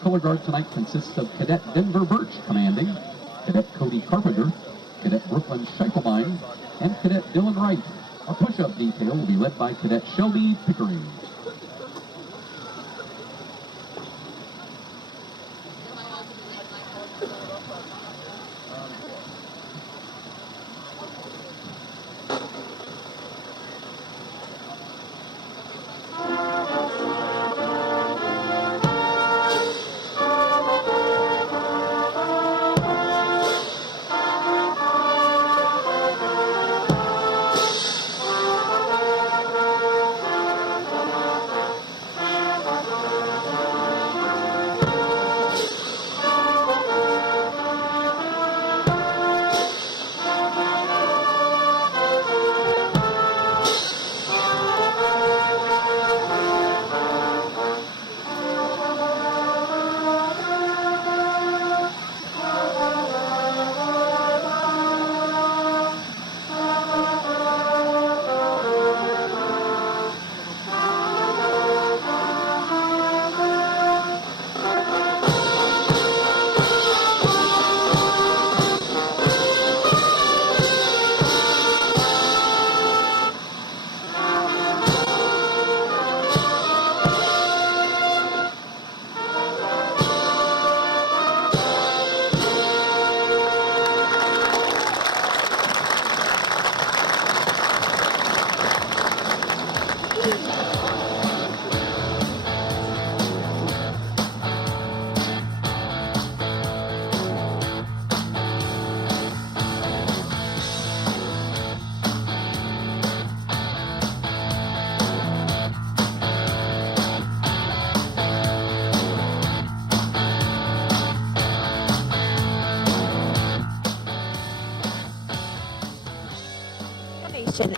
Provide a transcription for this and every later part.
color guard tonight consists of Cadet Denver Birch commanding, Cadet Cody Carpenter, Cadet Brooklyn Scheifelein, and Cadet Dylan Wright. Our push-up detail will be led by Cadet Shelby Pickering.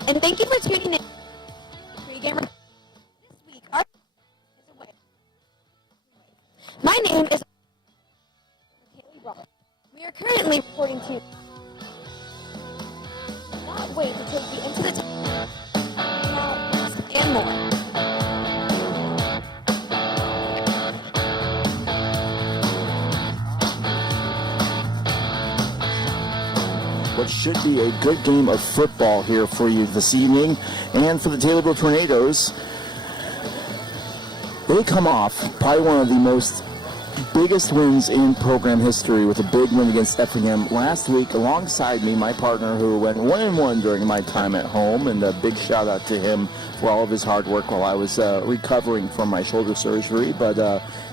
And thank you for tuning in. Pre-game this week, our is away. My name is Taylorville. We are currently reporting to you. Not wait to take you into the and more. What should be a good game of football here for you this evening. And for the Taylorville Tornadoes, they come off probably one of the most biggest wins in program history with a big win against Effingham last week. Alongside me, my partner who went 1-1 during my time at home, and a big shout out to him for all of his hard work while I was recovering from my shoulder surgery. But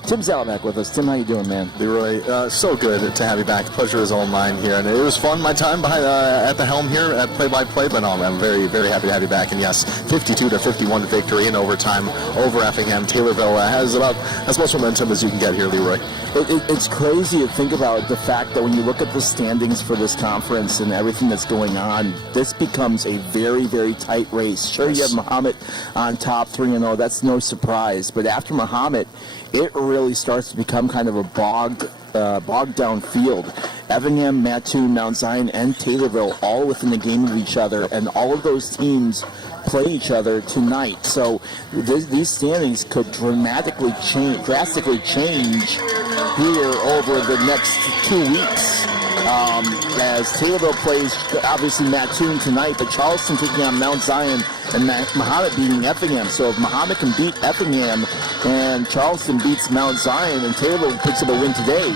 Tim Zalamak with us. Tim, how you doing, man? Leroy, so good to have you back. The pleasure is all mine here, and it was fun. My time behind at the helm here at play-by-play, but I'm very, very happy to have you back. And yes, 52-51 victory in overtime over Effingham. Taylorville has about as much momentum as you can get here, Leroy. It's crazy to think about the fact that when you look at the standings for this conference and everything that's going on, this becomes a very, very tight race. Sure, you have Muhammad on top 3-0. That's no surprise. But after Muhammad, it really starts to become kind of a bogged down field. Effingham, Mattoon, Mount Zion, and Taylorville all within a game of each other, and all of those teams play each other tonight. So these standings could drastically change here over the next 2 weeks. As Taylorville plays, obviously, Mattoon tonight, but Charleston taking on Mount Zion, and Muhammad beating Effingham. So if Muhammad can beat Effingham and Charleston beats Mount Zion and Taylorville picks up a win today,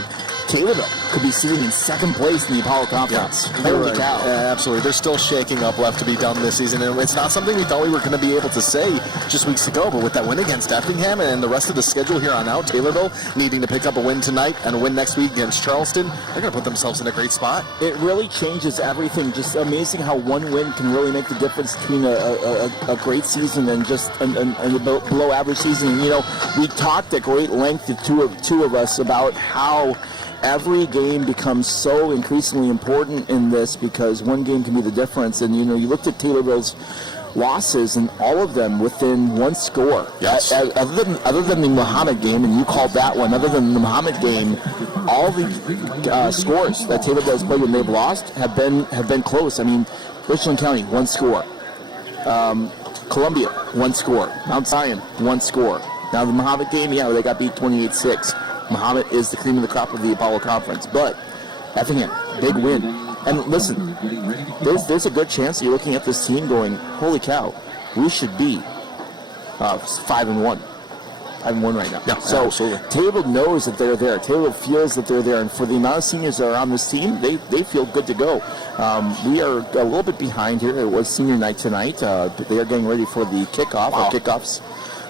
Taylorville could be sitting in second place in the Apollo Conference. Yeah, right. Absolutely. There's still shaking up left to be done this season, and it's not something we thought we were going to be able to say just weeks ago, but with that win against Effingham and the rest of the schedule here on out, Taylorville needing to pick up a win tonight and a win next week against Charleston, they're going to put themselves in a great spot. It really changes everything. Just amazing how one win can really make the difference between a great season and just a below average season. You know, we talked at great length, the two of us, about how every game becomes so increasingly important in this because one game can be the difference. And, you know, you looked at Taylorville's losses and all of them within one score. Yes. Other than the Muhammad game, and you called that one, other than the Muhammad game, all the scores that Taylorville has played when they've lost have been close. I mean, Richland County, one score. Columbia, one score. Mount Zion, one score. Now the Muhammad game, yeah, they got beat 28-6. Muhammad is the cream of the crop of the Apollo Conference. But Effingham, big win. And listen, there's a good chance that you're looking at this team going, holy cow, we should be 5-1. 5-1 right now. Yeah, so absolutely. Taylorville knows that they're there. Taylorville feels that they're there. And for the amount of seniors that are on this team, they feel good to go. We are a little bit behind here. It was senior night tonight. They are getting ready for the kickoff or kickoffs.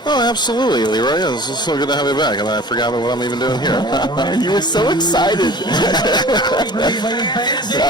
Oh, absolutely, Leroy. It's so good to have you back. And I forgot what I'm even doing here. You were so excited.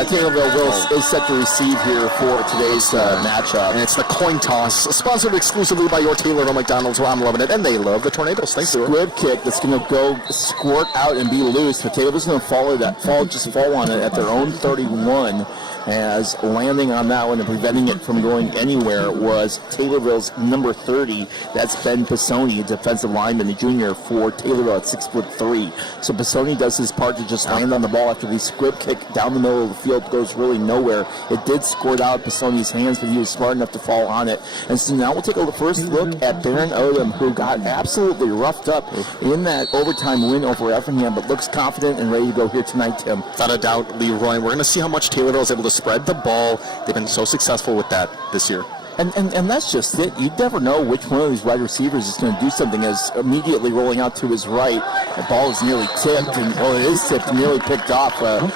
Taylorville is set to receive here for today's matchup. And it's the coin toss, sponsored exclusively by your Taylorville McDonald's, where I'm loving it, and they love the Tornadoes. Thanks, Leroy. Squib kick that's going to go squirt out and be loose, but Taylorville's going to fall on it at their own 31. As landing on that one and preventing it from going anywhere was Taylorville's number 30. That's Ben Pisoni, a defensive lineman, a junior for Taylorville at 6'3". So Pisoni does his part to just land on the ball after the squib kick down the middle of the field goes really nowhere. It did squirt out Pisoni's hands, but he was smart enough to fall on it. And so now we'll take a first look at Baron Odom, who got absolutely roughed up in that overtime win over Effingham, but looks confident and ready to go here tonight, Tim. Without a doubt, Leroy. We're going to see how much Taylorville is able to spread the ball. They've been so successful with that this year. And that's just it. You never know which one of these wide receivers is going to do something. As immediately rolling out to his right, the ball is nearly tipped, and it is tipped, nearly picked off. Baron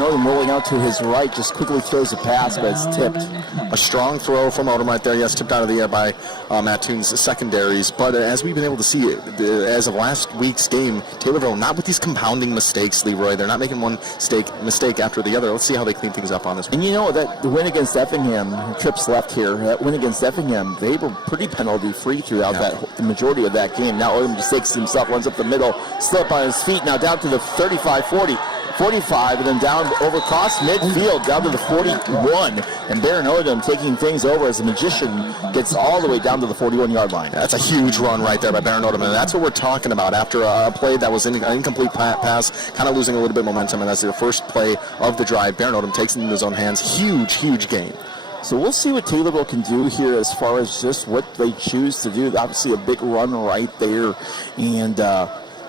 Odom rolling out to his right, just quickly throws a pass, but it's tipped. A strong throw from Odom right there. Yes, tipped out of the air by Mattoon's secondaries. But as we've been able to see, as of last week's game, Taylorville not with these compounding mistakes, Leroy. They're not making one mistake after the other. Let's see how they clean things up on this one. And you know that the win against Effingham, trips left here, that win against Effingham, they were pretty penalty-free throughout the majority of that game. Now Odom just takes himself, runs up the middle, slip on his feet, now down to the 35, 40, 45, and then down over across midfield, down to the 41. And Baron Odom taking things over as a magician gets all the way down to the 41-yard line. That's a huge run right there by Baron Odom, and that's what we're talking about. After a play that was an incomplete pass, kind of losing a little bit of momentum, and that's the first play of the drive, Baron Odom takes it into his own hands. Huge gain. So we'll see what Taylorville can do here as far as just what they choose to do. Obviously a big run right there. And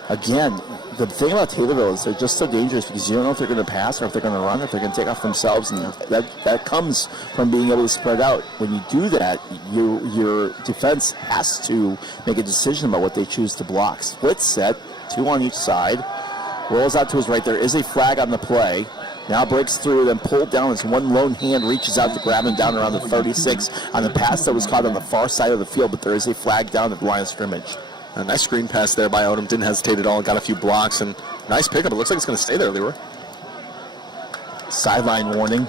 again, the thing about Taylorville is they're just so dangerous because you don't know if they're going to pass or if they're going to run or if they're going to take off themselves. And that comes from being able to spread out. When you do that, your defense has to make a decision about what they choose to block. Split set, 2 on each side. Rolls out to his right. There is a flag on the play. Now breaks through, then pulled down as one lone hand reaches out to grab him down around the 36 on the pass that was caught on the far side of the field, but there is a flag down at the line of scrimmage. A nice screen pass there by Odom. Didn't hesitate at all. Got a few blocks, and nice pickup. It looks like it's going to stay there, Leroy. Sideline warning.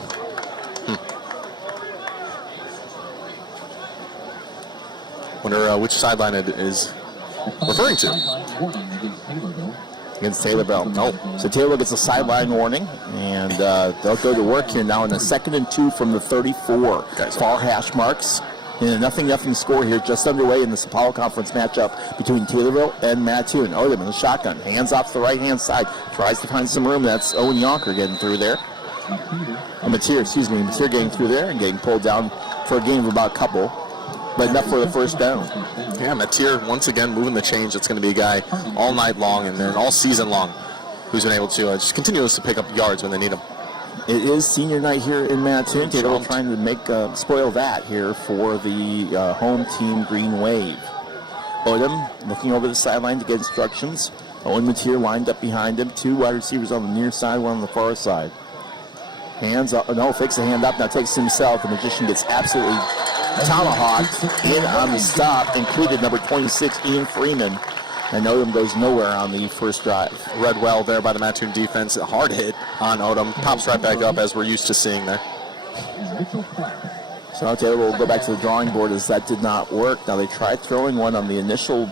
Wonder which sideline it is referring to. Against Taylorville. No. So Taylorville gets a sideline warning, and they'll go to work here now in the 2nd and 2 from the 34. Far hash marks. In a 0-0 score here, just underway in this Apollo Conference matchup between Taylorville and Mattoon. Odom in the shotgun, hands off the right-hand side, tries to find some room. That's Owen Yonker getting through there. Mateer getting through there and getting pulled down for a gain of about a couple, but enough for the first down. Yeah, Mateer once again moving the change. It's going to be a guy all night long and then all season long who's been able to just continues to pick up yards when they need them. It is senior night here in Mattoon. Taylorville trying to spoil that here for the home team Greenwave. Odom looking over the sideline to get instructions. Owen Mateer lined up behind him. 2 wide receivers on the near side, 1 on the far side. Hands up, fakes a hand up, now takes himself. The magician gets absolutely tomahawked in on the stop, included number 26, Ian Freeman. And Odom goes nowhere on the first drive. Read well there by the Mattoon defense. A hard hit on Odom. Pops right back up as we're used to seeing there. So now Taylor will go back to the drawing board as that did not work. Now they tried throwing one on the initial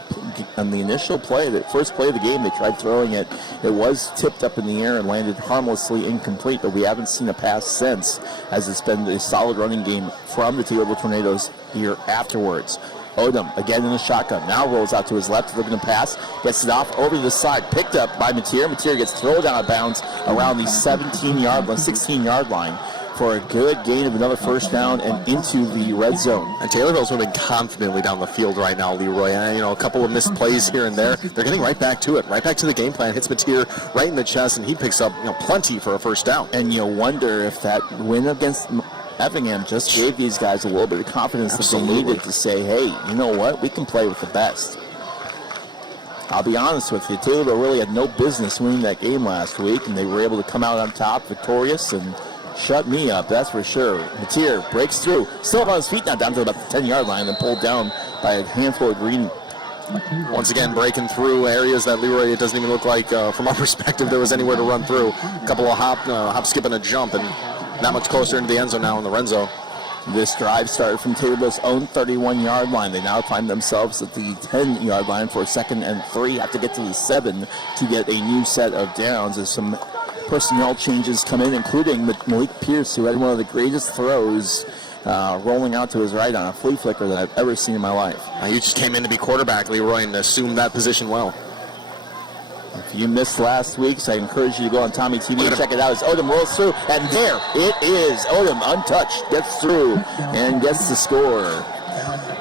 play, the first play of the game. They tried throwing it. It was tipped up in the air and landed harmlessly incomplete, but we haven't seen a pass since, as it's been a solid running game from the Taylorville Tornadoes here afterwards. Odom again in the shotgun. Now rolls out to his left, looking to pass. Gets it off over to the side. Picked up by Mateer. Mateer gets thrown out of bounds around the 16-yard line. for a good gain of another first down and into the red zone. And Taylorville's moving confidently down the field right now, Leroy. And, a couple of missed plays here and there. They're getting right back to it, right back to the game plan. Hits Mattier right in the chest, and he picks up plenty for a first down. And you wonder if that win against Effingham just gave these guys a little bit of confidence that they needed to say, hey, you know what? We can play with the best. I'll be honest with you, Taylorville really had no business winning that game last week, and they were able to come out on top victorious and shut me up, that's for sure. Mattier breaks through, still up on his feet now, down to about the 10-yard line, and pulled down by a handful of green. Once again, breaking through areas that Leroy, it doesn't even look like, from our perspective, there was anywhere to run through. A couple of hop, skip, and a jump, and not much closer into the end zone now in the red zone. This drive started from Taylorville's own 31-yard line. They now find themselves at the 10-yard line for a 2nd and 3. Have to get to the 7 to get a new set of downs as some personnel changes come in, including Malik Pierce, who had one of the greatest throws rolling out to his right on a flea flicker that I've ever seen in my life. You just came in to be quarterback, Leroy, and assumed that position well. If you missed last week's, I encourage you to go on TommyTV and check it out as Odom rolls through, and there it is. Odom, untouched, gets through and gets the score.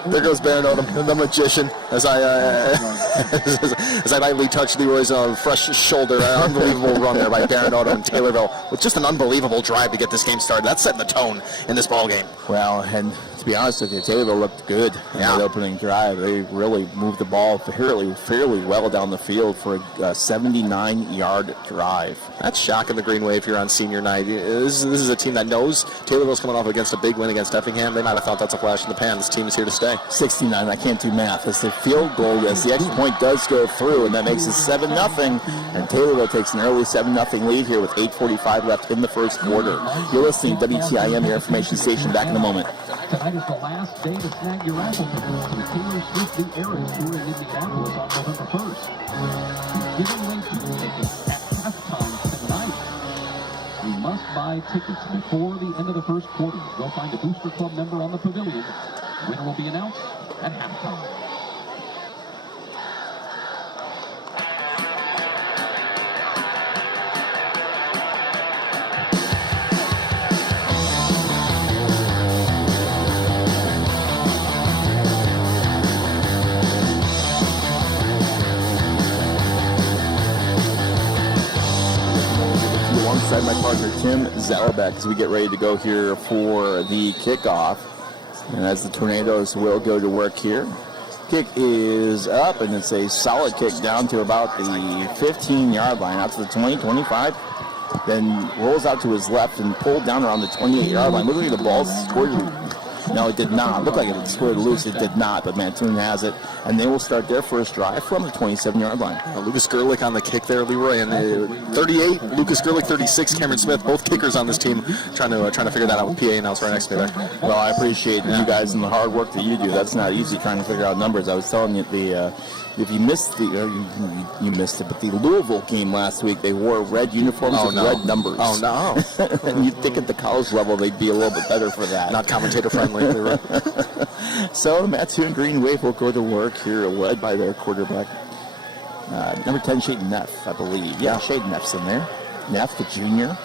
There goes Baron Odom, the magician, as I lightly touched Leroy's fresh shoulder. Unbelievable run there by Baron Odom and Taylorville with just an unbelievable drive to get this game started. That's setting the tone in this ball game. Well, and to be honest with you, Taylorville looked good in that opening drive. They really moved the ball fairly well down the field for a 79-yard drive. That's shocking the Greenwave here on senior night. This is a team that knows Taylorville's coming off against a big win against Effingham. They might have thought that's a flash in the pan. This team is here to stay. 69, I can't do math. As the field goal, as the extra point does go through, and that makes it 7-0. And Taylorville takes an early 7-0 lead here with 8:45 left in the first quarter. You're listening to WTIM, your information station. Back in a moment. Tonight is the last day to snag your raffle tickets to the Taylor Swift New Eras Tour in Indianapolis on November 1st. He's giving away 2 tickets at halftime tonight. We must buy tickets before the end of the first quarter. Go find a Booster Club member on the pavilion. Winner will be announced at halftime. Alongside my partner Tim Zalabek as we get ready to go here for the kickoff. And as the Tornadoes will go to work here. Kick is up, and it's a solid kick down to about the 15-yard line, out to the 20, 25. Then rolls out to his left and pulled down around the 28-yard line. Looking at the ball squirted. No, it did not. Looked like it squirted loose. It did not, but Mattoon has it. And they will start their first drive from the 27-yard line. Lucas Gerlich on the kick there, Leroy, and 38. Lucas Gerlich, 36. Cameron Smith, both kickers on this team, trying to figure that out with PA announcer right next to me there. Well, I appreciate you guys and the hard work that you do. That's not easy trying to figure out numbers. I was telling you if you missed you missed it, but the Louisville game last week, they wore red uniforms with red numbers. Oh no! And you'd think at the college level they'd be a little bit better for that. Not commentator friendly. So Mattoon Greenwave will go to work here, led by their quarterback, number 10, Shaden Neff, I believe. Yeah, Shaden Neff's in there. Neff, the junior,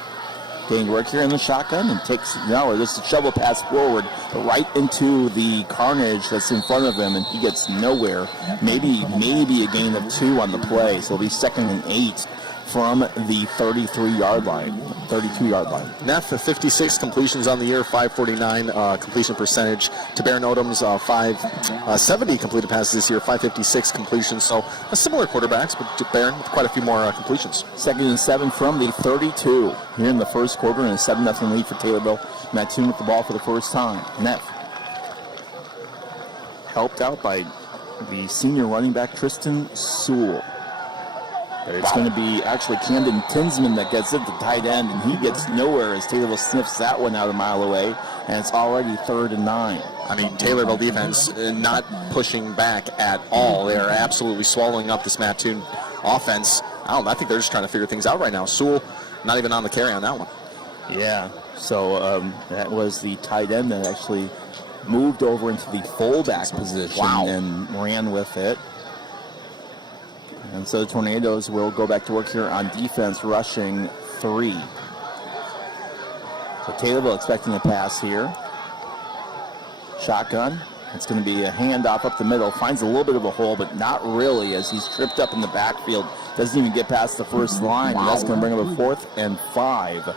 getting work here in the shotgun and takes, just a shovel pass forward right into the carnage that's in front of him, and he gets nowhere. Maybe a gain of 2 on the play, so it'll be 2nd and 8 from the 32-yard line. Neff, 56 completions on the year, 549 completion percentage. To Baron Odom's 570 completed passes this year, 556 completions. So similar quarterbacks, but Baron with quite a few more completions. 2nd and 7 from the 32 here in the first quarter, and a 7-0 lead for Taylorville. Mattoon with the ball for the first time. Neff helped out by the senior running back Tristan Sewell. It's going to be actually Camden Tinsman that gets it, the tight end, and he gets nowhere as Taylorville sniffs that one out a mile away, and it's already 3rd and 9. I mean, Taylorville defense not pushing back at all. They are absolutely swallowing up this Mattoon offense. I think they're just trying to figure things out right now. Sewell not even on the carry on that one. Yeah, so that was the tight end that actually moved over into the fullback position and ran with it. And so the Tornadoes will go back to work here on defense, rushing 3. So Taylorville expecting a pass here. Shotgun. It's going to be a handoff up the middle. Finds a little bit of a hole, but not really, as he's tripped up in the backfield. Doesn't even get past the first line. And that's going to bring up a 4th and 5.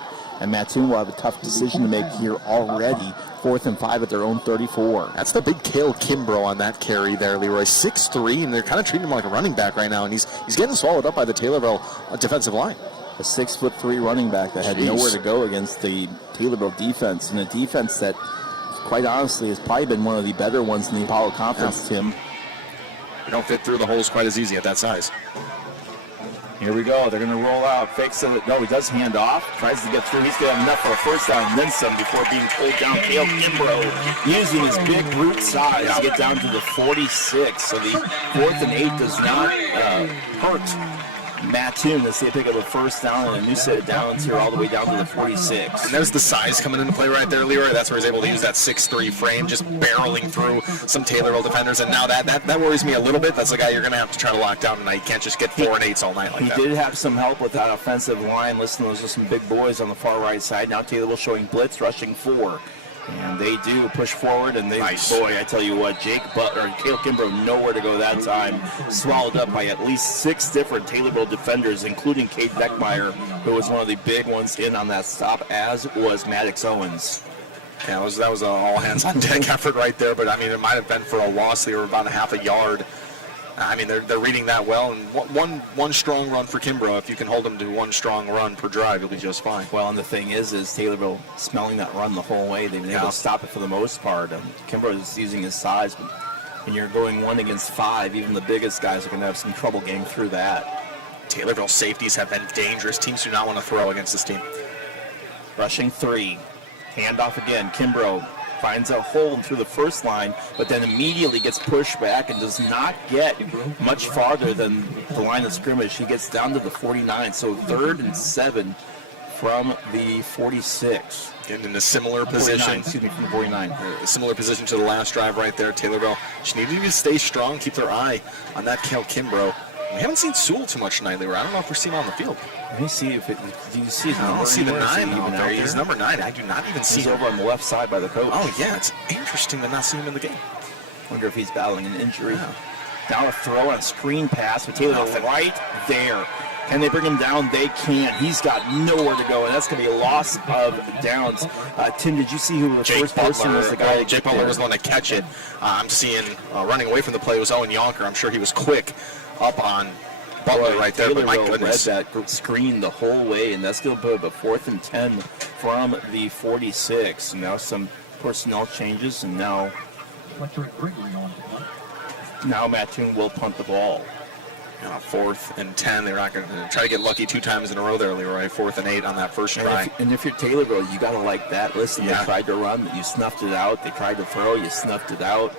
And Mattoon will have a tough decision to make here already. 4th and 5 at their own 34. That's the big Cale Kimbrough on that carry there, Leroy. 6'3", and they're kind of treating him like a running back right now, and he's getting swallowed up by the Taylorville defensive line. A 6'3" running back that had nowhere to go against the Taylorville defense, and a defense that, quite honestly, has probably been one of the better ones in the Apollo Conference, Tim. You don't fit through the holes quite as easy at that size. Here we go. They're going to roll out. Fakes it. No, he does hand off. Tries to get through. He's going to have enough for a first down and then some before being pulled down. Cale Kimbrough using his big brute size to get down to the 46. So the 4th and 8 does not hurt Mattoon as they pick up a first down and a new set of downs here all the way down to the 46. And there's the size coming into play right there, Leroy. That's where he's able to use that 6'3" frame, just barreling through some Taylorville defenders. And now that worries me a little bit. That's a guy you're going to have to try to lock down tonight. You can't just get 4 and 8s all night like that. He did have some help with that offensive line. Listen, those are some big boys on the far right side. Now Taylorville showing blitz, rushing 4. And they do push forward, and they, boy, I tell you what, Cale Kimbrough nowhere to go that time. Swallowed up by at least 6 different Taylorville defenders, including Cade Beckmeyer, who was one of the big ones in on that stop, as was Maddox Owens. Yeah, that was an all-hands-on-deck effort right there, but, I mean, it might have been for a loss. They were about a half a yard. I mean, they're reading that well, and one strong run for Kimbrough. If you can hold him to one strong run per drive, you'll be just fine. Well, and the thing is Taylorville smelling that run the whole way. They've been able to stop it for the most part. Kimbrough is using his size, but when you're going 1 against 5, even the biggest guys are going to have some trouble getting through that. Taylorville safeties have been dangerous. Teams do not want to throw against this team. Rushing 3. Handoff again. Kimbrough finds a hole through the first line, but then immediately gets pushed back and does not get much farther than the line of scrimmage. He gets down to the 49, so 3rd and 7 from the 46. Getting in a similar position. From the 49. A similar position to the last drive right there. Taylorville just needed to stay strong, keep their eye on that Cale Kimbrough. We haven't seen Sewell too much tonight, Leroy. I don't know if we're seeing him on the field. Let me see if do you see his number? I don't see the 9 even out there. He's number 9. I do not even see him. him. Over on the left side by the coach. Oh, yeah. It's interesting to not see him in the game. Wonder if he's battling an injury. Down a throw on a screen pass with Taylor right there. Can they bring him down? They can. He's got nowhere to go, and that's going to be a loss of downs. Tim, did you see who the first person was? The guy. Jake Butler was the one to catch it. I'm seeing running away from the play was Owen Yonker. I'm sure he was quick up on Butler right there, but my goodness. Read that screen the whole way, and that's going to put up a 4th and 10 from the 46. Now some personnel changes, and now Mattoon will punt the ball. 4th and 10. They're not going to try to get lucky 2 times in a row there, Leroy. 4th and 8 on that first try. And if you're Taylorville, you got to like that. Listen, they tried to run, you snuffed it out. They tried to throw, you snuffed it out.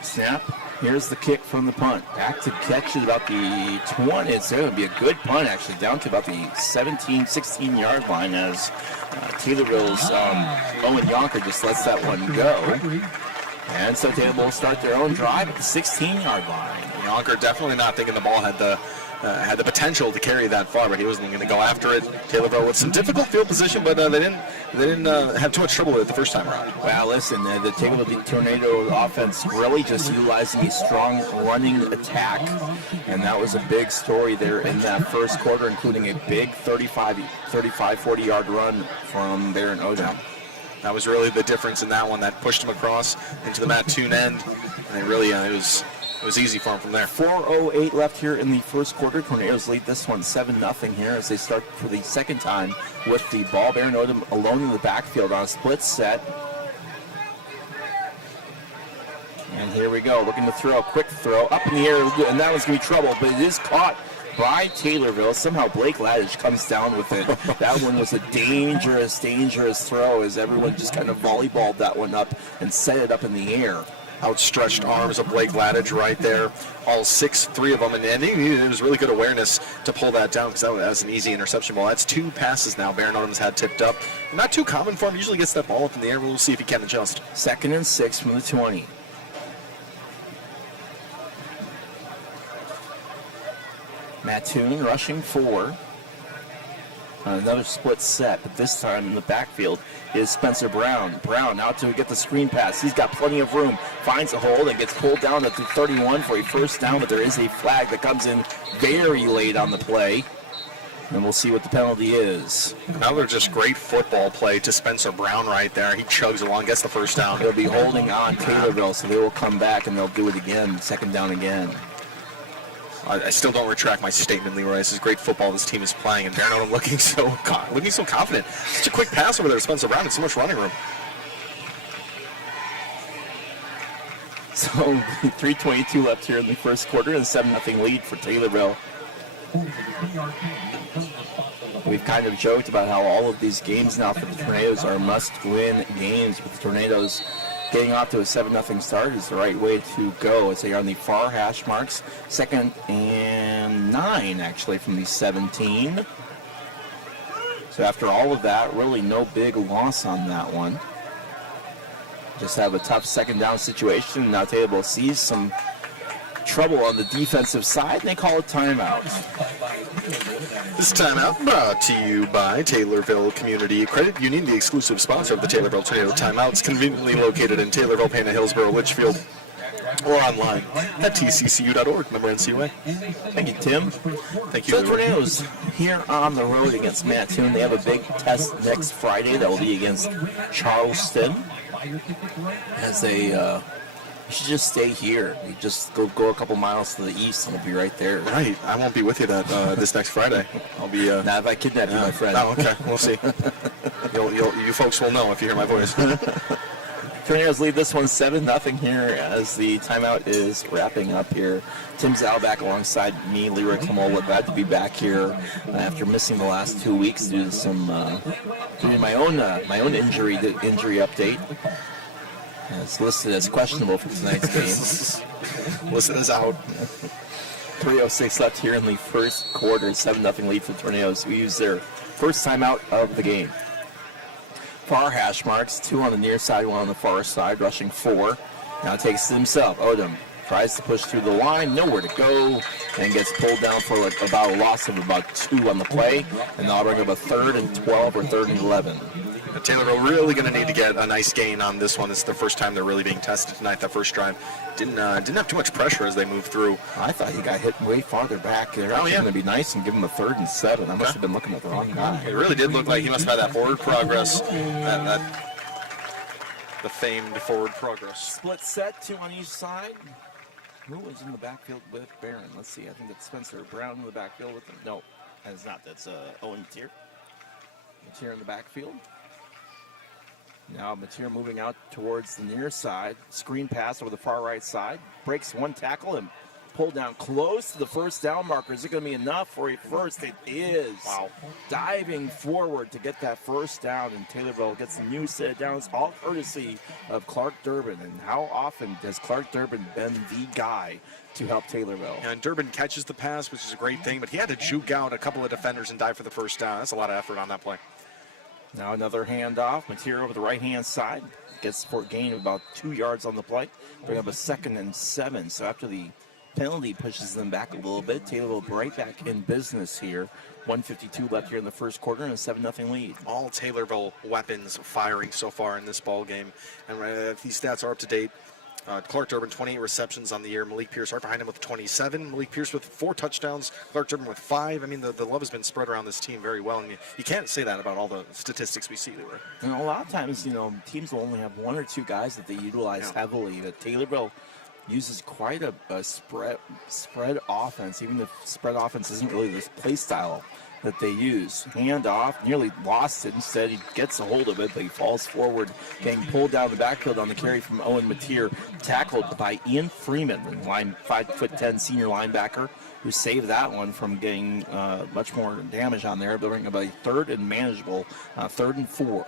Snap. Here's the kick from the punt. Back to catch it about the 20. It's going to be a good punt, actually, down to about the 17, 16-yard line as Taylorville's Owen Yonker just lets that one go. And so Taylorville will start their own drive at the 16-yard line. Yonker definitely not thinking the ball had the potential to carry that far, but he wasn't going to go after it. Taylorville with some difficult field position, but they didn't have too much trouble with it the first time around. Well, listen, the Taylorville Tornado offense really just utilizing a strong running attack, and that was a big story there in that first quarter, including a big 35, 40-yard run from there in Odom. That was really the difference in that one that pushed him across into the Mattoon end, and it really it was easy for him from there. 4:08 left here in the first quarter. Tornadoes lead this one 7-0 here as they start for the second time with the ball. Baron Odom alone in the backfield on a split set. And here we go, looking to throw a quick throw up in the air, and that one's going to be trouble, but it is caught by Taylorville. Somehow Blake Laddish comes down with it. That one was a dangerous throw as everyone just kind of volleyballed that one up and set it up in the air. Outstretched arms of Blake Laddish right there. All 6'3" of them, and it was really good awareness to pull that down because that was an easy interception ball. That's 2 passes now Baron Odom's had tipped up. Not too common for him. Usually gets that ball up in the air. We'll see if he can adjust. 2nd and 6 from the 20. Mattoon rushing 4. Another split set, but this time in the backfield is Spencer Brown. Brown out to get the screen pass. He's got plenty of room. Finds a hole and gets pulled down at the 31 for a first down, but there is a flag that comes in very late on the play. And we'll see what the penalty is. Another just great football play to Spencer Brown right there. He chugs along, gets the first down. They'll be holding on Taylorville, so they will come back and they'll do it again, second down again. I still don't retract my statement, Leroy. This is great football this team is playing, and Barron looking so confident. Such a quick pass over there to Spencer Brown, and so much running room. So 3:22 left here in the first quarter, and a 7-0 lead for Taylorville. We've kind of joked about how all of these games now for the Tornadoes are must-win games, but the Tornadoes getting off to a 7-0 start is the right way to go as they are on the far hash marks. 2nd and 9, actually, from the 17. So after all of that, really no big loss on that one. Just have a tough second down situation. Now Taylorville sees some trouble on the defensive side, and they call a timeout. This timeout brought to you by Taylorville Community Credit Union, the exclusive sponsor of the Taylorville Tornado Timeouts, conveniently located in Taylorville, Pana, Hillsborough, Litchfield, or online at tccu.org. Member NCUA. Thank you, Tim. Thank you. So the Tornadoes here on the road against Mattoon. They have a big test next Friday that will be against Charleston. As they you should just stay here. You just go a couple miles to the east and we'll be right there. Right. I won't be with you this next Friday. I'll be. Not if I kidnap you, my friend. Oh, okay. We'll see. You folks will know if you hear my voice. Tornadoes lead this one 7-0 here as the timeout is wrapping up here. Tim Zalback alongside me, Leroy Kamola, glad to be back here after missing the last 2 weeks due to some due to my own injury update. It's listed as questionable for tonight's game. Listed as out. 3:06 left here in the first quarter. 7-0 lead for the Tornadoes, who use their first timeout of the game. Far hash marks, 2 on the near side, 1 on the far side, rushing 4. Now takes it himself. Odom tries to push through the line, nowhere to go, and gets pulled down for about a loss of about 2 on the play. And they'll bring up a 3rd and 12 or 3rd and 11. Taylorville really going to need to get a nice gain on this one. This is the first time they're really being tested tonight. That first drive didn't have too much pressure as they moved through. I thought he got hit way farther back. They're actually going to be nice and give him a 3rd and 7. I must have been looking at the wrong guy. It really did look like he must have had that forward progress, the famed forward progress. Split set, 2 on each side. Who was in the backfield with Barron? Let's see. I think it's Spencer Brown in the backfield with him. No, that's not. That's Owen Mateer. Mateer in the backfield. Now Mateer moving out towards the near side. Screen pass over the far right side. Breaks 1 tackle and pulled down close to the first down marker. Is it going to be enough for a first? It is. Wow. Diving forward to get that first down, and Taylorville gets a new set of downs, all courtesy of Clark Durbin. And how often has Clark Durbin been the guy to help Taylorville? And Durbin catches the pass, which is a great thing, but he had to juke out a couple of defenders and dive for the first down. That's a lot of effort on that play. Now another handoff. Mateer over the right-hand side. Gets for a gain of about 2 yards on the play. Bring up a 2nd and 7. So after the penalty pushes them back a little bit, Taylorville right back in business here. 1:52 left here in the first quarter and a 7-0 lead. All Taylorville weapons firing so far in this ball game. And if these stats are up to date, Clark Durbin, 28 receptions on the year. Malik Pierce right behind him with 27. Malik Pierce with 4 touchdowns. Clark Durbin with 5. I mean, the love has been spread around this team very well. And you can't say that about all the statistics we see there. And a lot of times, teams will only have 1 or 2 guys that they utilize heavily. But Taylorville uses quite a spread offense, even if spread offense isn't really this play style that they use. Hand off, nearly lost it. Instead, he gets a hold of it, but he falls forward, getting pulled down the backfield on the carry from Owen Mateer, tackled by Ian Freeman, the 5'10" senior linebacker, who saved that one from getting much more damage on there, building about a 3rd and manageable 3rd and 4.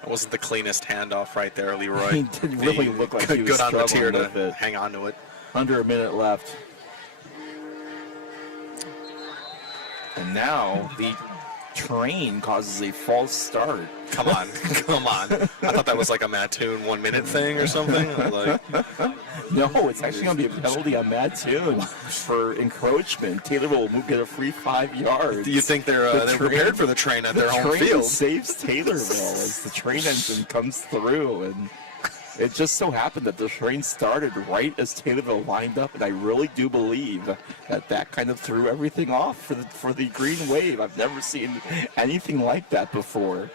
That wasn't the cleanest handoff right there, Leroy. He didn't really look like he was good on struggling Mateer with to it. hang on to it. Under a minute left. And now the train causes a false start. Come on, come on. I thought that was like a Mattoon 1 minute thing or something. No, it's actually going to be a penalty on Mattoon for encroachment. Taylorville will get a free 5 yards. Do you think they're prepared for the train at their home field? Saves Taylorville as the train engine comes through, and it just so happened that the train started right as Taylorville lined up, and I really do believe that kind of threw everything off for the green wave. I've never seen anything like that before.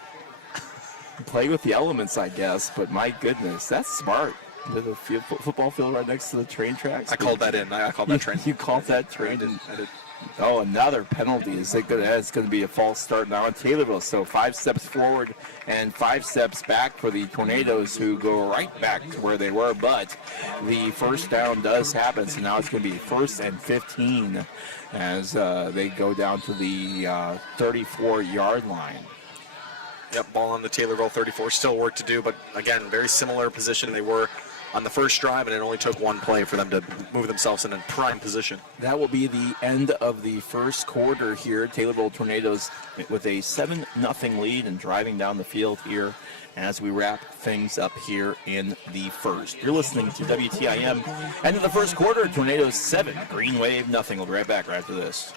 Play with the elements, I guess, but my goodness, that's smart. The football field right next to the train tracks. I called that in. I called that train. You called that train? I did. Oh, another penalty. It's going to be a false start now on Taylorville. So 5 steps forward and 5 steps back for the Tornadoes, who go right back to where they were. But the first down does happen, so now it's going to be 1st and 15 as they go down to the 34-yard line. Yep, ball on the Taylorville 34. Still work to do, but again, very similar position they were on the first drive, and it only took 1 play for them to move themselves in a prime position. That will be the end of the first quarter here. Taylorville Tornadoes with a 7-0 lead and driving down the field here as we wrap things up here in the first. You're listening to WTIM. End of the first quarter, Tornadoes 7, Greenwave nothing. We'll be right back right after this.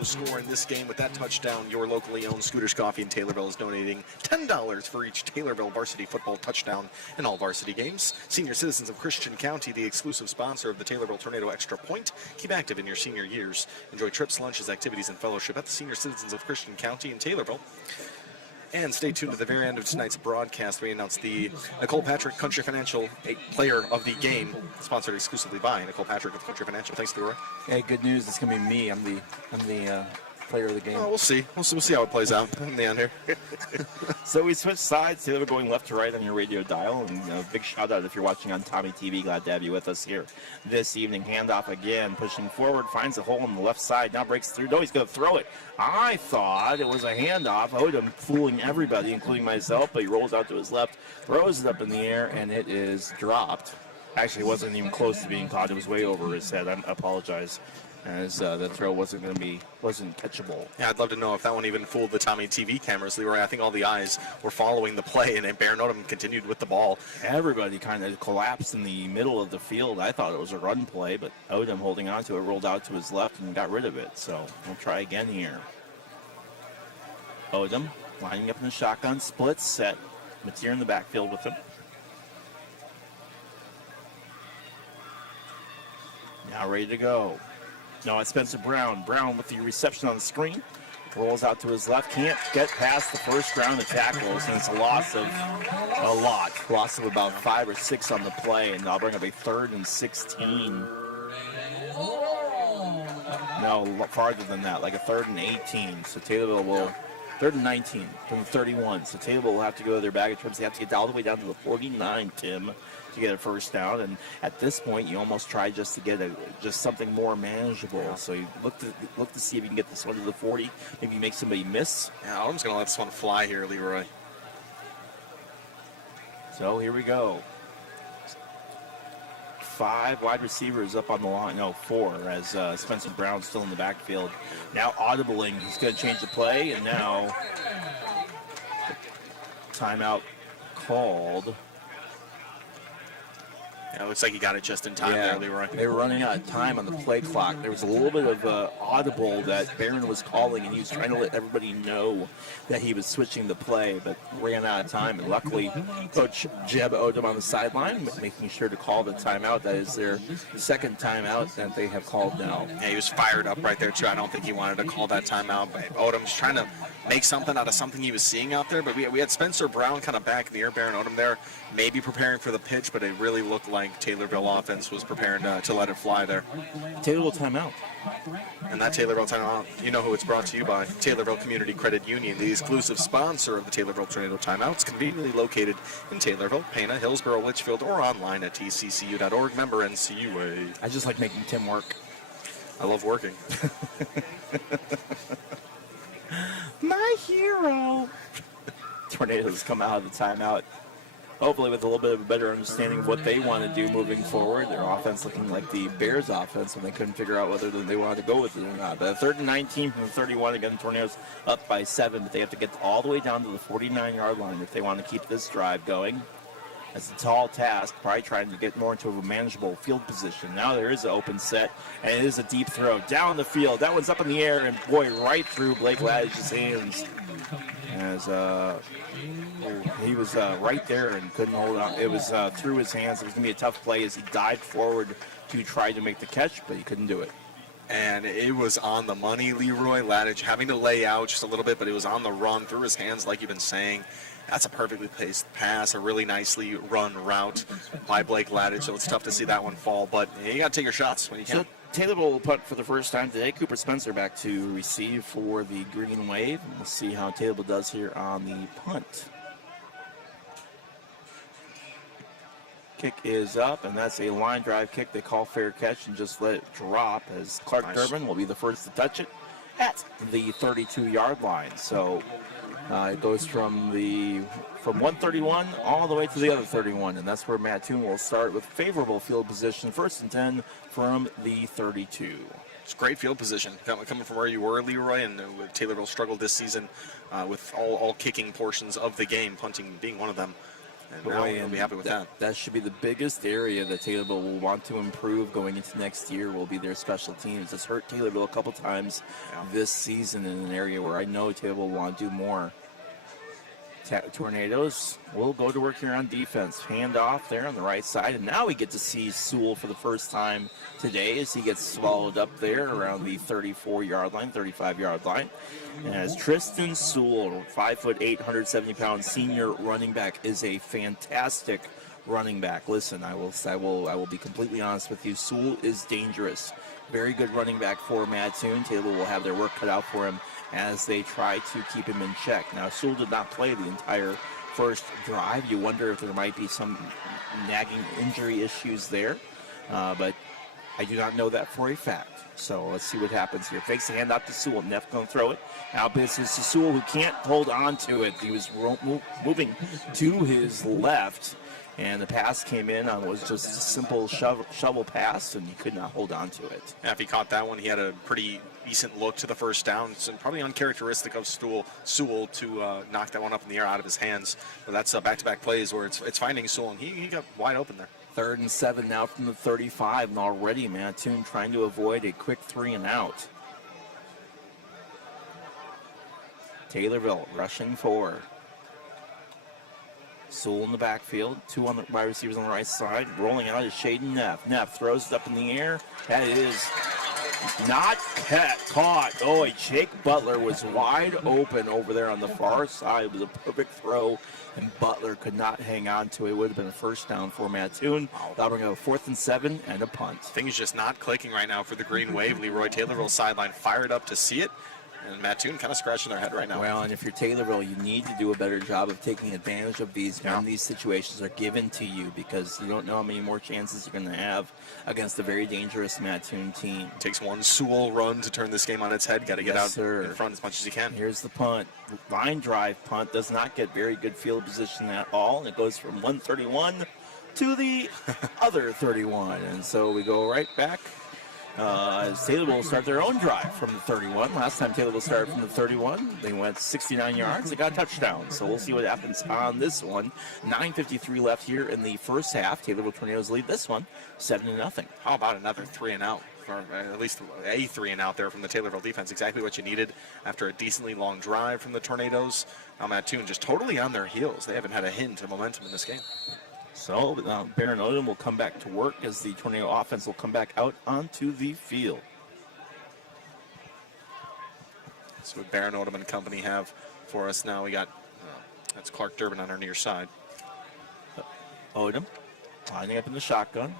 Score in this game with that touchdown. Your locally owned Scooters Coffee in Taylorville is donating $10 for each Taylorville varsity football touchdown in all varsity games. Senior Citizens of Christian County, the exclusive sponsor of the Taylorville Tornado Extra Point. Keep active in your senior years. Enjoy trips, lunches, activities, and fellowship at the Senior Citizens of Christian County in Taylorville. And stay tuned to the very end of tonight's broadcast. We announce the Nicole Patrick Country Financial Player of the Game, sponsored exclusively by Nicole Patrick of Country Financial. Thanks, Leroy. Hey, good news. It's gonna be me. I'm the player of the game. Oh, we'll see. We'll see how it plays out in the end here. So we switch sides. Taylor going left to right on your radio dial. And big shout out if you're watching on TommyTV. Glad to have you with us here this evening. Handoff again, pushing forward, finds a hole on the left side. Now breaks through. No, he's going to throw it. I thought it was a handoff. Odom fooling everybody, including myself. But he rolls out to his left, throws it up in the air, and it is dropped. Actually, it wasn't even close to being caught. It was way over his head. I apologize, as the throw wasn't catchable. Yeah, I'd love to know if that one even fooled the TommyTV cameras, Leroy. I think all the eyes were following the play, and Baron Odom continued with the ball. Everybody kind of collapsed in the middle of the field. I thought it was a run play, but Odom holding on to it, rolled out to his left and got rid of it. So we'll try again here. Odom lining up in the shotgun, split set. Mateer in the backfield with him. Now ready to go. No, it's Spencer Brown. Brown with the reception on the screen. Rolls out to his left. Can't get past the first round of tackles, and it's a loss of about 5 or 6 on the play, and I'll bring up a 3rd and 16. No, farther than that, like a 3rd and 18. So Taylorville will 3rd and 19 from the 31. So Taylorville will have to go to their bag in terms. They have to get all the way down to the 49, Tim, to get a first down. And at this point, you almost try just to get just something more manageable. So you look to see if you can get this one to the 40. Maybe make somebody miss. Yeah, I'm just going to let this one fly here, Leroy. So here we go. 5 wide receivers up on the line. No, 4, as Spencer Brown's still in the backfield. Now audibling. He's going to change the play, and now timeout called. Yeah, it looks like he got it just in time there, Leroy. They were running out of time on the play clock. There was a little bit of audible that Barron was calling, and he was trying to let everybody know that he was switching the play, but ran out of time. And luckily, Coach Jeb Odom on the sideline, making sure to call the timeout. That is their second timeout that they have called now. Yeah, he was fired up right there, too. I don't think he wanted to call that timeout, but Odom's trying to make something out of something he was seeing out there. But we had Spencer Brown kind of back in the air, Baron Odom there, maybe preparing for the pitch, but it really looked like like Taylorville offense was preparing to let it fly there. Taylorville timeout. And that Taylorville timeout, you know who it's brought to you by. Taylorville Community Credit Union, the exclusive sponsor of the Taylorville Tornado Timeouts, conveniently located in Taylorville, Pana, Hillsborough, Litchfield, or online at tccu.org. Member NCUA. I just like making Tim work. I love working. My hero. Tornadoes come out of the timeout, hopefully with a little bit of a better understanding of what they want to do moving forward. Their offense looking like the Bears' offense when they couldn't figure out whether they wanted to go with it or not. But 3rd and 19 from the 31, again, the Tornadoes up by 7, but they have to get all the way down to the 49-yard line if they want to keep this drive going. That's a tall task, probably trying to get more into a manageable field position. Now there is an open set, and it is a deep throw down the field. That one's up in the air, and boy, right through Blake Ladish's hands. As he was right there and couldn't hold on. It was through his hands. It was going to be a tough play as he dived forward to try to make the catch, but he couldn't do it. And it was on the money, Leroy Ladich, having to lay out just a little bit, but it was on the run through his hands, like you've been saying. That's a perfectly placed pass, a really nicely run route by Blake Ladich, so it's tough to see that one fall, but you got to take your shots when you can. So Taylorville will punt for the first time today. Cooper Spencer back to receive for the Greenwave. We'll see how Taylorville does here on the punt. Kick is up, and that's a line drive kick. They call fair catch and just let it drop as Clark Durbin will be the first to touch it at the 32-yard line. So it goes from 131 all the way to the other 31, and that's where Mattoon will start with favorable field position, 1st and 10 from the 32. It's great field position coming from where you were, Leroy, and Taylorville struggled this season with all kicking portions of the game, punting being one of them. And now we'll be happy with that. That should be the biggest area that Taylorville will want to improve going into next year will be their special teams. It's hurt Taylorville a couple times this season in an area where I know Taylorville will want to do more. Tornadoes will go to work here on defense. Hand off there on the right side. And now we get to see Sewell for the first time today as he gets swallowed up there around the 34-yard line, 35-yard line. And as Tristan Sewell, 5'8", 170-pound senior running back, is a fantastic running back. Listen, I will be completely honest with you. Sewell is dangerous. Very good running back for Mattoon. Taylor will have their work cut out for him as they try to keep him in check. Now, Sewell did not play the entire first drive. You wonder if there might be some nagging injury issues there, but I do not know that for a fact. So let's see what happens here. Fakes the hand out to Sewell. Neff going to throw it. Now this is to Sewell, who can't hold on to it. He was moving to his left, and the pass came in on was just a simple shovel pass, and he could not hold on to it. Yeah, if he caught that one, he had a pretty decent look to the first down. It's probably uncharacteristic of Sewell to knock that one up in the air out of his hands. But that's back-to-back plays where it's finding Sewell, and he got wide open there. 3rd and 7 now from the 35, and already Mattoon trying to avoid a quick 3-and-out. Taylorville rushing forward. Sewell in the backfield, 2 on the wide receivers on the right side. Rolling out is Shaden Neff. Neff throws it up in the air. That is not caught. Oh, Jake Butler was wide open over there on the far side. It was a perfect throw, and Butler could not hang on to it. It would have been a first down for Mattoon. That'll bring up 4th and 7 and a punt. Things just not clicking right now for the Greenwave. Leroy Taylorville sideline fired up to see it. And Mattoon kind of scratching their head right now. Well, and if you're Taylorville, you need to do a better job of taking advantage of these when these situations are given to you, because you don't know how many more chances you're going to have against a very dangerous Mattoon team. It takes one Sewell run to turn this game on its head. Got to get out in front as much as you can. Here's the punt. Line drive punt does not get very good field position at all, and it goes from 131 to the other 31. And so we go right back. As Taylorville will start their own drive from the 31. Last time Taylorville started from the 31, they went 69 yards. They got a touchdown. So we'll see what happens on this one. 9:53 left here in the first half. Taylorville Tornadoes lead this one 7-0. How about another 3-and-out? Or at least a 3-and-out there from the Taylorville defense. Exactly what you needed after a decently long drive from the Tornadoes. Now Mattoon just totally on their heels. They haven't had a hint of momentum in this game. So Baron Odom will come back to work as the Tornado offense will come back out onto the field. That's what Baron Odom and company have for us now. We got, that's Clark Durbin on our near side. Odom Lining up in the shotgun.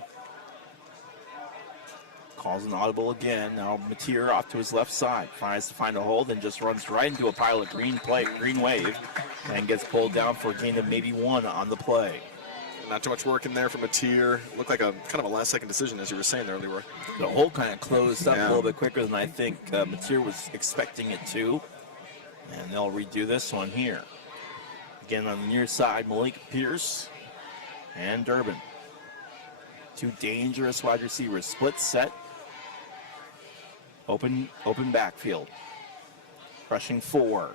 Calls an audible again. Now Mattoon off to his left side. Tries to find a hole, then just runs right into a pile of green wave and gets pulled down for a gain of maybe 1 on the play. Not too much work in there from Mattoon. Looked like a kind of a last-second decision, as you were saying there, Leroy. The hole kind of closed up a little bit quicker than I think Mattoon was expecting it to. And they'll redo this one here. Again on the near side, Malik Pierce and Durbin. 2 dangerous wide receivers. Split set. Open backfield. Rushing 4.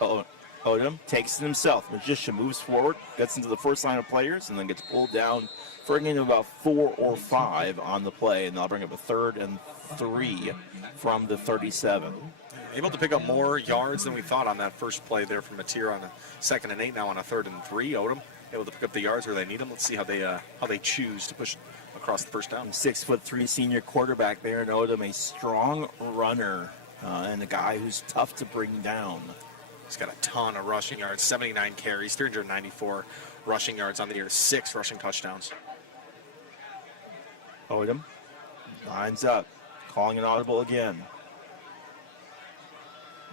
Odom takes it himself. Magician moves forward, gets into the first line of players, and then gets pulled down for a gain of about 4 or 5 on the play. And they'll bring up a 3rd and 3 from the 37. Able to pick up more yards than we thought on that first play there from Mattoon on a 2nd and 8. Now on a 3rd and 3. Odom able to pick up the yards where they need them. Let's see how they choose to push across the first down. 6'3" senior quarterback there in Odom, a strong runner and a guy who's tough to bring down. He's got a ton of rushing yards, 79 carries, 394 rushing yards on the year, 6 rushing touchdowns. Odom lines up, calling an audible again.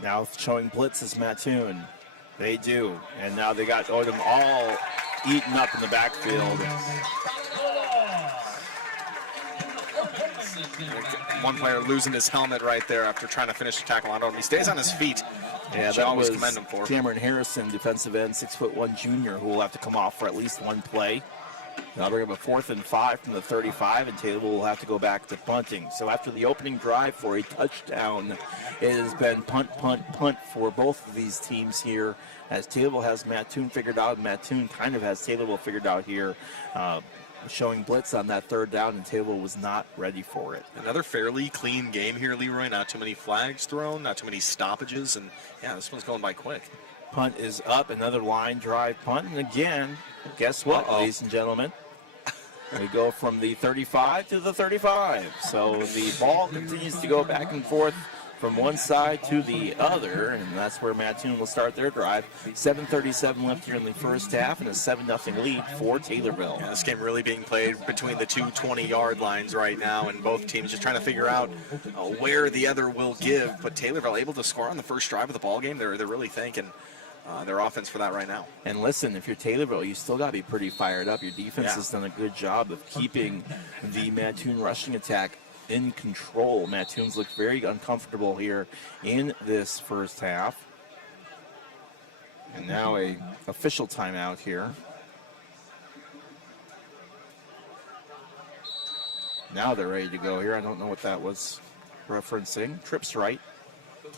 Now showing blitz is Mattoon. They do, and now they got Odom all eaten up in the backfield. One player losing his helmet right there after trying to finish the tackle on Odom. He stays on his feet. Yeah, that was commend him for. Cameron Harrison, defensive end, 6'1" junior, who will have to come off for at least 1 play. They'll bring up a 4th and 5 from the 35, and Taylorville will have to go back to punting. So after the opening drive for a touchdown, it has been punt, punt, punt for both of these teams here, as Taylorville has Mattoon figured out, and Mattoon kind of has Taylorville figured out here, showing blitz on that 3rd down, and Taylorville was not ready for it. Another fairly clean game here, Leroy. Not too many flags thrown, not too many stoppages, and yeah, this one's going by quick. Punt is up, another line drive punt, and again, guess what, ladies and gentlemen? We go from the 35 to the 35. So the ball continues to go back and forth from one side to the other, and that's where Mattoon will start their drive. 7:37 left here in the first half, and a 7-0 lead for Taylorville. Yeah, this game really being played between the two 20-yard lines right now, and both teams just trying to figure out where the other will give. But Taylorville able to score on the first drive of the ball game. They're really thanking their offense for that right now. And listen, if you're Taylorville, you still got to be pretty fired up. Your defense has done a good job of keeping the Mattoon rushing attack in control. Mattoon's looked very uncomfortable here in this first half. And now a official timeout here. Now they're ready to go here. I don't know what that was referencing. Trips right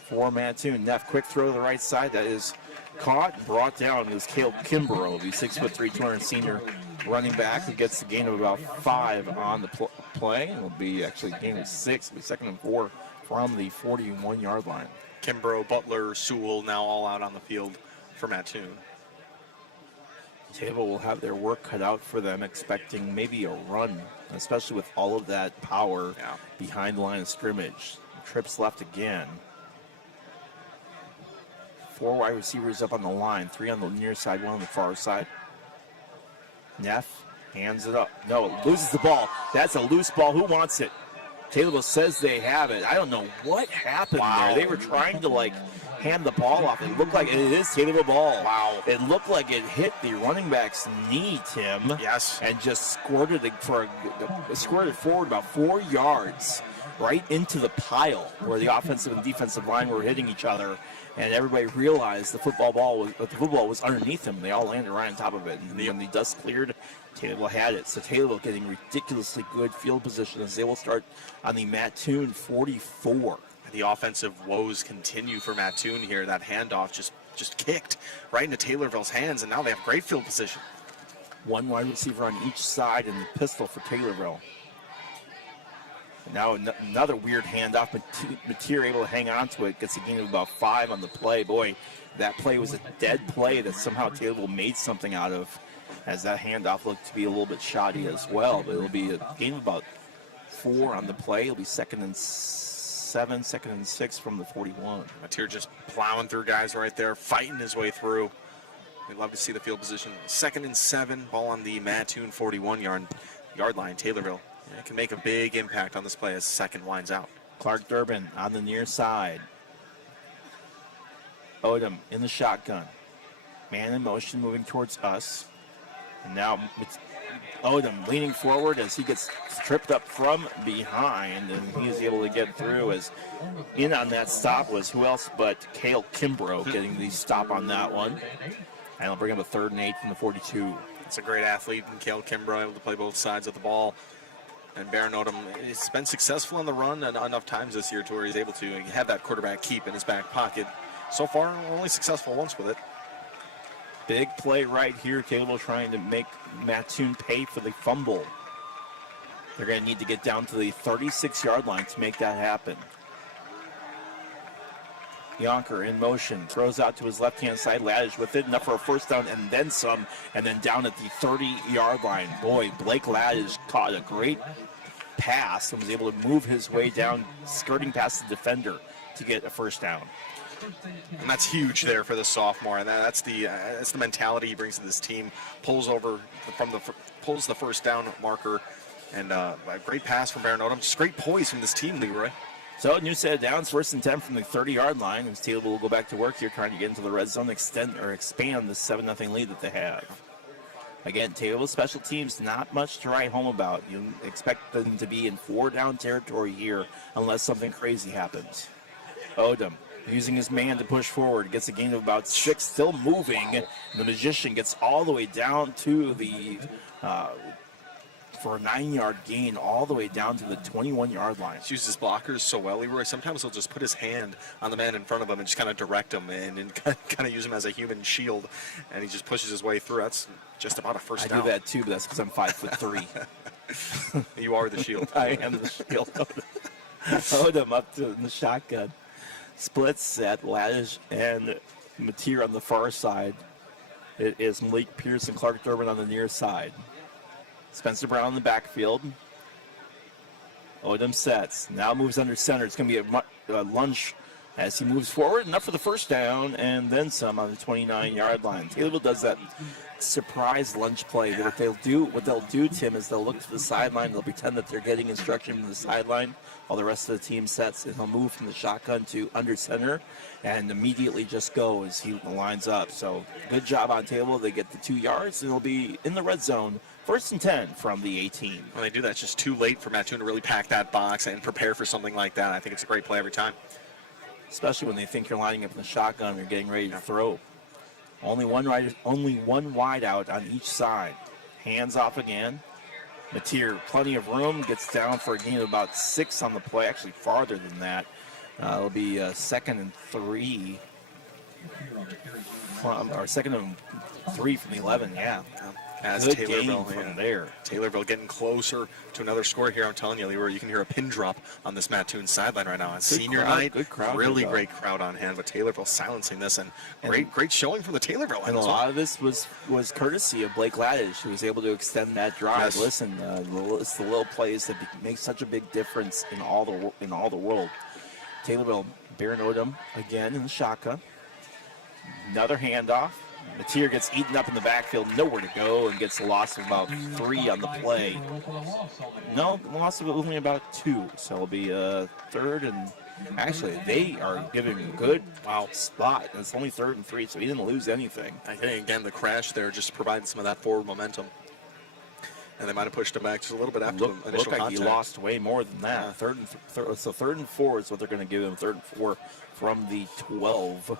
for Mattoon. Neff, quick throw to the right side. That is caught and brought down. It was Caleb Kimbrough, the 6'3", 200 senior running back, who gets the gain of about 5 on the play. It'll be actually a gain of 6. It'll be 2nd and 4 from the 41-yard line. Kimbrough, Butler, Sewell now all out on the field for Mattoon. Taylorville will have their work cut out for them, expecting maybe a run, especially with all of that power behind the line of scrimmage. Trips left again. 4 wide receivers up on the line, 3 on the near side, 1 on the far side. Neff hands it up. No, loses the ball. That's a loose ball. Who wants it? Taylorville says they have it. I don't know what happened there. They were trying to, hand the ball off. It looked like it is Taylorville ball. Wow. It looked like it hit the running back's knee, Tim. Yes. And just squirted forward about 4 yards right into the pile where the offensive and defensive line were hitting each other. And everybody realized the football was underneath them. They all landed right on top of it. And when the dust cleared, Taylorville had it. So Taylorville getting ridiculously good field position as they will start on the Mattoon 44. The offensive woes continue for Mattoon here. That handoff just kicked right into Taylorville's hands, and now they have great field position. 1 wide receiver on each side and the pistol for Taylorville. Now another weird handoff. Mattoon able to hang on to it. Gets a gain of about 5 on the play. Boy, that play was a dead play that somehow Taylorville made something out of, as that handoff looked to be a little bit shoddy as well. But it'll be a gain of about 4 on the play. It'll be 2nd and 7, 2nd and 6 from the 41. Mattoon just plowing through guys right there, fighting his way through. We'd love to see the field position. 2nd and 7, ball on the Mattoon 41-yard line. Taylorville can make a big impact on this play as second winds out. Clark Durbin on the near side. Odom in the shotgun. Man in motion moving towards us. And now Odom leaning forward as he gets tripped up from behind, and he's able to get through. As in on that stop was who else but Cale Kimbrough getting the stop on that one. And it'll bring up a 3rd and 8 from the 42. It's a great athlete, and Cale Kimbrough able to play both sides of the ball. And Baron Odom has been successful on the run enough times this year to where he's able to have that quarterback keep in his back pocket. So far, only successful once with it. Big play right here. Taylorville trying to make Mattoon pay for the fumble. They're going to need to get down to the 36-yard line to make that happen. Yonker in motion, throws out to his left-hand side. Laddish with it, enough for a first down and then some, and then down at the 30-yard line. Boy, Blake Laddish caught a great pass and was able to move his way down, skirting past the defender to get a first down. And that's huge there for the sophomore, and that's the mentality he brings to this team. Pulls the first down marker, and a great pass from Baron Odom. Just great poise from this team, Leroy. So new set of downs, 1st and 10 from the 30-yard line, and Taylorville will go back to work here, trying to get into the red zone, expand the 7-0 lead that they have. Again, Taylorville special teams, not much to write home about. You expect them to be in 4-down territory here unless something crazy happens. Odom using his man to push forward, gets a gain of about 6, still moving. The Magician gets all the way down to the for a 9-yard gain, all the way down to the 21-yard line. He uses blockers so well, Leroy. Sometimes he'll just put his hand on the man in front of him and just kind of direct him and kind of use him as a human shield, and he just pushes his way through. That's just about a first down. I do that too, but that's because I'm 5'3". You are the shield. I am the shield. Odom up to the shotgun. Splits set, Laddish and Mateer on the far side. It is Malik Pierce and Clark Durbin on the near side. Spencer Brown in the backfield. Odom sets. Now moves under center. It's going to be a lunge as he moves forward. Enough for the first down and then some on the 29-yard line. Taylorville does that surprise lunge play. What they'll do, Tim, is they'll look to the sideline. They'll pretend that they're getting instruction from the sideline while the rest of the team sets, and he'll move from the shotgun to under center and immediately just go as he lines up. So good job on Taylorville. They get the 2 yards, and they'll be in the red zone. 1st and 10 from the 18. When they do that, it's just too late for Mattoon to really pack that box and prepare for something like that. I think it's a great play every time. Especially when they think you're lining up in the shotgun and you're getting ready to throw. Only one wide out on each side. Hands off again. Mateer, plenty of room, gets down for a gain of about 6 on the play, actually farther than that. It'll be 2nd and 3. Or 2nd and 3 from the 11, yeah. As good Taylorville game from there. Taylorville getting closer to another score here. I'm telling you, Leroy, you can hear a pin drop on this Mattoon sideline right now. On senior night, good crowd, really great crowd on hand, but Taylorville silencing this, and great showing from the Taylorville. And a lot of this was courtesy of Blake Laddish, who was able to extend that drive. Yes. Listen, it's the little plays that make such a big difference in all the world. Taylorville, Baron Odom again in the shotgun. Another handoff. Mateer gets eaten up in the backfield, nowhere to go, and gets a loss of about 3 on the play. No, loss of only about 2. So it'll be a 3rd and... Actually, they are giving a good spot. And it's only 3rd and 3, so he didn't lose anything. I think, again, the crash there just provided some of that forward momentum. And they might have pushed him back just a little bit after the initial contact. He lost way more than that. So 3rd and 4 is what they're going to give him. 3rd and 4 from the 12.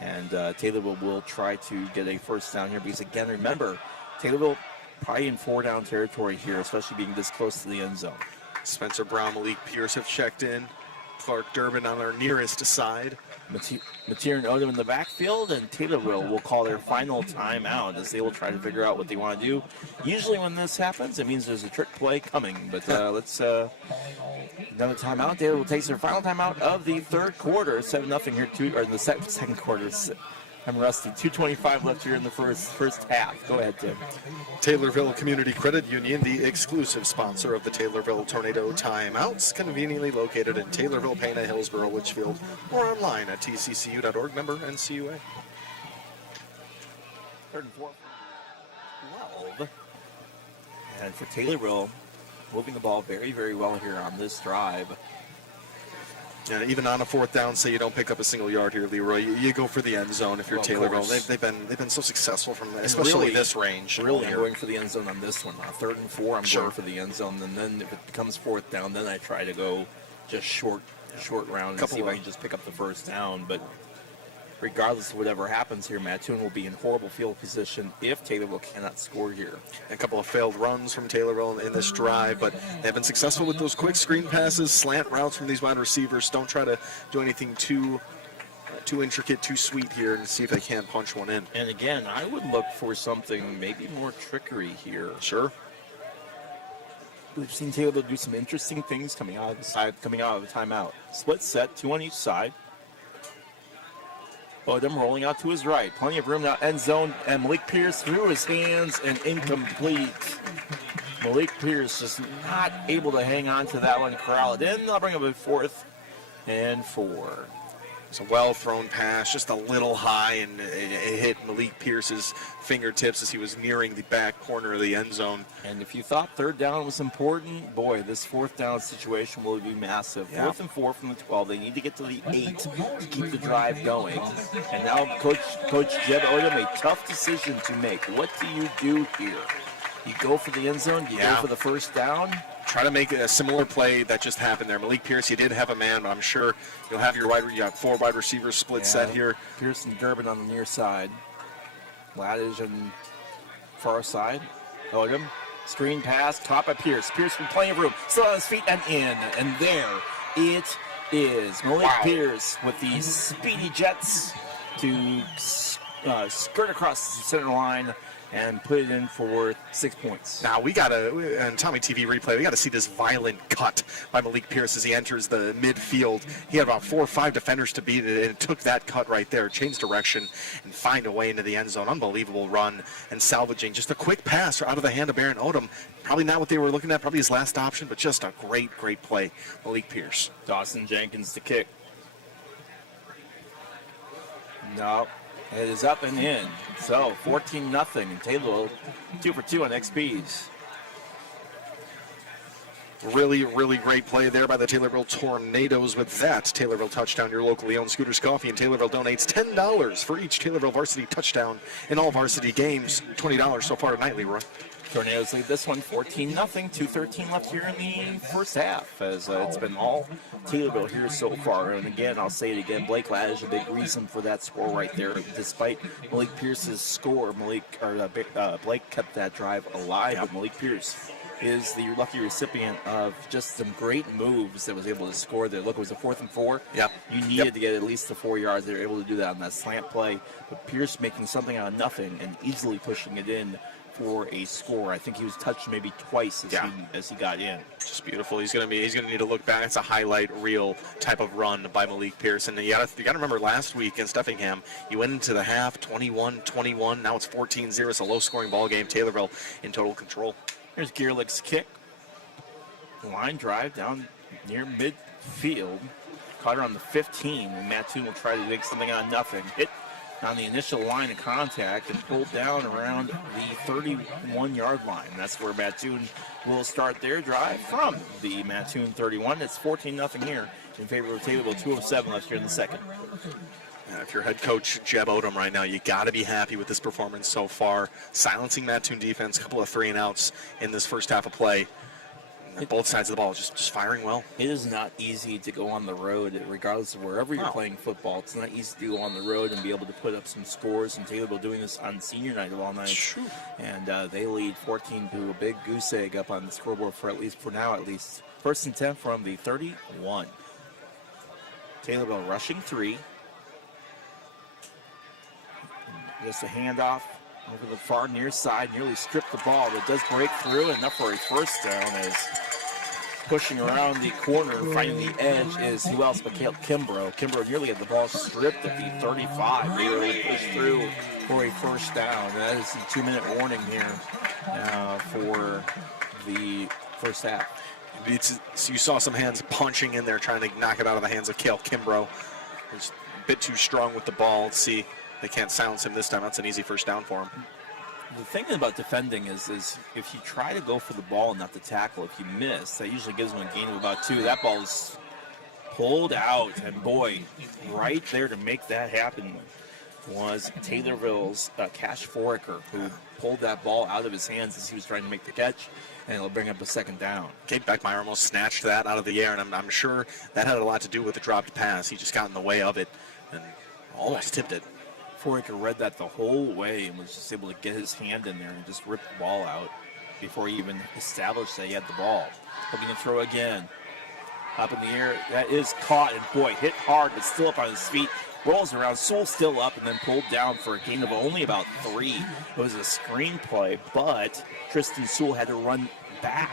And Taylorville will try to get a first down here because, again, remember, Taylorville probably in 4-down territory here, especially being this close to the end zone. Spencer Brown, Malik Pierce have checked in. Clark Durbin on their nearest side. Mateer and Odom in the backfield, and Taylorville will call their final timeout as they will try to figure out what they want to do. Usually when this happens, it means there's a trick play coming, but let's another timeout. Taylorville takes their final timeout of the 3rd quarter, 7-0 here, or in the second quarter. I'm rusty. 2:25 left here in the first half. Go ahead, Tim. Taylorville Community Credit Union, the exclusive sponsor of the Taylorville Tornado Timeouts, conveniently located in Taylorville, Pana, Hillsborough, Litchfield, or online at tccu.org, member NCUA. Third and 4 from 12. And for Taylorville, moving the ball very, very well here on this drive. Yeah, even on a fourth down, say you don't pick up a single yard here, Leroy, you go for the end zone if you're Taylorville. They've been so successful from especially really, this range. Really, I'm going for the end zone on this one. On 3rd and 4, I'm going for the end zone, and then if it becomes 4th down, then I try to go just short round and see if I can just pick up the first down. But regardless of whatever happens here, Mattoon will be in horrible field position if Taylorville cannot score here. A couple of failed runs from Taylorville in this drive, but they've been successful with those quick screen passes, slant routes from these wide receivers. Don't try to do anything too intricate, too sweet here, and see if they can punch one in. And again, I would look for something maybe more trickery here. Sure. We've seen Taylorville do some interesting things coming out of the timeout. Split set, 2 on each side. Odom rolling out to his right. Plenty of room now, end zone, and Malik Pierce through his hands and incomplete. Malik Pierce just not able to hang on to that one. Corral it in. They'll bring up a 4th and 4. It's a well-thrown pass, just a little high, and it hit Malik Pierce's fingertips as he was nearing the back corner of the end zone. And if you thought 3rd down was important, boy, this 4th down situation will be massive. 4th and 4 from the 12. They need to get to the 8 to keep the drive going. And now Coach Jeb Odom, a tough decision to make. What do you do here? You go for the end zone? You go for the first down? Try to make a similar play that just happened there. Malik Pierce, you did have a man, but I'm sure you'll have you got 4 wide receivers split set here. Pierce and Durbin on the near side. Ladage on far side. Odom, screen pass, top at Pierce. Pierce with plenty of room, still on his feet and in. And there it is. Malik Pierce with the speedy jets to skirt across the center line and put it in for 6 points. Now we gotta, on TommyTV replay, we gotta see this violent cut by Malik Pierce as he enters the midfield. He had about 4 or 5 defenders to beat it, and it took that cut right there, changed direction, and find a way into the end zone. Unbelievable run and salvaging. Just a quick pass out of the hand of Baron Odom. Probably not what they were looking at, probably his last option, but just a great, great play. Malik Pierce. Dawson Jenkins to kick. No. It is up and in. So 14-0. Taylor 2 for 2 on XPs. Really, really great play there by the Taylorville Tornadoes with that Taylorville touchdown. Your locally owned Scooters Coffee in Taylorville donates $10 for each Taylorville varsity touchdown in all varsity games. $20 so far tonight, Leroy. Tornadoes lead this one 14-0. 2:13 left here in the first half, as it's been all Taylorville here so far. And again, I'll say it again, Blake Ladd is a big reason for that score right there. Despite Malik Pierce's score, Blake kept that drive alive. But Malik Pierce is the lucky recipient of just some great moves that was able to score there. Look, it was a 4th and 4. Yep. You needed to get at least the 4 yards. They were able to do that on that slant play. But Pierce making something out of nothing and easily pushing it in for a score. I think he was touched maybe twice as he got in. Just beautiful. He's gonna need to look back. It's a highlight reel type of run by Malik Pierce. And you gotta remember last week against Effingham, you went into the half 21-21. Now it's 14-0. It's a low scoring ball game. Taylorville in total control. Here's Gearlick's kick. Line drive down near midfield. Caught her on the 15. And Mattoon will try to make something out of nothing. Hit on the initial line of contact and pulled down around the 31-yard line. That's where Mattoon will start their drive from the Mattoon 31. It's 14-0 here in favor of Taylorville. 2:07 left here in the second. If you're head coach Jeb Odom right now, you got to be happy with this performance so far. Silencing Mattoon defense, a couple of 3-and-outs in this first half of play. Both sides of the ball just firing well. It is not easy to go on the road, regardless of wherever you're playing football. It's not easy to go on the road and be able to put up some scores. And Taylorville doing this on senior night of all night. True. And they lead 14 to a big goose egg up on the scoreboard for now at least. 1st and 10 from the 31. Taylorville rushing 3. Just a handoff over the far near side, nearly stripped the ball, but does break through, enough for a first down as pushing around the corner, finding the edge is who else but Kimbrough. Kimbrough nearly had the ball stripped at the 35. They really pushed through for a first down. And that is the 2-minute warning here for the first half. You saw some hands punching in there, trying to knock it out of the hands of Kimbrough. It's a bit too strong with the ball. Let's see they can't silence him this time. That's an easy first down for him. The thing about defending is if you try to go for the ball and not the tackle, if you miss, that usually gives them a gain of about 2. That ball is pulled out, and boy, right there to make that happen was Taylorville's Cash Foraker, who pulled that ball out of his hands as he was trying to make the catch, and it'll bring up a second down. Kate Beckmeyer almost snatched that out of the air, and I'm sure that had a lot to do with the dropped pass. He just got in the way of it and almost tipped it. Foraker read that the whole way and was just able to get his hand in there and just rip the ball out before he even established that he had the ball. Looking to throw again. Up in the air, that is caught, and boy, hit hard, but still up on his feet. Rolls around, Sewell still up, and then pulled down for a gain of only about 3. It was a screenplay, but Tristan Sewell had to run back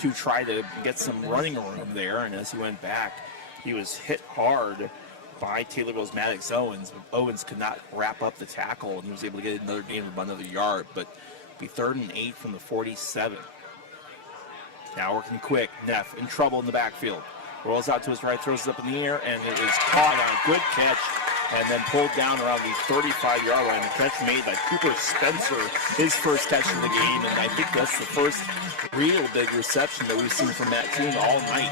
to try to get some running room there, and as he went back, he was hit hard by Taylorville's Maddox Owens. Owens could not wrap up the tackle, and he was able to get another gain of about another yard, but be 3rd and 8 from the 47. Now working quick, Neff in trouble in the backfield. Rolls out to his right, throws it up in the air, and it is caught on a good catch and then pulled down around the 35-yard line. A catch made by Cooper Spencer, his first catch of the game, and I think that's the first real big reception that we've seen from Mattoon all night.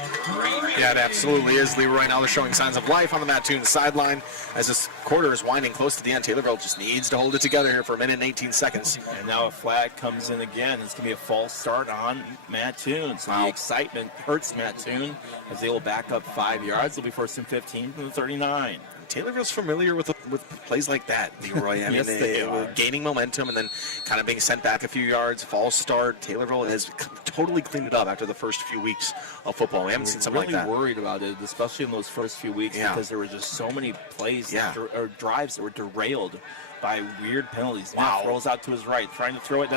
Yeah, it absolutely is, Leroy. Now they're showing signs of life on the Mattoon sideline as this quarter is winding close to the end. Taylorville just needs to hold it together here for a minute and 18 seconds. And now a flag comes in again. It's going to be a false start on Mattoon. So the excitement hurts Mattoon as they will back up 5 yards. They'll be 1st and 15 from the 39. Taylorville's familiar with plays like that, Leroy. I mean, Yes, they are. Gaining momentum and then kind of being sent back a few yards, false start. Taylorville has totally cleaned it up after the first few weeks of football. We haven't seen something really like that. Worried about it, especially in those first few weeks, because there were just so many plays or drives that were derailed by weird penalties. Neff rolls out to his right, trying to throw it.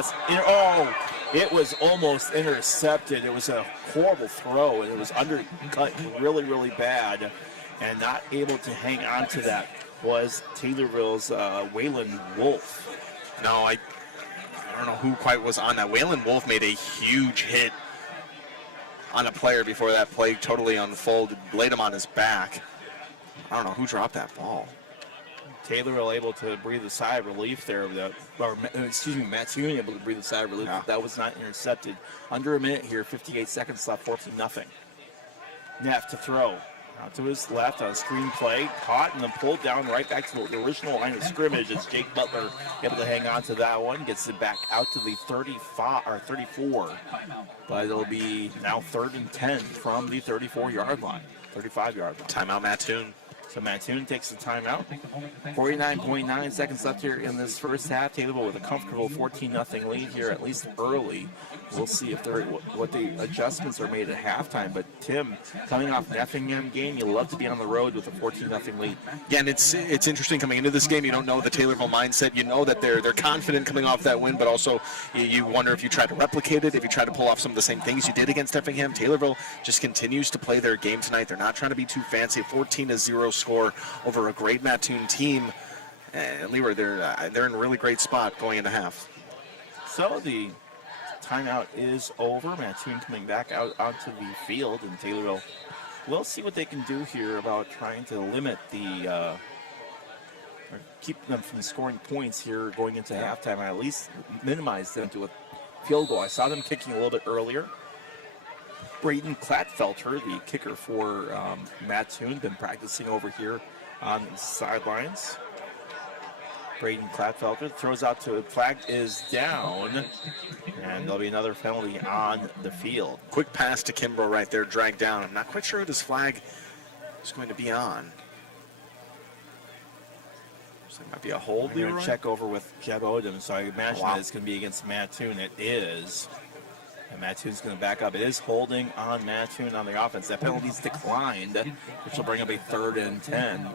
It was almost intercepted. It was a horrible throw, and it was undercut really, really bad. And not able to hang on to that was Taylorville's Waylon Wolf. No, I don't know who quite was on that. Waylon Wolf made a huge hit on a player before that play totally unfolded, laid him on his back. I don't know who dropped that ball. Taylorville able to breathe a sigh of relief there. Mattoon able to breathe a sigh of relief. Yeah. That was not intercepted. Under a minute here, 58 seconds left, 14-0. Neff to throw. Out to his left on a screen play, caught and then pulled down right back to the original line of scrimmage as Jake Butler able to hang on to that one, gets it back out to the 35 or 34. But it'll be now 3rd and 10 from the 34-yard line, 35-yard line. Timeout Mattoon. So Mattoon takes the timeout. 49.9 seconds left here in this first half. Taylorville with a comfortable 14-0 lead here, at least early. We'll see if what the adjustments are made at halftime. But Tim, coming off an Effingham game, you love to be on the road with a 14-0 lead. Yeah, and it's interesting coming into this game. You don't know the Taylorville mindset. You know that they're confident coming off that win, but also you wonder if you try to replicate it, if you try to pull off some of the same things you did against Effingham. Taylorville just continues to play their game tonight. They're not trying to be too fancy. 14-0 score over a great Mattoon team. And Leroy, they're in a really great spot going into half. So the timeout is over. Mattoon coming back out onto the field, and Taylorville will see what they can do here about trying to limit or keep them from scoring points here going into halftime, and at least minimize them to a field goal. I saw them kicking a little bit earlier. Braden Klatfelter, the kicker for Mattoon, been practicing over here on the sidelines. Braden Klatfelter throws out to it. Flag is down, and there'll be another penalty on the field. Quick pass to Kimbrough right there, dragged down. I'm not quite sure who this flag is going to be on. So it might be a hold. I'm going to check over with Jeb Odom, so I imagine that it's going to be against Mattoon. It is. And Mattoon's going to back up. It is holding on Mattoon on the offense. That penalty's declined, which will bring up a 3rd and 10.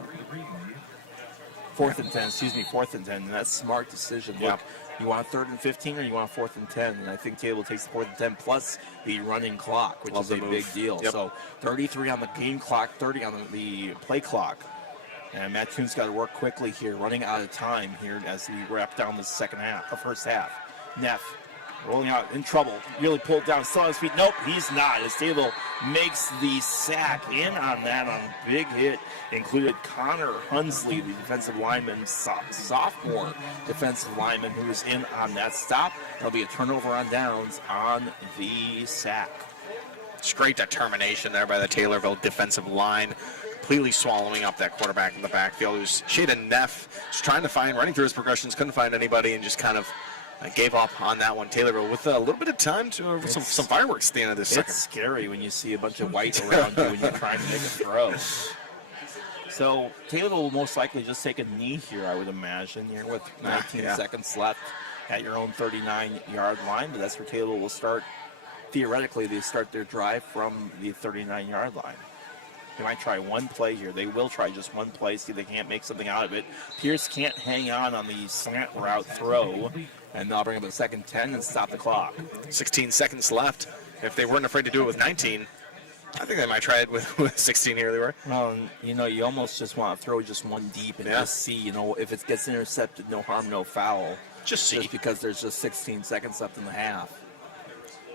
4th and 10, fourth and 10. And that's a smart decision. Yeah. Look, you want 3rd and 15 or you want 4th and 10? And I think Taylor takes the 4th and 10 plus the running clock, which is a big deal. Yep. So 33 on the game clock, 30 on the play clock. And Mattoon's got to work quickly here, running out of time here as we wrap down the first half. Neff rolling out in trouble. Really pulled down, still on his feet. Nope, he's not. As Taylorville makes the sack in on that on a big hit. Included Connor Hunsley, the defensive lineman, sophomore defensive lineman, who was in on that stop. There'll be a turnover on downs on the sack. It's great determination there by the Taylorville defensive line, completely swallowing up that quarterback in the backfield. It was Shaden Neff, was trying to find, running through his progressions, couldn't find anybody, and just kind of gave up on that one. Taylorville with a little bit of time to some fireworks at the end of this second. It's scary when you see a bunch of white around you when you're trying to make a throw. So Taylorville will most likely just take a knee here, I would imagine, here with 19 seconds left at your own 39-yard line. But that's where Taylorville will start. Theoretically, they start their drive from the 39-yard line. They might try one play here. They will try just one play, see if they can't make something out of it. Pierce can't hang on the slant route throw, and they'll bring up a second 10 and stop the clock. 16 seconds left. If they weren't afraid to do it with 19, I think they might try it with 16 here, Leroy. Well, you almost just want to throw just one deep and just see, if it gets intercepted, no harm, no foul. Just see. Just because there's just 16 seconds left in the half.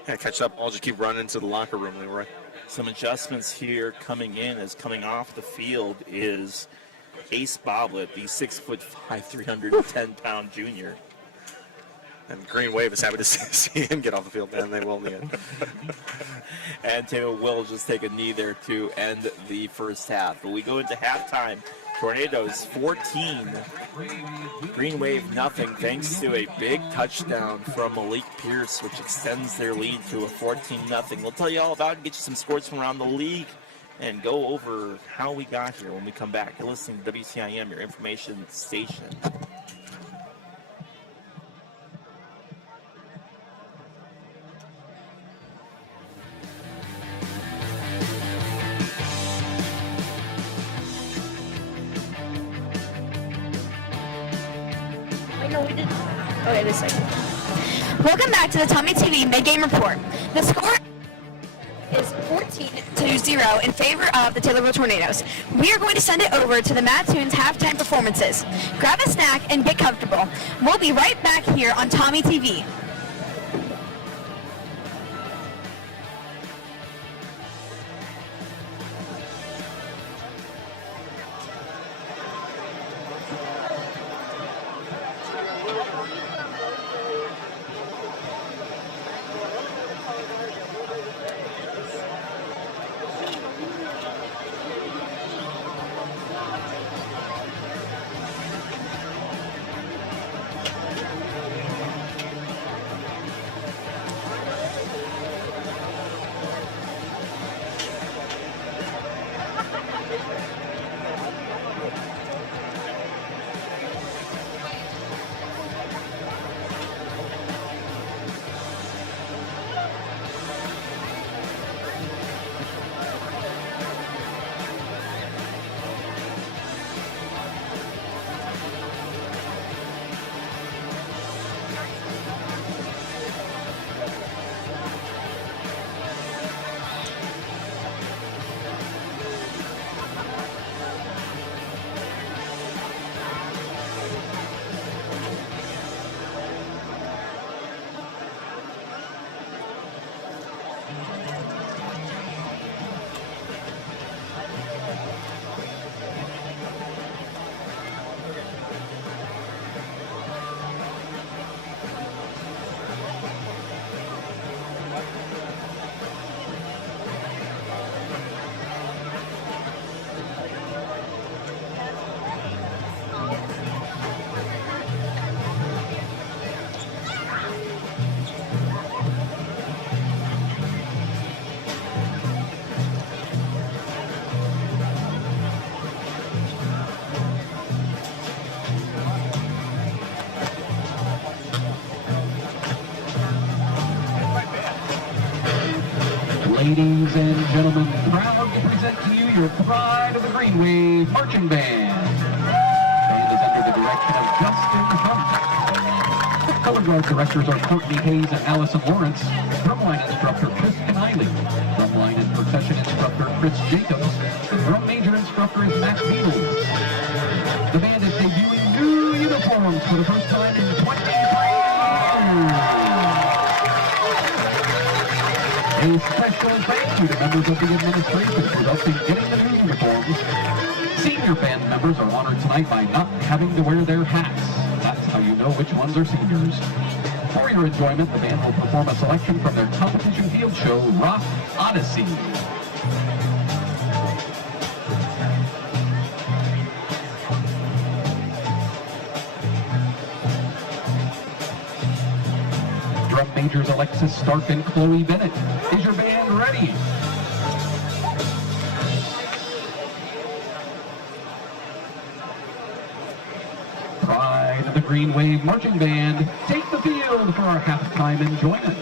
Yeah, catch up. I'll just keep running to the locker room, Leroy. Some adjustments here coming in as coming off the field is Ace Boblet, the 6'5", 310-pound junior. And Greenwave is happy to see him get off the field, and they will in the end. And Taylor will just take a knee there to end the first half. But we go into halftime. Tornadoes 14, Greenwave nothing, thanks to a big touchdown from Malik Pierce, which extends their lead to a 14-0. We'll tell you all about it, get you some scores from around the league, and go over how we got here when we come back. You're listening to WCIM, your information station. Okay, this second. Welcome back to the TommyTV mid-game report. The score is 14-0 in favor of the Taylorville Tornadoes. We are going to send it over to the Mattoon's halftime performances. Grab a snack and get comfortable. We'll be right back here on TommyTV. Ladies and gentlemen, proud to present to you your Pride of the Greenwave Marching Band. The band is under the direction of Justin Hunt. Color guard directors are Courtney Hayes and Allison Lawrence. Drumline instructor Chris Keniley. Drumline and percussion instructor Chris Jacobs. The drum major instructor is Matt Beals. The band is debuting new uniforms for the first time in 23 years. special thank you to members of the administration who helped in getting the new uniforms. Senior band members are honored tonight by not having to wear their hats. That's how you know which ones are seniors. For your enjoyment, the band will perform a selection from their competition field show, Rock Odyssey. Drum majors Alexis Stark and Chloe Bennett. Is your band ready? Pride of the Greenwave Marching Band, take the field for our halftime enjoyment.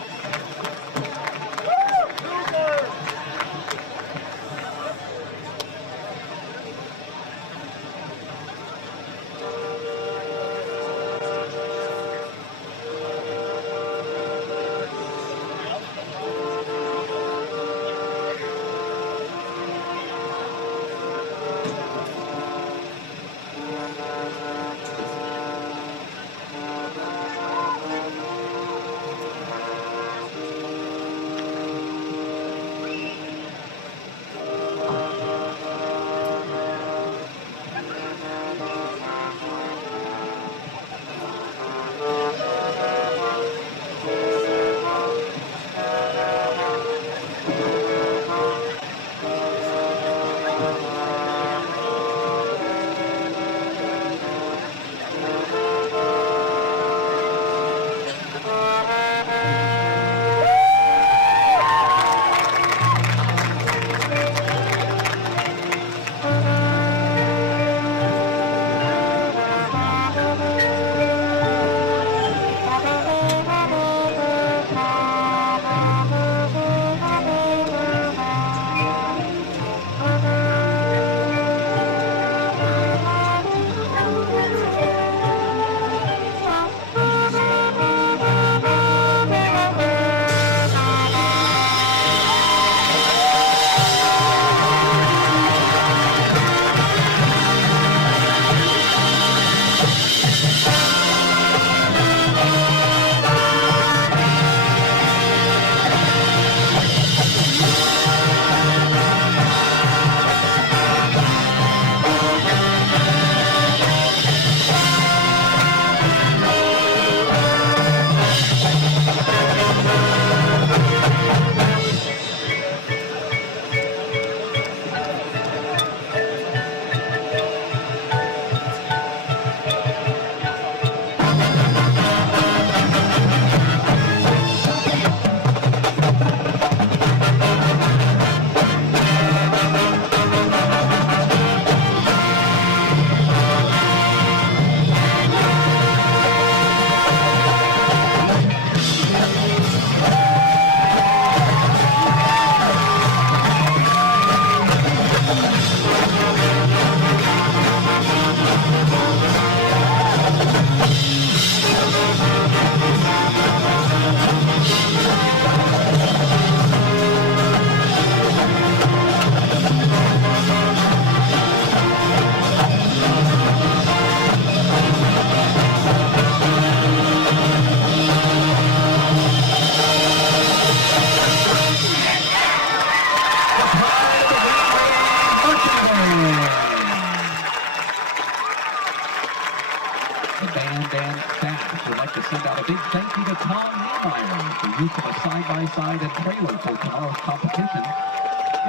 To send out a big thank you to Tom Niemeyer for use of a side-by-side and trailer for tomorrow's competition.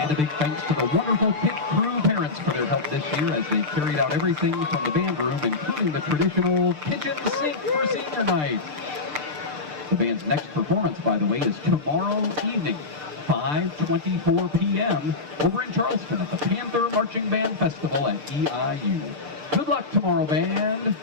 And a big thanks to the wonderful pit crew parents for their help this year as they carried out everything from the band room, including the traditional kitchen sink for senior night. The band's next performance, by the way, is tomorrow evening, 5:24 p.m. over in Charleston at the Panther Marching Band Festival at EIU. Good luck tomorrow, band.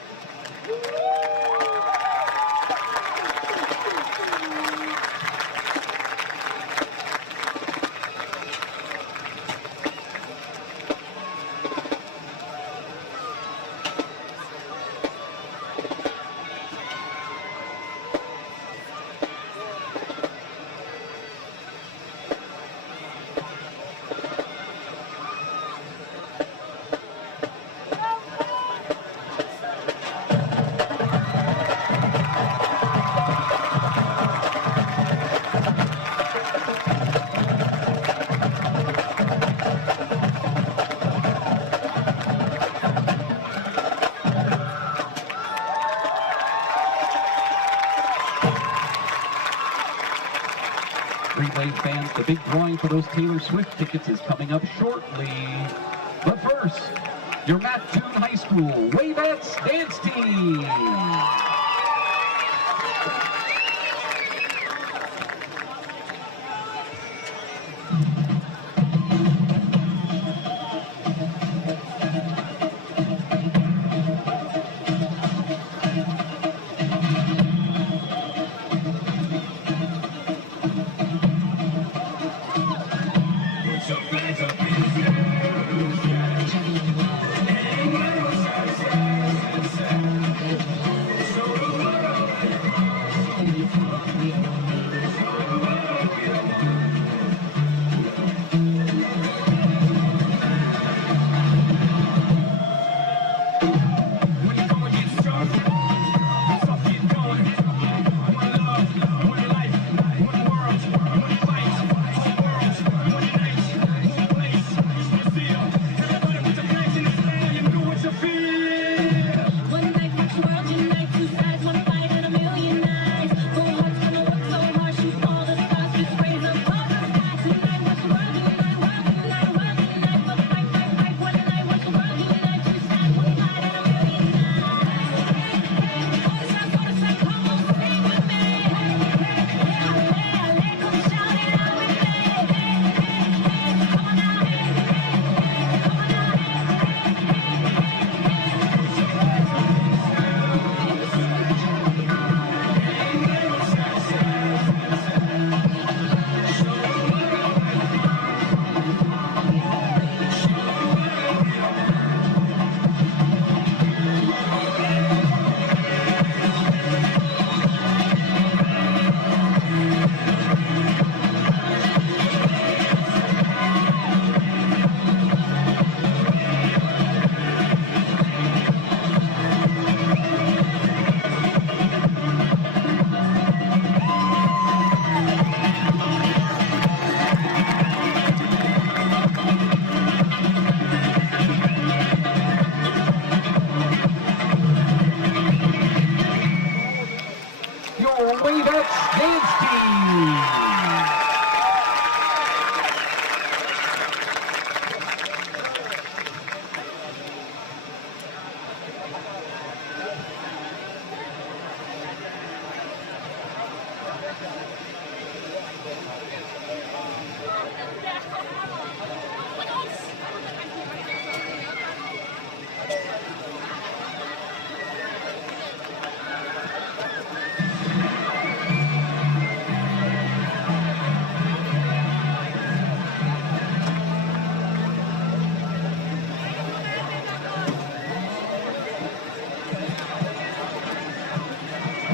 Greenwave fans, the big drawing for those Taylor Swift tickets is coming up shortly. But first, your Mattoon High School Wavettes dance team. Wavettes dance team.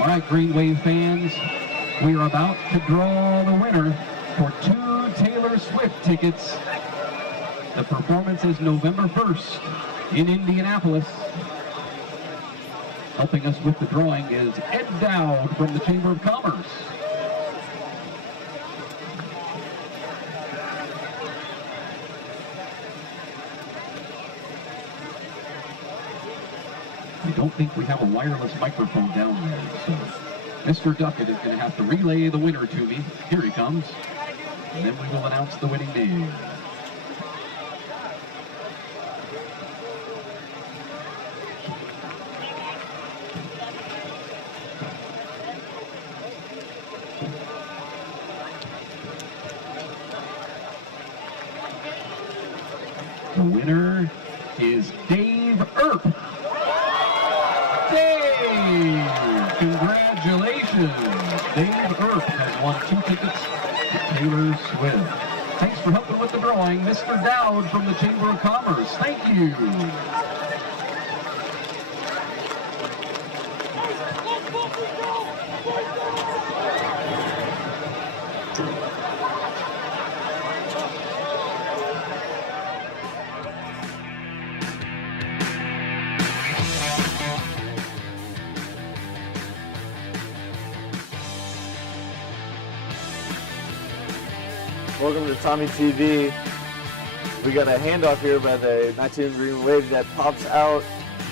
All right, Greenwave fans, we are about to draw the winner for 2 Taylor Swift tickets. The performance is November 1st in Indianapolis. Helping us with the drawing is Ed Dowd from the Chamber of Commerce. I don't think we have a wireless microphone down there, so Mr. Duckett is going to have to relay the winner to me. Here he comes. And then we will announce the winning name. The winner is Dave Earp. Dave! Congratulations! Dave Earp has won 2 tickets to Taylor Swift. Thanks for helping with the drawing, Mr. Dowd from the Chamber of Commerce. Thank you. Welcome to TommyTV. We got a handoff here by the Mattoon Greenwave that pops out,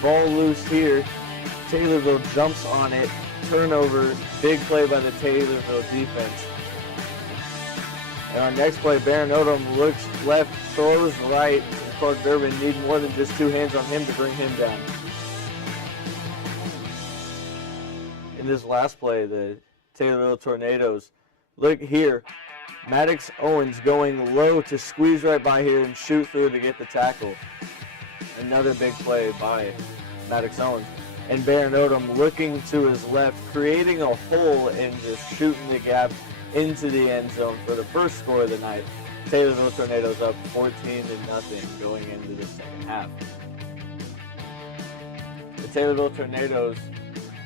ball loose here. Taylorville jumps on it, turnover, big play by the Taylorville defense. And our next play, Baron Odom looks left, throws right. And Clark Durbin need more than just 2 hands on him to bring him down. In this last play, the Taylorville Tornadoes, look here. Maddox Owens going low to squeeze right by here and shoot through to get the tackle. Another big play by Maddox Owens. And Baron Odom looking to his left, creating a hole and just shooting the gap into the end zone for the first score of the night. Taylorville Tornadoes up 14-0 going into the second half. The Taylorville Tornadoes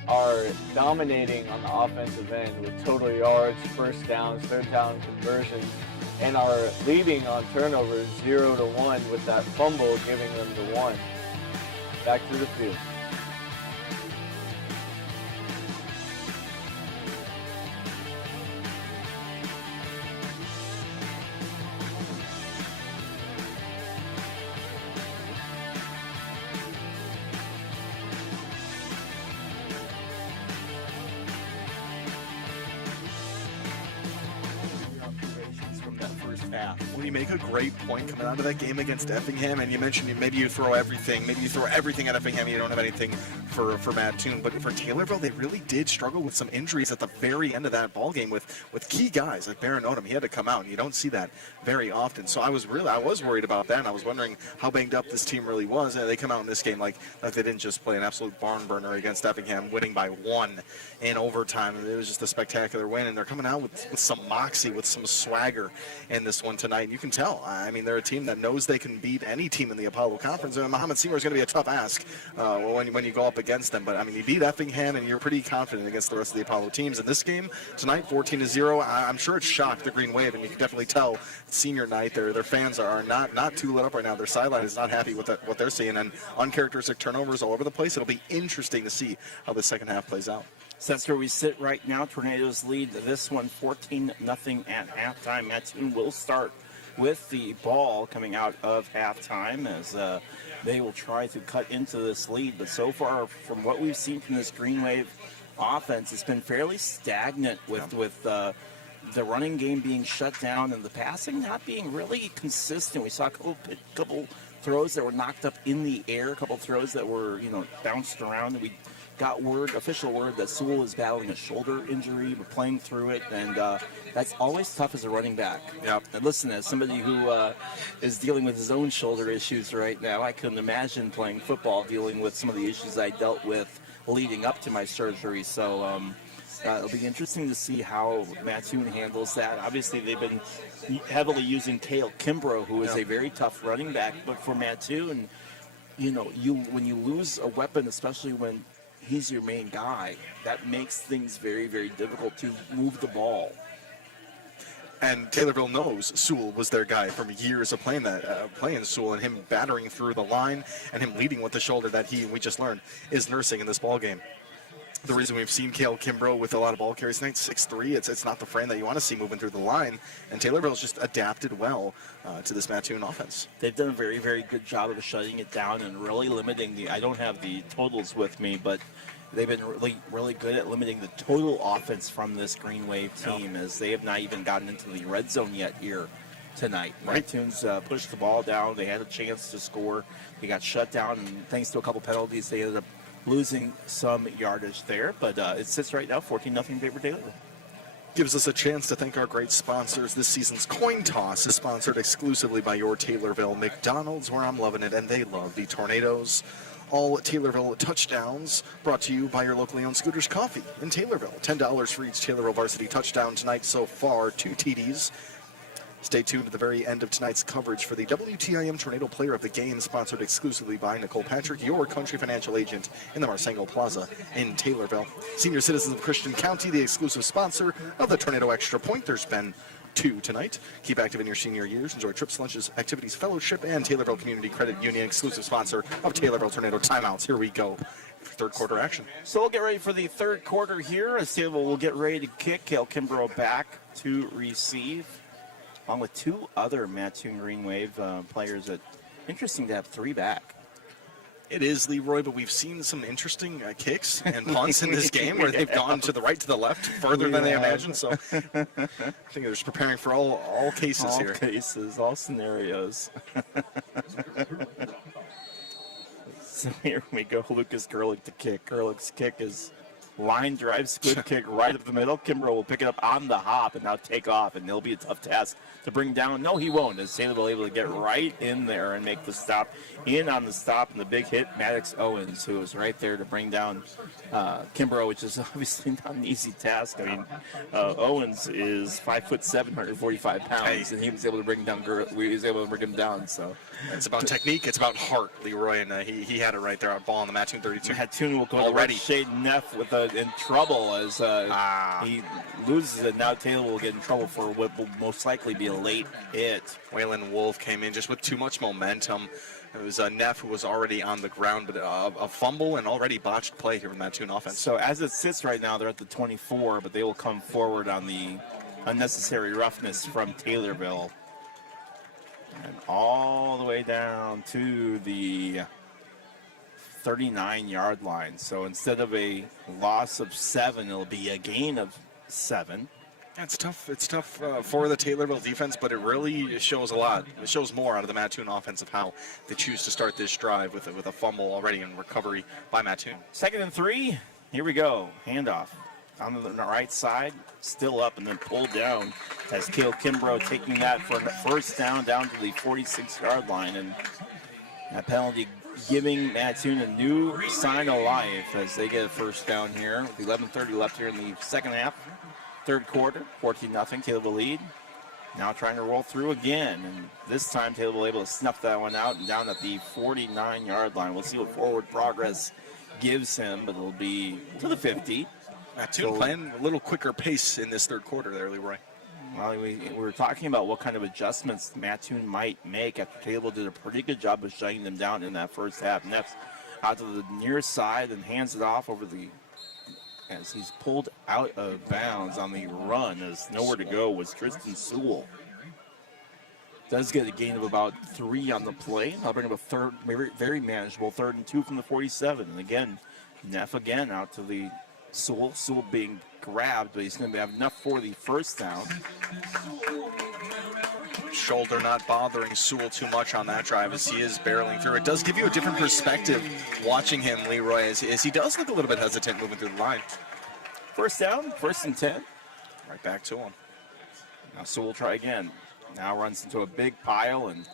are dominating on the offensive end with total yards, first downs, third down conversions, and are leading on turnovers 0-1 with that fumble giving them the 1. Back to the field. From that first half. Well, you make a great point coming out of that game against Effingham, and you mentioned maybe you throw everything at Effingham, you don't have anything for Mattoon, but for Taylorville, they really did struggle with some injuries at the very end of that ball game with key guys like Baron Odom. He had to come out, and you don't see that very often. So I was worried about that, and I was wondering how banged up this team really was. And they come out in this game like they didn't just play an absolute barn burner against Effingham, winning by 1 in overtime. It was just a spectacular win, and they're coming out with some moxie, with some swagger in this one tonight. And you can tell. I mean, they're a team that knows they can beat any team in the Apollo Conference, and Muhammad Seymour is going to be a tough ask when you go up against them. But I mean, you beat Effingham, and you're pretty confident against the rest of the Apollo teams. In this game tonight, 14-0, I'm sure it shocked the Green Wave, and you can definitely tell senior night. Their fans are not too lit up right now. Their sideline is not happy with what they're seeing, and uncharacteristic turnovers all over the place. It'll be interesting to see how the second half plays out. So that's where we sit right now. Tornadoes lead this one 14-0 at halftime. Mattoon will start with the ball coming out of halftime as they will try to cut into this lead. But so far, from what we've seen from this Green Wave offense, it's been fairly stagnant with the running game being shut down and the passing not being really consistent. We saw a couple throws that were knocked up in the air, a couple throws that were bounced around, and we got official word that Sewell is battling a shoulder injury. We're playing through it, and that's always tough as a running back. Yep. And listen, as somebody who is dealing with his own shoulder issues right now, I couldn't imagine playing football dealing with some of the issues I dealt with leading up to my surgery. So it'll be interesting to see how Mattoon handles that. Obviously, they've been heavily using Cale Kimbrough, who is a very tough running back. But for Mattoon, when you lose a weapon, especially when he's your main guy, that makes things very, very difficult to move the ball. And Taylorville knows Sewell was their guy from years of playing Sewell, and him battering through the line and him leading with the shoulder that we just learned is nursing in this ball game. The reason we've seen Cale Kimbrough with a lot of ball carries tonight, 6'3", it's not the frame that you want to see moving through the line, and Taylorville's just adapted well to this Mattoon offense. They've done a very, very good job of shutting it down and really limiting I don't have the totals with me, but they've been really, really good at limiting the total offense from this Green Wave team, as they have not even gotten into the red zone yet here tonight. Right. Mattoon's pushed the ball down. They had a chance to score. They got shut down, and thanks to a couple penalties, they ended up losing some yardage there. But it sits right now 14-0 in favor of Taylorville. Gives us a chance to thank our great sponsors. This season's coin toss is sponsored exclusively by your Taylorville McDonald's, where I'm loving it, and they love the Tornadoes. All Taylorville touchdowns brought to you by your locally owned Scooters Coffee in Taylorville. $10 for each Taylorville varsity touchdown tonight so far, 2 TDs. Stay tuned to the very end of tonight's coverage for the WTIM Tornado Player of the Game, sponsored exclusively by Nicole Patrick, your country financial agent in the Marsango Plaza in Taylorville. Senior Citizens of Christian County, the exclusive sponsor of the Tornado Extra Point. There's been 2 tonight. Keep active in your senior years. Enjoy trips, lunches, activities, fellowship, and Taylorville Community Credit Union, exclusive sponsor of Taylorville Tornado Timeouts. Here we go. Third quarter action. So we'll get ready for the third quarter here, as Taylorville will get ready to kick. Cale Kimbrough back to receive, along with 2 other Mattoon Greenwave players. Interesting to have 3 back. It is, Leroy, but we've seen some interesting kicks and punts in this game where they've gone to the right, to the left, further than they imagined. So I think they're just preparing for all cases here. All cases, all scenarios. So here we go. Lucas Gerlich to kick. Gerlich's kick is line drive, squid kick right up the middle. Kimbrough will pick it up on the hop and now take off, and it'll be a tough task to bring down. No, he won't, as Taylorville able to get right in there and make the stop. In on the stop and the big hit, Maddox Owens, who was right there to bring down Kimbrough, which is obviously not an easy task. I mean, Owens is 5'7", 145 pounds, and he was able to bring down. He was able to bring him down. So it's about technique. It's about heart, Leroy, and he had it right there. Ball on the Mattoon 32. Mattoon will go already. Shade Neff with in trouble as he loses it. Now Taylor will get in trouble for what will most likely be a late hit. Waylon Wolf came in just with too much momentum. It was Neff who was already on the ground, but a fumble and already botched play here with Mattoon offense. So as it sits right now, they're at the 24, but they will come forward on the unnecessary roughness from Taylorville. And all the way down to the 39-yard line. So instead of a loss of 7, it'll be a gain of 7. It's tough. It's tough for the Taylorville defense, but it really shows a lot. It shows more out of the Mattoon offense of how they choose to start this drive with a fumble already in recovery by Mattoon. 2nd and 3. Here we go. Handoff on the right side, still up and then pulled down as Cale Kimbrough taking that for first down to the 46-yard line, and that penalty giving Mattoon a new sign of life as they get a first down here with 11:30 left here in the second half. Third quarter, 14-0, Taylorville lead. Now trying to roll through again, and this time Taylorville able to snuff that one out and down at the 49-yard line. We'll see what forward progress gives him, but it'll be to the 50. Mattoon playing a little quicker pace in this third quarter there, Leroy. Well, we were talking about what kind of adjustments Mattoon might make after Taylorville did a pretty good job of shutting them down in that first half. Neff out to the near side and hands it off over as he's pulled out of bounds on the run, as nowhere to go was Tristan Sewell. Does get a gain of about 3 on the play. I'll bring up a third, very manageable 3rd and 2 from the 47. And again, Neff again out to the Sewell. Sewell being grabbed, but he's going to have enough for the first down. Shoulder not bothering Sewell too much on that drive as he is barreling through. It does give you a different perspective watching him, Leroy, as he does look a little bit hesitant moving through the line. First down, 1st and 10. Right back to him. Now Sewell try again. Now runs into a big pile, and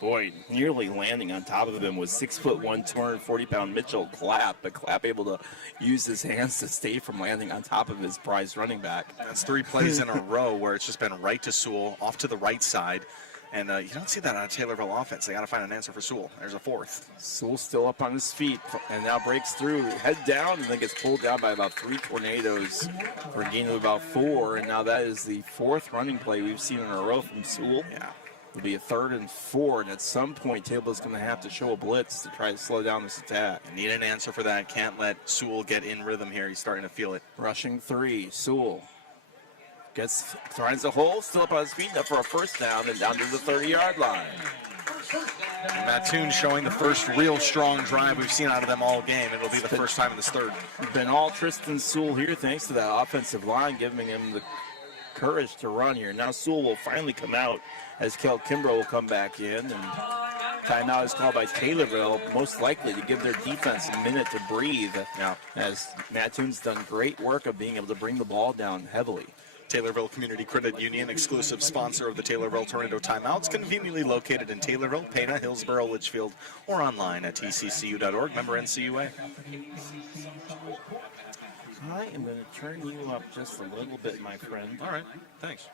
boy, nearly landing on top of him was 6'1", 240-pound Mitchell Clapp, but Clapp able to use his hands to stay from landing on top of his prized running back. That's 3 plays in a row where it's just been right to Sewell, off to the right side, and you don't see that on a Taylorville offense. They got to find an answer for Sewell. There's a 4th. Sewell still up on his feet, and now breaks through, head down, and then gets pulled down by about 3 Tornadoes for a gain of about 4, and now that is the 4th running play we've seen in a row from Sewell. Yeah. It'll be a 3rd and 4, and at some point, Taylorville's going to have to show a blitz to try to slow down this attack. Need an answer for that. Can't let Sewell get in rhythm here. He's starting to feel it. Rushing 3, Sewell finds a hole, still up on his feet, up for a first down, and down to the 30-yard line. And Mattoon showing the first real strong drive we've seen out of them all game. It'll be the first time in this third. Been all Tristan Sewell here, thanks to that offensive line, giving him the courage to run here. Now Sewell will finally come out as Kel Kimbrough will come back in, and timeout is called by Taylorville, most likely to give their defense a minute to breathe. Yeah. As Mattoon's done great work of being able to bring the ball down heavily. Taylorville Community Credit Union, exclusive sponsor of the Taylorville Tornado Timeouts, conveniently located in Taylorville, Pana, Hillsborough, Litchfield, or online at tccu.org. Member NCUA. I am going to turn you up just a little bit, my friend. All right, thanks.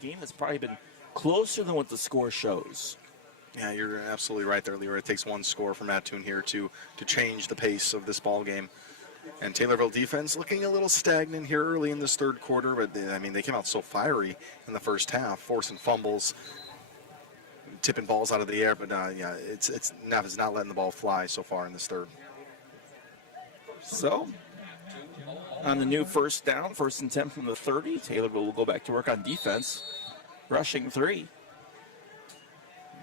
Game that's probably been closer than what the score shows. Yeah, you're absolutely right there, Leroy. It takes one score for Mattoon here to change the pace of this ball game. And Taylorville defense looking a little stagnant here early in this third quarter, but they came out so fiery in the first half, forcing fumbles, tipping balls out of the air. But yeah, Neff is not letting the ball fly so far in this third. So, on the new first down, 1st and 10 from the 30, Taylorville will go back to work on defense, rushing 3.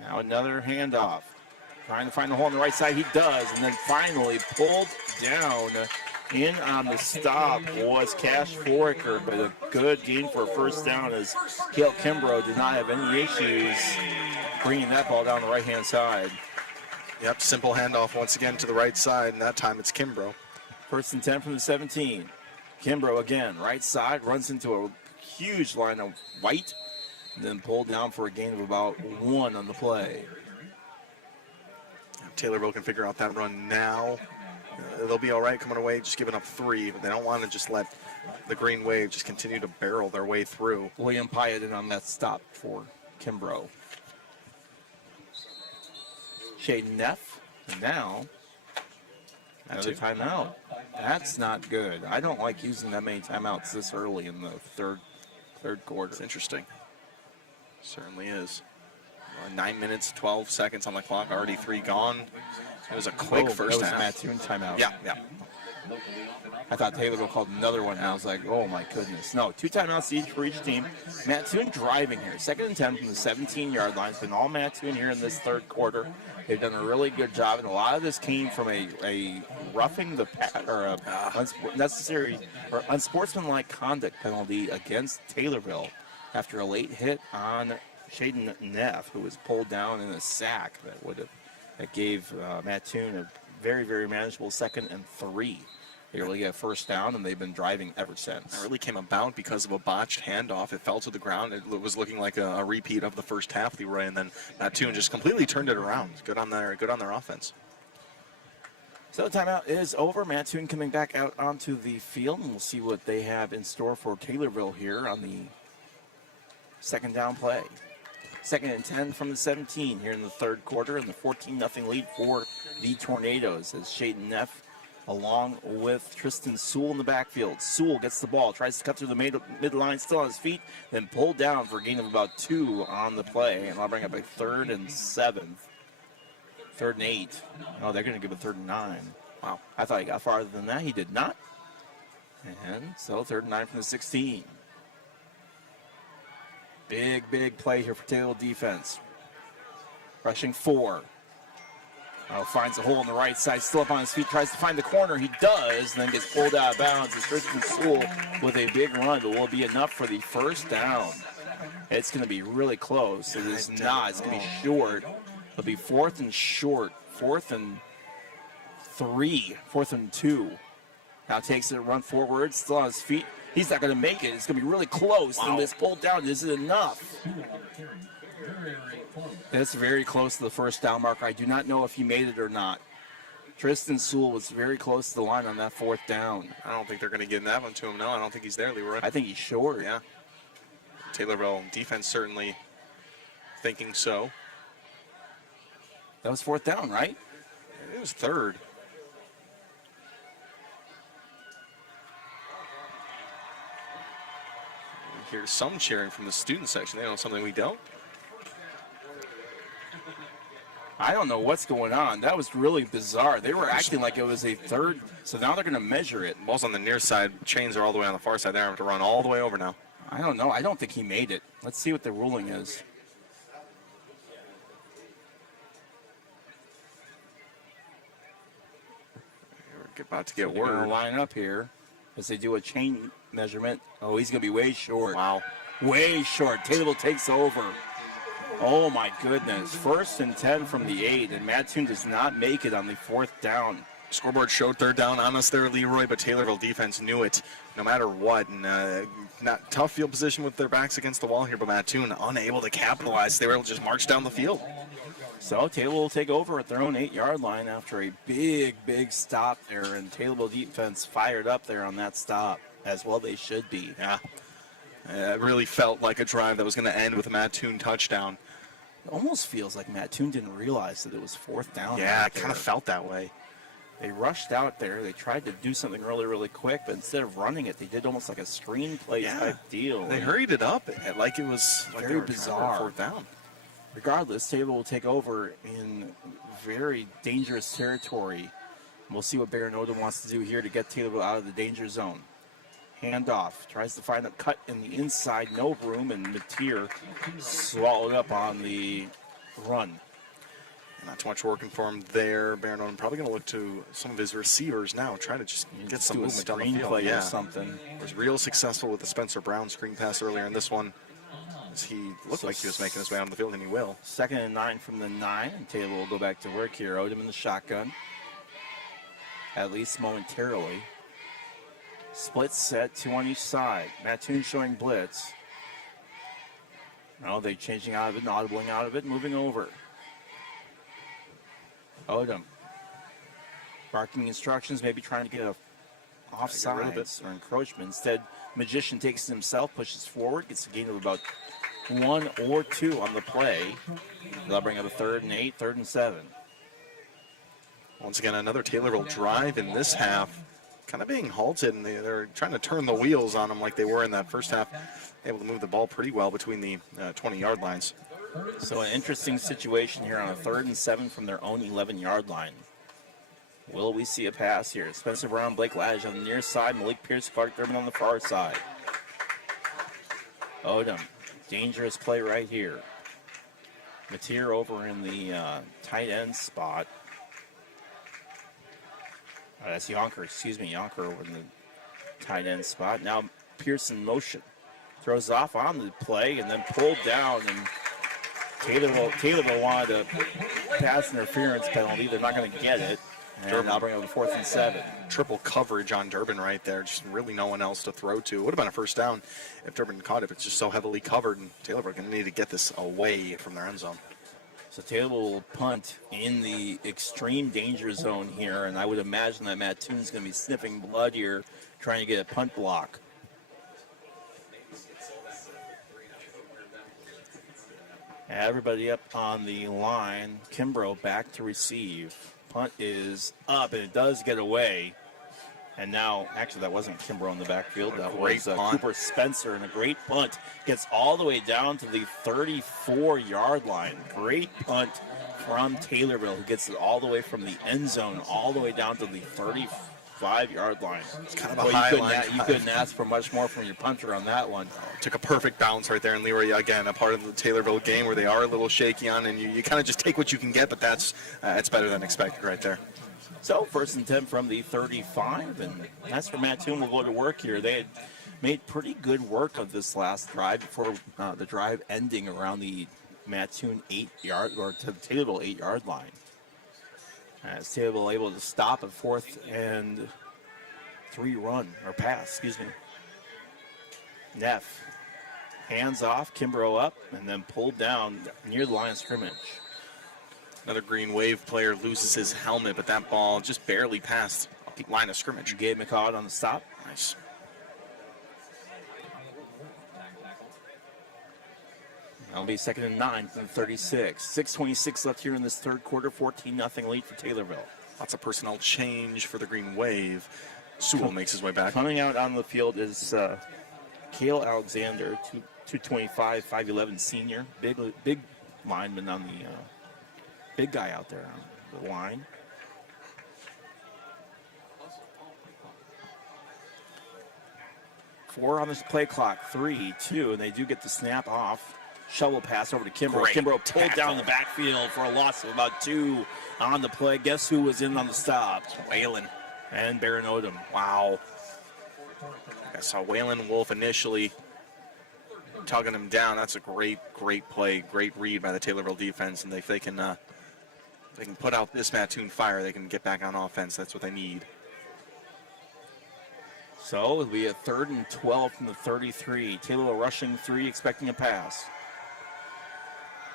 Now another handoff. Trying to find the hole on the right side. He does, and then finally pulled down. In on the stop was Cash Foraker, but a good gain for a first down as Cale Kimbrough did not have any issues bringing that ball down the right-hand side. Yep, simple handoff once again to the right side, and that time it's Kimbrough. 1st and 10 from the 17. Kimbrough again, right side, runs into a huge line of white, and then pulled down for a gain of about 1 on the play. Taylorville can figure out that run now. They'll be all right coming away, just giving up 3, but they don't want to just let the Green Wave just continue to barrel their way through. William Pyatt in on that stop for Kimbrough. Shaden Neff, and now another timeout. That's not good. I don't like using that many timeouts this early in the third quarter. It's interesting. Certainly is. 9 minutes, 12 seconds on the clock, already 3 gone. It was a quick first half. That was a Mattoon timeout. Yeah. I thought Taylorville called another one, and I was like, oh my goodness. No, 2 timeouts each for each team. Mattoon driving here. 2nd and 10 from the 17-yard line. It's been all Mattoon here in this third quarter. They've done a really good job, and a lot of this came from a roughing the or a unnecessary or unsportsmanlike conduct penalty against Taylorville after a late hit on Shaden Neff, who was pulled down in a sack that gave Mattoon a very, very manageable 2nd and 3. They really get a first down, and they've been driving ever since. It really came about because of a botched handoff. It fell to the ground. It was looking like a repeat of the first half, Leroy, and then Mattoon just completely turned it around. Good on their offense. So the timeout is over. Mattoon coming back out onto the field, and we'll see what they have in store for Taylorville here on the second down play. 2nd and 10 from the 17 here in the third quarter, and the 14-0 lead for the Tornadoes as Shaden Neff along with Tristan Sewell in the backfield. Sewell gets the ball, tries to cut through the midline, still on his feet, then pulled down for a gain of about 2 on the play, and I'll bring up a 3rd and 7. 3rd and 8. Oh, they're going to give a 3rd and 9. Wow, I thought he got farther than that. He did not. And so 3rd and 9 from the 16. Big play here for Taylorville defense. Rushing 4. Finds a hole on the right side, still up on his feet, tries to find the corner. He does, and then gets pulled out of bounds. It's Tristan Sewell with a big run, but will be enough for the first down. It's going to be really close. It is not. It's going to be short. It'll be 4th and short. 4th and 3. 4th and 2. Now takes it, run forward, still on his feet. He's not going to make it. It's going to be really close. Wow. And this pulled down. Is it enough? That's very close to the first down marker. I do not know if he made it or not. Tristan Sewell was very close to the line on that 4th down. I don't think they're going to give that one to him. No, I don't think he's there, Leroy. I think he's short. Yeah. Taylorville defense certainly thinking so. That was 4th down, right? It was 3rd. We hear some cheering from the student section. They know something we don't. I don't know what's going on. That was really bizarre. They were acting like it was a 3rd, so now they're going to measure it. Ball's on the near side. Chains are all the way on the far side. They have to run all the way over now. I don't know. I don't think he made it. Let's see what the ruling is. We're about to get They're word. going to line up here as they do a chain measurement. Oh, he's going to be way short. Wow. Way short. Taylorville takes over. Oh, my goodness. 1st and 10 from the 8, and Mattoon does not make it on the 4th down. Scoreboard showed 3rd down on us there, Leroy, but Taylorville defense knew it no matter what. And not tough field position with their backs against the wall here, but Mattoon unable to capitalize. They were able to just march down the field. So Taylorville will take over at their own 8-yard line after a big stop there, and Taylorville defense fired up there on that stop, as well they should be. Yeah. It really felt like a drive that was going to end with a Mattoon touchdown. It almost feels like Mattoon didn't realize that it was 4th down. Yeah, it kind of felt that way. They rushed out there. They tried to do something really quick, but instead of running it, they did almost like a screenplay type deal. They hurried it up like it was like very bizarre. 4th down. Regardless, Taylorville will take over in very dangerous territory We'll see what Baron Odom wants to do here to get Taylorville out of the danger zone. Hand off, tries to find a cut in the inside, no room, and Mateer swallowed up on the run. Not too much working for him there. Baron Odom probably going to look to some of his receivers now, try to just get some movement down the field. Play or something. Was real successful with the Spencer Brown screen pass earlier in this one. As he looked like he was making his way on the field, and he will. 2nd and 9 from the 9, and Taylor will go back to work here. Odom in the shotgun, at least momentarily. Split set, 2 on each side. Mattoon showing blitz. Now they changing out of it, audibling out of it, moving over. Odom barking instructions, maybe trying to get a offsides or encroachment. Instead, Magician takes it himself, pushes forward, gets a gain of about 1 or 2 on the play. They'll bring up a 3rd and 8, 3rd and 7. Once again, another Taylorville drive in this half, kind of being halted, and they're trying to turn the wheels on them like they were in that first half. Able to move the ball pretty well between the 20-yard lines. So an interesting situation here on a 3rd and 7 from their own 11-yard line. Will we see a pass here? Spencer Brown, Blake Ladge on the near side, Malik Pierce, Clark Thurman on the far side. Odom, dangerous play right here. Mateer over in the tight end spot. That's Yonker, Yonker over in the tight end spot. Now Pierce in motion. Throws off on the play and then pulled down, and Taylorville wanted a pass interference penalty. They're not going to get it. And I'll bring up a 4th and 7. Triple coverage on Durbin right there. Just really no one else to throw to. Would have been a first down if Durbin caught it. It's just so heavily covered, and Taylorville going to need to get this away from their end zone. So Taylorville will punt in the extreme danger zone here, and I would imagine that Mattoon's going to be sniffing blood here, trying to get a punt block. Everybody up on the line. Kimbrough back to receive. Punt is up, and it does get away. And now, actually, that wasn't Kimbrough in the backfield. That was Cooper Spencer, and a great punt. Gets all the way down to the 34-yard line. Great punt from Taylorville, who gets it all the way from the end zone, all the way down to the 35-yard line. It's kind of a high line. You couldn't ask for much more from your punter on that one. Took a perfect bounce right there, and Leroy, again, a part of the Taylorville game where they are a little shaky on, and you kind of just take what you can get, but that's better than expected right there. So 1st and 10 from the 35, and that's where Mattoon will go to work here. They had made pretty good work of this last drive before the drive ending around the Mattoon 8-yard, or to the Taylorville 8-yard line. As Taylorville able to stop a 4th and 3 run, or pass, excuse me. Neff, hands off, Kimbrough up, and then pulled down near the line of scrimmage. Another Green Wave player loses his helmet, but that ball just barely passed the line of scrimmage. Gabe McCall on the stop. Nice. That'll be 2nd and 9 from the 36. 6:26 left here in this 3rd quarter. 14-0 lead for Taylorville. Lots of personnel change for the Green Wave. Sewell makes his way back. Coming out on the field is Cale Alexander, 225, 5'11 senior. Big lineman on the big guy out there on the line. Four on this play clock. 3, 2, and they do get the snap off. Shovel pass over to Kimbrough. Kimbrough pulled down the backfield for a loss of about 2 on the play. Guess who was in on the stop? Waylon. And Baron Odom. Wow. I saw Waylon Wolf initially tugging him down. That's a great play, great read by the Taylorville defense. And if they can put out this Mattoon fire, they can get back on offense. That's what they need. So it'll be a 3rd and 12 from the 33. Taylorville rushing 3, expecting a pass.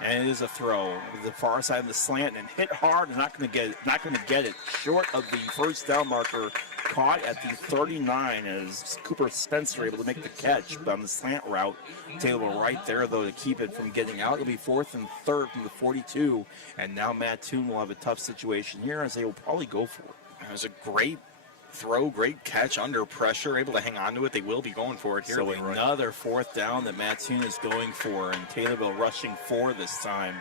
And it is a throw. The far side of the slant and hit hard and not going to get it. Short of the first down marker, caught at the 39 as Cooper Spencer able to make the catch on the slant route. Taylorville right there, though, to keep it from getting out. It'll be 4th and 3rd from the 42. And now Mattoon will have a tough situation here as they will probably go for it. It was a great throw, great catch under pressure, able to hang on to it. They will be going for it here. So another 4th down that Mattoon is going for, and Taylorville rushing 4 this time.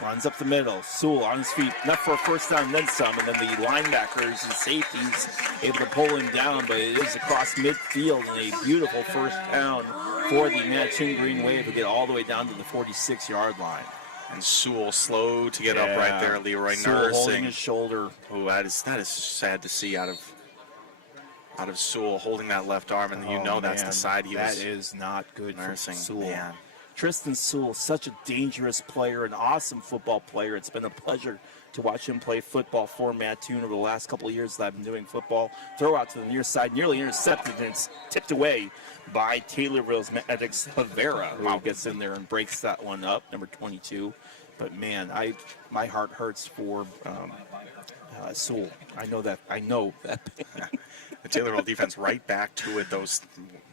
Runs up the middle. Sewell on his feet, enough for a first down, then some. And then the linebackers and safeties able to pull him down, but it is across midfield and a beautiful first down for the Mattoon Greenwave to get all the way down to the 46-yard line. And Sewell slow to get up right there. Leroy Sewell nursing holding his shoulder. Oh, that is sad to see out of Sewell holding that left arm, and you know that's the side he was. That is not good nursing. for Sewell. Man. Tristan Sewell, such a dangerous player, an awesome football player. It's been a pleasure to watch him play football for Mattoon over the last couple of years that I've been doing football. Throw out to the near side, nearly intercepted, and it's tipped away by Taylorville's Maddox Havera, who gets in there and breaks that one up, number 22. But man, my heart hurts for Sewell. I know that. The Taylorville defense right back to it. Those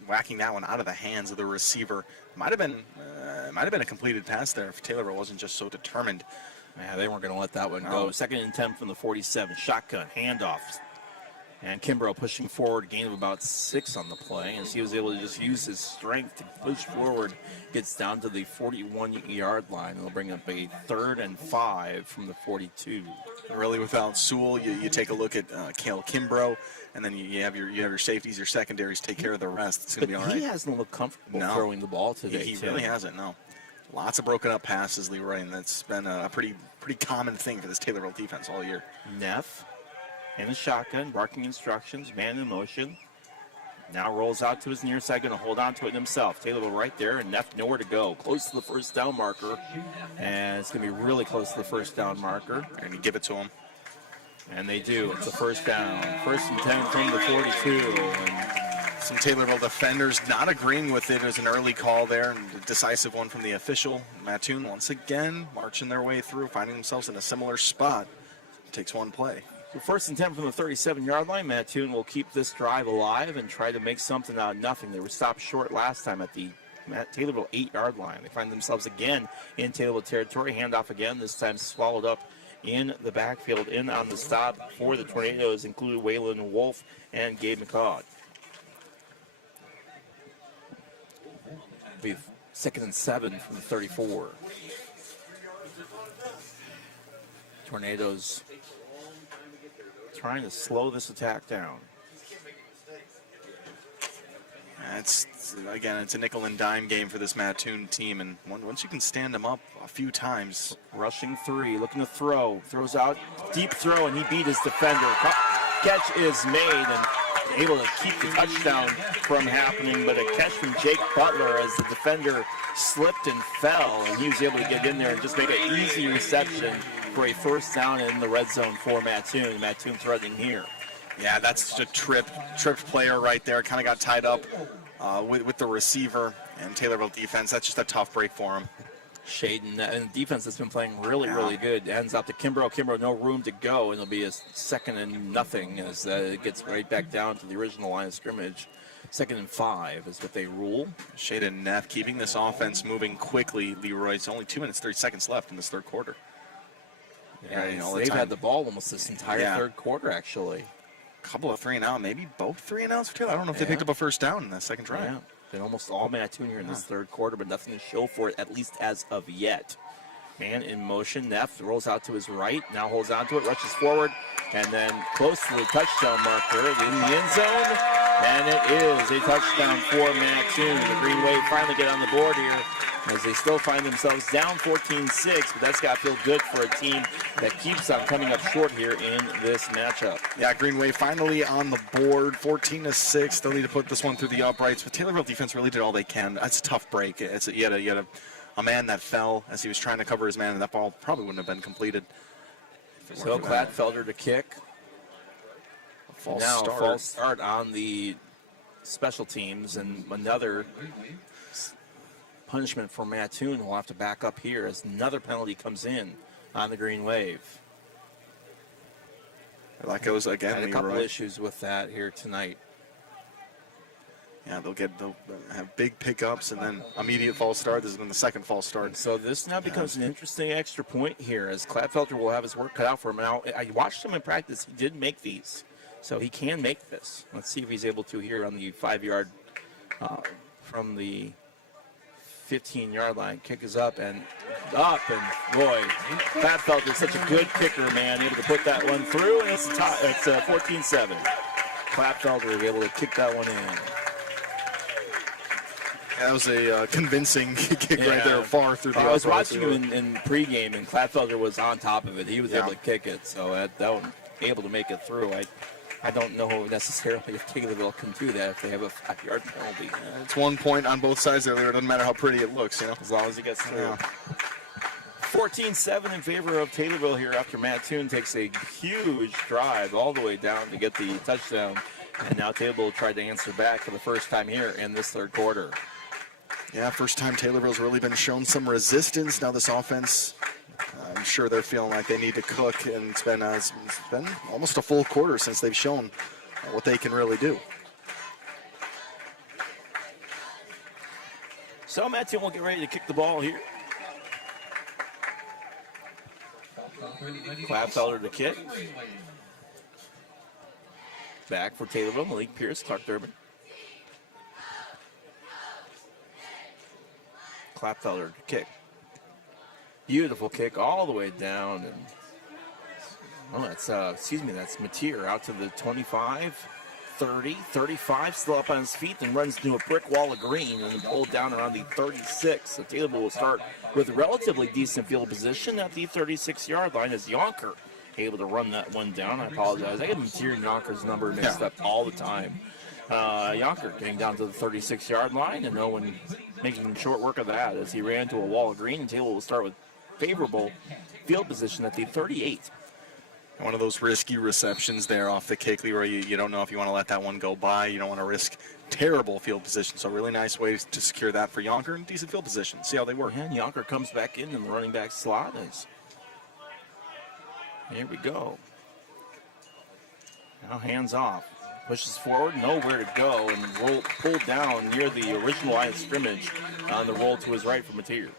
whacking that one out of the hands of the receiver. Might have been a completed pass there if Taylorville wasn't just so determined. Yeah, they weren't going to let that one go. 2nd and 10 from the 47. Shotgun handoff. And Kimbrough pushing forward, gain of about 6 on the play, as he was able to just use his strength to push forward. Gets down to the 41-yard line. It'll bring up a 3rd and 5 from the 42. Really, without Sewell, you take a look at Cale Kimbrough, and then you have your safeties, your secondaries take care of the rest. It's going to be all right. He hasn't looked comfortable throwing the ball today. He really hasn't. No, lots of broken up passes, Leroy, and that's been a pretty common thing for this Taylorville defense all year. Neff in the shotgun, barking instructions, man in motion. Now rolls out to his near side, going to hold on to it himself. Taylorville right there, and Neff nowhere to go. Close to the first down marker, and it's going to be really close to the first down marker. And you give it to him. And they do. It's a first down. 1st and 10 from the 42. And some Taylorville defenders not agreeing with it. It was an early call there, and a decisive one from the official. Mattoon once again marching their way through, finding themselves in a similar spot. It takes one play. So 1st and 10 from the 37-yard line. Mattoon will keep this drive alive and try to make something out of nothing. They were stopped short last time at the Taylorville 8-yard line. They find themselves again in Taylorville territory. Handoff again, this time swallowed up in the backfield. In on the stop for the Tornadoes included Waylon Wolf and Gabe McCaud. We have 2nd and 7 from the 34. Tornadoes trying to slow this attack down. It's a nickel and dime game for this Mattoon team, and once you can stand them up a few times. Rushing 3, looking to throw, throws out, deep throw, and he beat his defender. Catch is made and able to keep the touchdown from happening, but a catch from Jake Butler as the defender slipped and fell, and he was able to get in there and just make an easy reception for a first down in the red zone for Mattoon. Mattoon threatening here. Yeah, that's just a tripped player right there. Kind of got tied up with the receiver and Taylorville defense. That's just a tough break for him. Shaden, and the defense that's been playing really good. Ends up to Kimbrough. Kimbrough, no room to go, and it'll be a 2nd and nothing as it gets right back down to the original line of scrimmage. 2nd and 5 is what they rule. Shaden Neff keeping this offense moving quickly. Leroy, it's only 2 minutes, 30 seconds left in this 3rd quarter. Yeah, they've had the ball almost this entire 3rd quarter, actually. A couple of 3 and out, maybe both 3 and outs for Taylor. I don't know if they picked up a first down in that 2nd drive. Yeah. Been almost all Mattoon here in this 3rd quarter, but nothing to show for it, at least as of yet. Man in motion. Neff rolls out to his right, now holds on to it, rushes forward, and then close to the touchdown marker in the end zone. And it is a touchdown for Mattoon. The Green Wave finally get on the board here as they still find themselves down 14-6, but that's got to feel good for a team that keeps on coming up short here in this matchup. Yeah, Green Wave finally on the board, 14-6. Still need to put this one through the uprights, but Taylorville defense really did all they can. That's a tough break. You had a man that fell as he was trying to cover his man, and that ball probably wouldn't have been completed. So Gladfelder to kick. False start on the special teams, and another punishment for Mattoon. Will have to back up here as another penalty comes in on the Green Wave. That goes again. Had a couple issues with that here tonight. Yeah, they'll have big pickups and then immediate false start. This has been the 2nd false start. And so this now becomes an interesting extra point here as Gladfelder will have his work cut out for him. Now, I watched him in practice. He did make these, so he can make this. Let's see if he's able to here on the 5-yard from the 15-yard line. Kick is up, and boy, Gladfelder is such a good kicker, man. Able to put that one through, and it's 14-7. Gladfelder was able to kick that one in. That was a convincing kick right there, far through the I was watching him in pregame, and Gladfelder was on top of it. He was able to kick it, so that one able to make it through. I don't know necessarily if Taylorville can do that if they have a 5-yard penalty. It's 1 point on both sides there. It doesn't matter how pretty it looks, as long as he gets through. 14-7 in favor of Taylorville here after Mattoon takes a huge drive all the way down to get the touchdown. And now Taylorville tried to answer back for the first time here in this third quarter. Yeah, first time Taylorville's really been shown some resistance. Now this offense, I'm sure they're feeling like they need to cook, and it's been almost a full quarter since they've shown what they can really do. So Mattoon will get ready to kick the ball here. Gladfelder to kick. Back for Taylorville, Malik Pierce, Clark Durbin. Gladfelder to kick. Beautiful kick all the way down, and that's Mateer out to the 25, 30, 35, still up on his feet, and runs into a brick wall of green and pulled down around the 36. So Taylorville will start with relatively decent field position at the 36-yard line as Yonker able to run that one down. I apologize. I get Mateer and Yonker's number mixed up all the time. Yonker getting down to the 36-yard line, and Owen making short work of that as he ran into a wall of green. And Taylor will start with favorable field position at the 38. One of those risky receptions there off the kick, where you don't know if you want to let that one go by. You don't want to risk terrible field position. So really nice way to secure that for Yonker and decent field position. See how they work. And Yonker comes back in the running back slot. Here we go. Now hands off. Pushes forward, nowhere to go, and pulled down near the original line of scrimmage on the roll to his right for Mateer.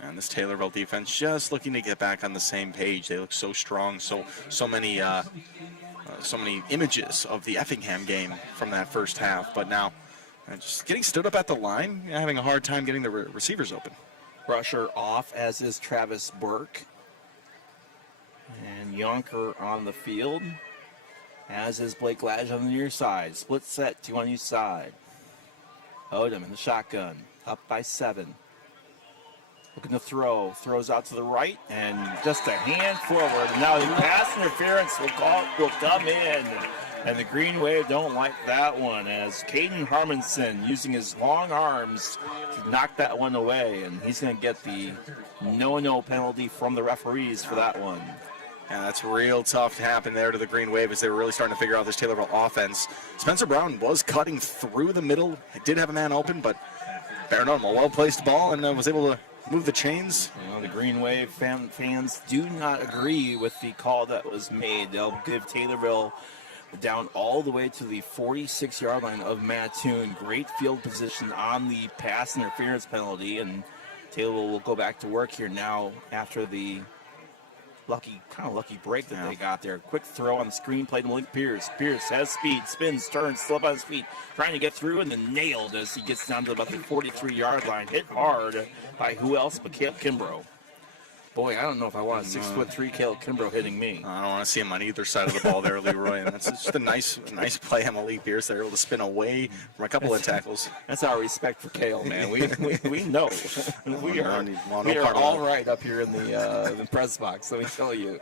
And this Taylorville defense just looking to get back on the same page. They look so strong, so many images of the Effingham game from that first half. But now, just getting stood up at the line, having a hard time getting the receivers open. Rusher off, as is Travis Burke. And Yonker on the field, as is Blake Lash on the near side. Split set, 2 on each side. Odom in the shotgun, up by 7. Looking to throw, throws out to the right, and just a hand forward. And now the pass interference will come in. And the Greenwave don't like that one, as Caden Harmonson using his long arms to knock that one away. And he's going to get the no penalty from the referees for that one. Yeah, that's real tough to happen there to the Green Wave as they were really starting to figure out this Taylorville offense. Spencer Brown was cutting through the middle. He did have a man open, but Baron a well-placed ball and was able to move the chains. The Green Wave fans do not agree with the call that was made. They'll give Taylorville down all the way to the 46-yard line of Mattoon. Great field position on the pass interference penalty, and Taylorville will go back to work here now after the lucky break that they got there. Quick throw on the screen play to Malik Pierce. Pierce has speed, spins, turns, still up on his feet, trying to get through, and then nailed as he gets down to about the 43-yard line. Hit hard by who else but Caleb Kimbrough. Boy, I don't know if I want a 6'3" Caleb Kimbrough hitting me. I don't want to see him on either side of the ball there, Leroy. And that's just a nice play on Malik Pierce. They're able to spin away from a couple of tackles. That's our respect for Cale, man. We know. we are all right up here in the press box, let me tell you.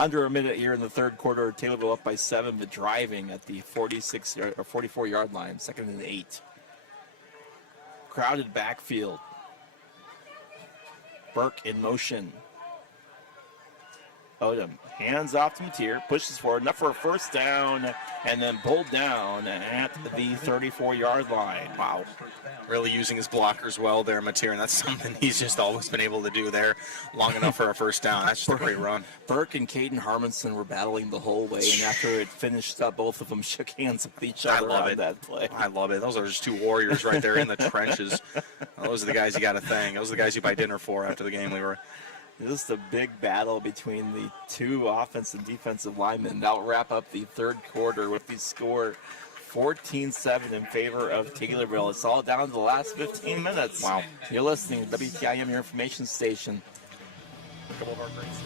Under a minute here in the third quarter, Taylorville up by 7, but driving at the 44-yard line, 2nd and 8. Crowded backfield. Burke in motion. Odom hands off to Mateer, pushes forward, enough for a first down, and then pulled down at the 34-yard line. Wow. Really using his blockers well there, Mateer, and that's something he's just always been able to do there, long enough for a first down. That's just a great run. Burke and Caden Harmonson were battling the whole way, and after it finished up, both of them shook hands with each other on that play. I love it. Those are just two warriors right there in the trenches. Those are the guys you got to thank. Those are the guys you buy dinner for after the game, Leroy. This is a big battle between the two offensive and defensive linemen. That'll wrap up the third quarter with the score 14-7 in favor of Taylorville. It's all down to the last 15 minutes. Wow. You're listening to WTIM, your information station. Couple of our greats.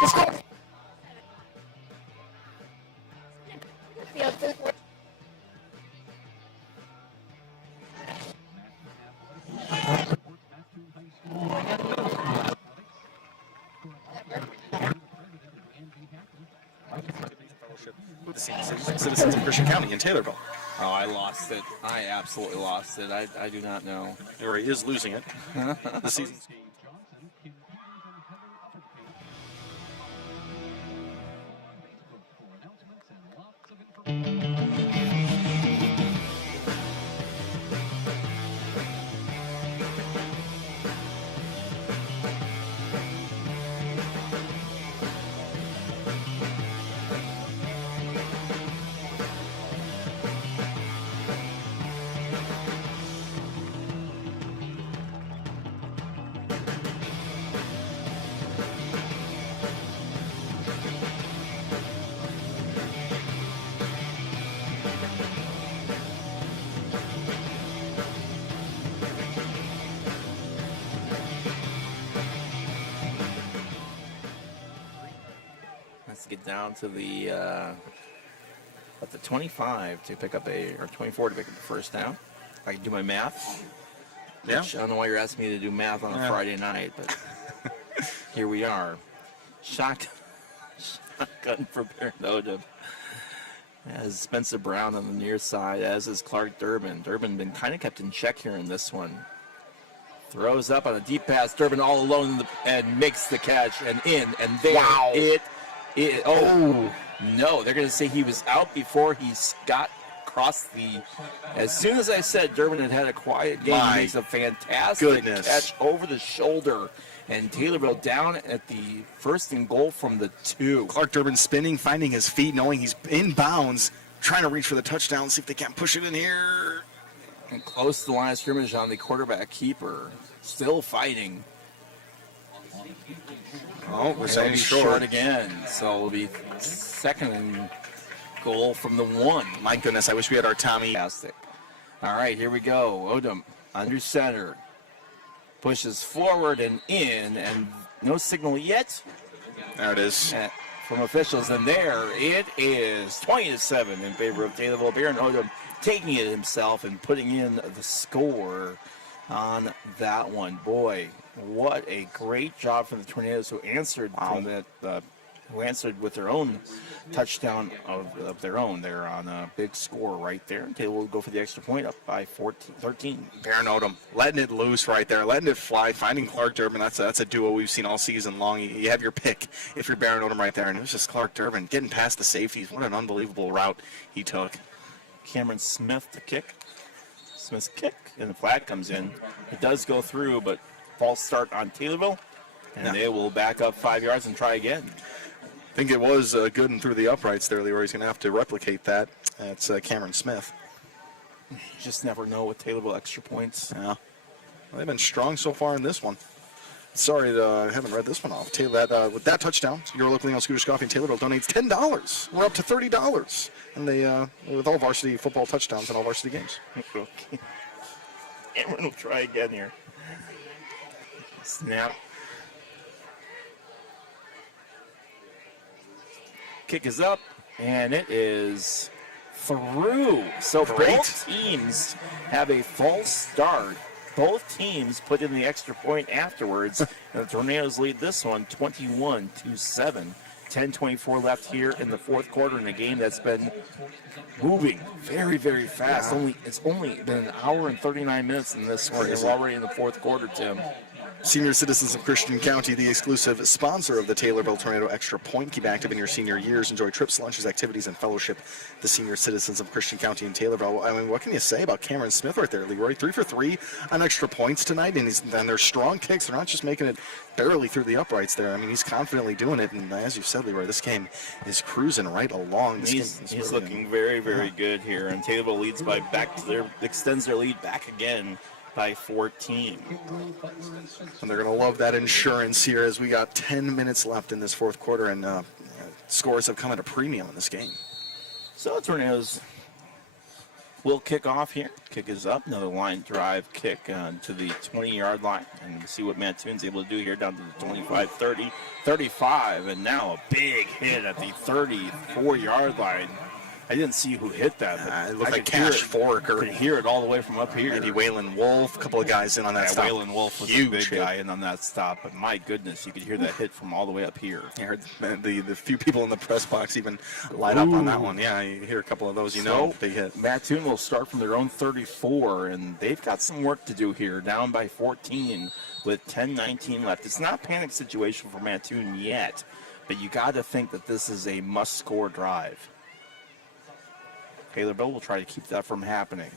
The score. Field for the fourth. With the citizens of Christian County in Taylorville. Oh, I lost it. I absolutely lost it. I do not know. Or he is losing it. The season's Let's get down to the at the 25 to pick up or 24 to pick up the first down. If I can do my math. Yeah. Which I don't know why you're asking me to do math on a Friday night, but here we are. Shotgun for Baronota. As Spencer Brown on the near side, as is Clark Durbin. Durbin been kind of kept in check here in this one. Throws up on a deep pass. Durbin all alone and makes the catch and in. And there oh, no. They're going to say he was out before he got across the... As soon as I said Durbin had a quiet game, he makes a fantastic catch over the shoulder. And Taylorville down at the first and goal from the 2. Clark Durbin spinning, finding his feet, knowing he's in bounds, trying to reach for the touchdown, see if they can't push it in here. And close to the line of scrimmage on the quarterback keeper. Still fighting. Oh, we're saying short again. So it'll be second and goal from the 1. My goodness, I wish we had our Tommy. Fantastic. All right, here we go. Odom under center. Pushes forward and in, and no signal yet. There it is. From officials, and there it is. 20-7 in favor of Taylorville. Baron Odom taking it himself and putting in the score on that one. Boy, what a great job from the Tornadoes who answered from that. Who answered with their own touchdown of their own. They're on a big score right there. Taylor will go for the extra point, up by 13. Baron Odom letting it loose right there, letting it fly, finding Clark Durbin. That's a duo we've seen all season long. You have your pick if you're Baron Odom right there, and it was just Clark Durbin getting past the safeties. What an unbelievable route he took. Cameron Smith to kick. Smith's kick, and the flag comes in. It does go through, but false start on Taylorville, and they will back up 5 yards and try again. I think it was good and through the uprights there, Leroy. He's going to have to replicate that. That's Cameron Smith. You just never know with Taylorville extra points. Yeah. Well, they've been strong so far in this one. Sorry, I haven't read this one off. With that touchdown, your local Neil Scooter Coffee in Taylorville donates $10. We're up to $30. And they, with all varsity football touchdowns and all varsity games. Okay. Cameron will try again here. Snap. Kick is up, and it is through. So both teams have a false start. Both teams put in the extra point afterwards, and the Tornadoes lead this one 21-7. 10:24 left here in the fourth quarter in a game that's been moving very, very fast. It's only been an hour and 39 minutes in this one. We're already in the fourth quarter, Tim. Senior Citizens of Christian County, the exclusive sponsor of the Taylorville Tornado Extra Point. Keep active in your senior years. Enjoy trips, lunches, activities, and fellowship. The Senior Citizens of Christian County in Taylorville. I mean, what can you say about Cameron Smith right there, Leroy? 3 for 3 on extra points tonight, and they're strong kicks. They're not just making it barely through the uprights there. I mean, he's confidently doing it, and as you said, Leroy, this game is cruising right along. He's looking very, very good here, and Taylorville leads by extends their lead back again by 14. And they're going to love that insurance here as we got 10 minutes left in this fourth quarter, and scores have come at a premium in this game. So the Tornadoes will kick off here. Kick is up. Another line drive kick to the 20-yard line. And see what Mattoon's able to do here down to the 25, 30, 35. And now a big hit at the 34-yard line. I didn't see who hit that. But it looked like Cash Fork. I could hear it all the way from up here. Maybe Waylon Wolf, a couple of guys in on that stop. Waylon Wolf was a big guy in on that stop, but my goodness, you could hear that hit from all the way up here. I heard the few people in the press box even light up on that one. Yeah, you hear a couple of those, big hit. Mattoon will start from their own 34, and they've got some work to do here, down by 14 with 10:19 left. It's not a panic situation for Mattoon yet, but you got to think that this is a must-score drive. Taylorville will try to keep that from happening.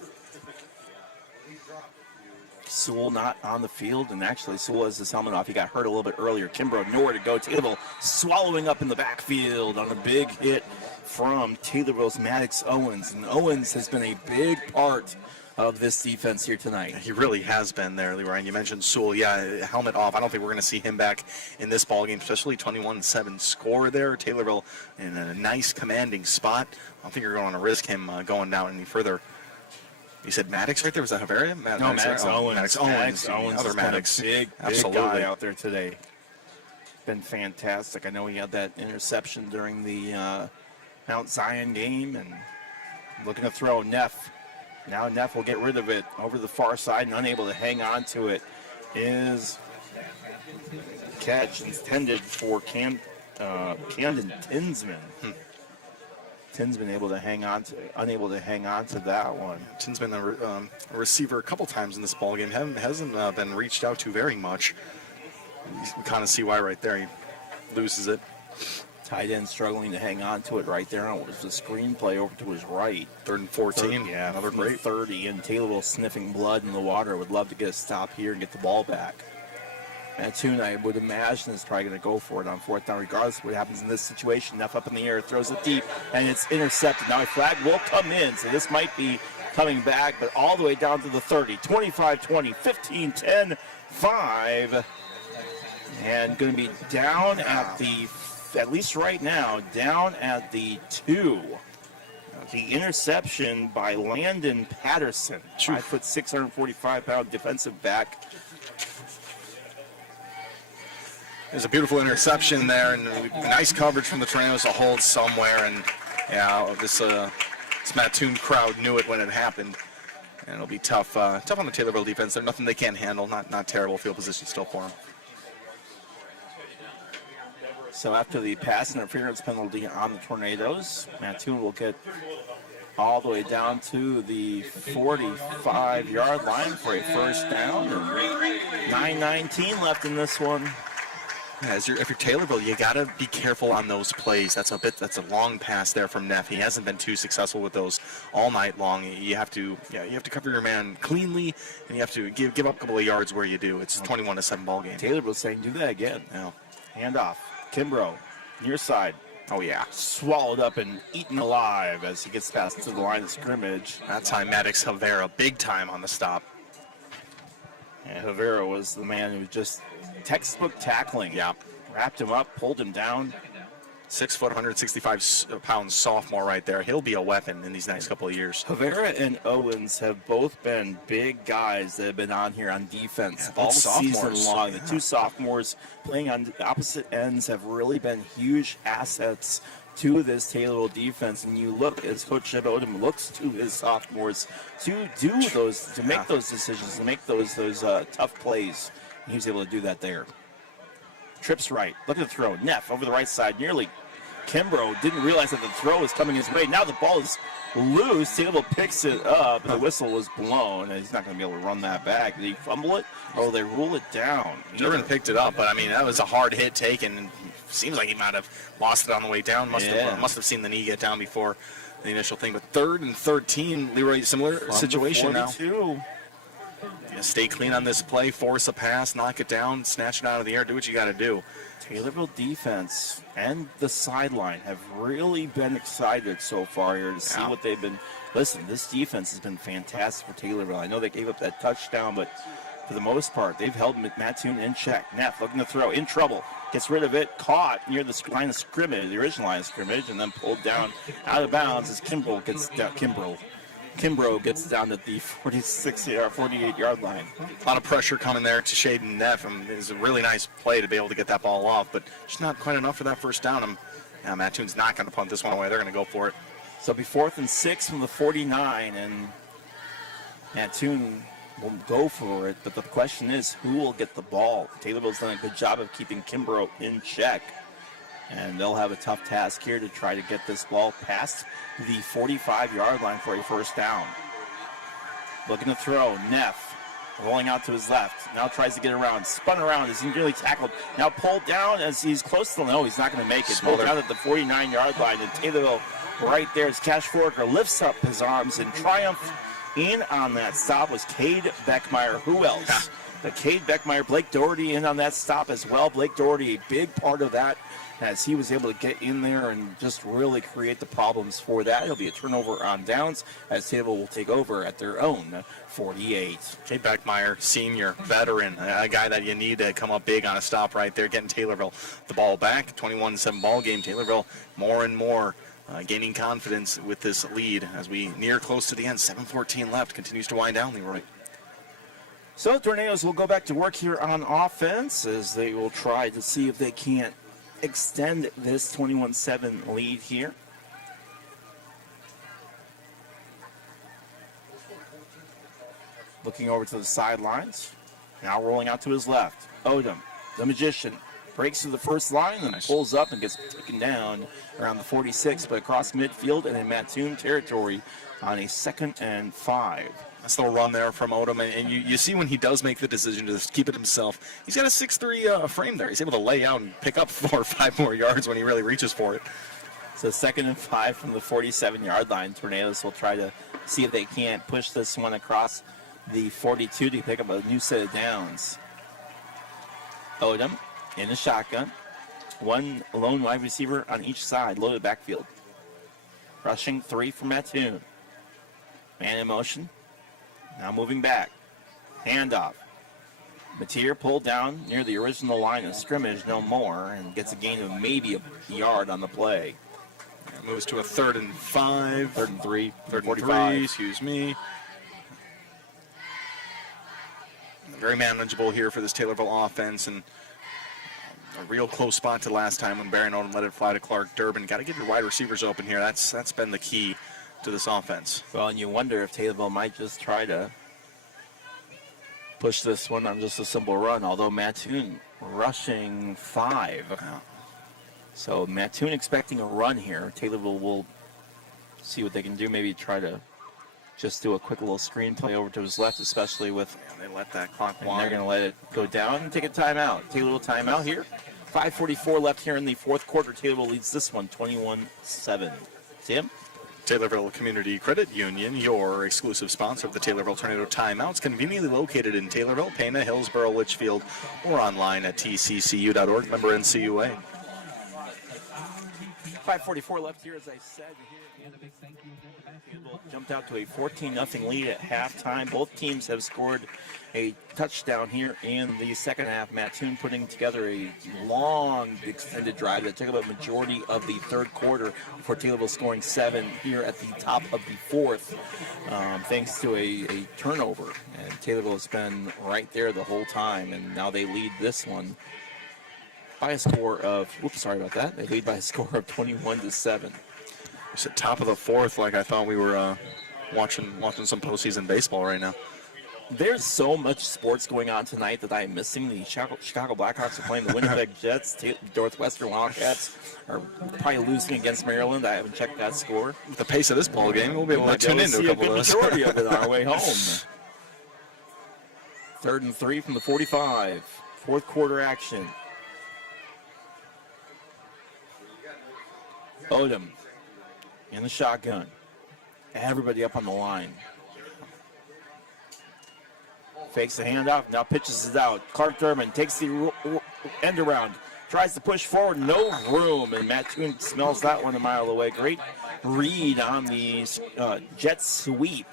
Sewell not on the field, and actually Sewell has his helmet off. He got hurt a little bit earlier. Kimbrough nowhere to go. Taylorville swallowing up in the backfield on a big hit from Taylorville's Maddox Owens. And Owens has been a big part of this defense here tonight. He really has been there, Leroy. And you mentioned Sewell. Yeah, helmet off. I don't think we're going to see him back in this ball game, especially 21-7 score there. Taylorville in a nice commanding spot. I don't think you're going to risk him going down any further. You said Maddox right there? Was that Bavaria? Maddox Owens. Maddox Owens. Other Maddox. Big guy out there today. Been fantastic. I know he had that interception during the Mount Zion game, and looking to throw Neff. Now Neff will get rid of it over the far side, and unable to hang on to it is catch intended for Camden Tinsman. Tinsman unable to hang on to that one. Tinsman a receiver a couple times in this ball game. Hasn't been reached out to very much. You can kind of see why right there. He loses it. Tight end struggling to hang on to it right there. It was the screenplay over to his right. 3rd and 14. Yeah, another great 30. And Taylorville sniffing blood in the water. Would love to get a stop here and get the ball back. Mattoon, I would imagine, is probably going to go for it on 4th down, regardless of what happens in this situation. Neff up in the air, throws it deep, and it's intercepted. Now a flag will come in, so this might be coming back, but all the way down to the 30. 25-20, 15-10, 5. And going to be down at least right now, down at the 2. The interception by Landon Patterson, 5'6", 645-pound defensive back. There's a beautiful interception there, and nice coverage from the Tornadoes to hold somewhere. And yeah, this Mattoon crowd knew it when it happened, and it'll be tough on the Taylorville defense. There's nothing they can't handle. Not terrible field position still for them. So after the pass interference penalty on the Tornadoes, Mattoon will get all the way down to the 45-yard line for a first down. 9:19 left in this one. Yeah, if you're Taylorville, you gotta be careful on those plays. That's a long pass there from Neff. He hasn't been too successful with those all night long. You have to cover your man cleanly, and you have to give up a couple of yards where you do. It's 21-7 ball game. Taylorville saying, do that again. Yeah. Hand off. Kimbrough, near side. Oh yeah. Swallowed up and eaten alive as he gets past to the line of scrimmage. That time, Maddox Havera, big time on the stop. And Havera was the man who just textbook tackling. Yeah. Wrapped him up, pulled him down. 6 foot, 165-pound sophomore right there. He'll be a weapon in these next couple of years. Havera and Owens have both been big guys that have been on here on defense all sophomores. Season long. The two sophomores playing on the opposite ends have really been huge assets to this Taylorville defense. And you look as Coach Jeb Odom looks to his sophomores to do those, to make those decisions, to make those tough plays. And he was able to do that there. Trips right. Look at the throw. Neff over the right side, nearly Kimbrough didn't realize that the throw was coming his way. Now the ball is loose. Taylorville picks it up, and the whistle was blown, and he's not going to be able to run that back. Did he fumble it, or will they rule it down? Durbin picked it up, but I mean, that was a hard hit taken. And seems like he might have lost it on the way down. Must have seen the knee get down before the initial thing. But 3rd and 13, Leroy, similar From situation the now. 42. Yeah, stay clean on this play, force a pass, knock it down, snatch it out of the air, do what you got to do. Taylorville defense and the sideline have really been excited so far here to see what they've been. Listen, this defense has been fantastic for Taylorville. I know they gave up that touchdown, but for the most part, they've held Mattoon in check. Neff looking to throw, in trouble, gets rid of it, caught near the line of scrimmage, the original line of scrimmage, and then pulled down out of bounds as Kimbrough gets down. Kimbrough gets down to the 48-yard line. A lot of pressure coming there to Shaden Neff. And it was a really nice play to be able to get that ball off, but just not quite enough for that first down. Mattoon's not going to punt this one away. They're going to go for it. So it'll be 4th and 6 from the 49, and Mattoon will go for it, but the question is, who will get the ball? Taylorville's done a good job of keeping Kimbrough in check, and they'll have a tough task here to try to get this ball past the 45-yard line for a first down. Looking to throw, Neff rolling out to his left. Now tries to get around, spun around, is nearly tackled. Now pulled down as he's close to the, no, he's not going to make it. Pulled down at the 49-yard line, and Taylorville right there as Cash Forker lifts up his arms in triumph. In on that stop was Cade Beckmeyer. Who else? The Cade Beckmeyer, Blake Doherty in on that stop as well. Blake Doherty, a big part of that, as he was able to get in there and just really create the problems for that. It'll be a turnover on downs as Taylorville will take over at their own 48. Cade Beckmeyer, senior, veteran, a guy that you need to come up big on a stop right there, getting Taylorville the ball back. 21-7 ball game. Taylorville more and more gaining confidence with this lead as we near close to the end. 7:14 left. Continues to wind down, Leroy. So the Tornadoes will go back to work here on offense as they will try to see if they can't extend this 21-7 lead here. Looking over to the sidelines. Now rolling out to his left. Odom, the magician, breaks through the first line and pulls up and gets taken down around the 46, but across midfield and in Mattoon territory on a 2nd and 5. Nice little run there from Odom, and you see when he does make the decision to just keep it himself, he's got a 6'3" frame there. He's able to lay out and pick up 4 or 5 more yards when he really reaches for it. So 2nd and 5 from the 47-yard line. Tornadoes will try to see if they can't push this one across the 42 to pick up a new set of downs. Odom in the shotgun. One lone wide receiver on each side, loaded backfield. Rushing 3 for Mattoon. Man in motion. Now moving back. Handoff. Mateer pulled down near the original line of scrimmage, no more, and gets a gain of maybe a yard on the play. It moves to a 3rd and 5. 3rd and 3. 3rd and 3, excuse me. Very manageable here for this Taylorville offense, and a real close spot to last time when Barry Odom let it fly to Clark Durbin. Got to get your wide receivers open here. That's been the key to this offense. Well, and you wonder if Taylorville might just try to push this one on just a simple run, although Mattoon rushing 5. So Mattoon expecting a run here. Taylorville will see what they can do, maybe try to just do a quick little screen play over to his left, especially with... They let that clock and wind. they're going to let it go down and take a timeout. Taylorville timeout here. 5:44 left here in the 4th quarter. Taylorville leads this one 21-7. Tim? Taylorville Community Credit Union, your exclusive sponsor of the Taylorville Tornado Timeouts, conveniently located in Taylorville, Pana, Hillsborough, Litchfield, or online at tccu.org. Member NCUA. 5:44 left here, as I said. Jumped out to a 14-0 lead at halftime. Both teams have scored a touchdown here in the second half. Mattoon putting together a long extended drive that took up a majority of the 3rd quarter before Taylorville scoring 7 here at the top of the 4th, thanks to a turnover. And Taylorville has been right there the whole time, and now they lead this one by a score of, sorry about that. They lead by a score of 21-7. It's at top of the 4th, like I thought we were watching some postseason baseball right now. There's so much sports going on tonight that I'm missing. The Chicago Blackhawks are playing the Winnipeg Jets. Northwestern Wildcats are probably losing against Maryland. I haven't checked that score. With the pace of this ball game, we'll be able to tune into a couple of those. Majority of it on our way home. 3rd and 3 from the 45. Fourth quarter action. Odom in the shotgun. Everybody up on the line. Fakes the handoff, now pitches it out. Clark Durbin takes the end around, tries to push forward, no room, and Mattoon smells that one a mile away. Great read on the jet sweep,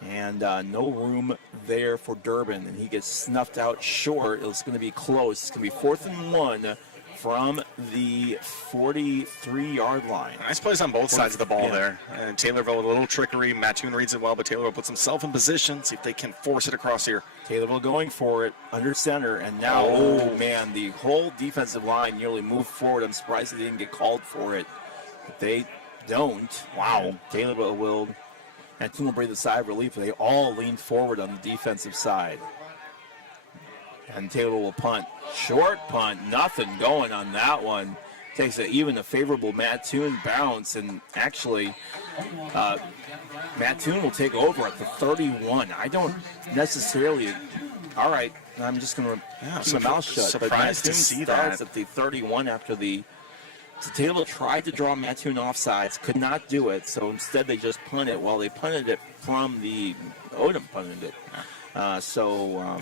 and no room there for Durbin, and he gets snuffed out short. It's going to be close. It's going to be 4th and 1 from the 43-yard line. Nice plays on both sides of the ball there. And Taylorville with a little trickery. Mattoon reads it well, but Taylorville puts himself in position. See if they can force it across here. Taylorville going for it under center, and now, oh man, the whole defensive line nearly moved forward. I'm surprised they didn't get called for it. But they don't. Wow. Taylorville will, Mattoon will breathe a sigh of relief. They all lean forward on the defensive side. And Taylor will punt. Short punt, nothing going on that one. Takes even a favorable Mattoon bounce, and actually Mattoon will take over at the 31. I don't necessarily, all right, I'm just going to keep my mouth shut. Surprised to see that. At the 31 after the, so Taylor tried to draw Mattoon offsides, could not do it, so instead they just punted. Well, they punted it from the, Odom punted it. If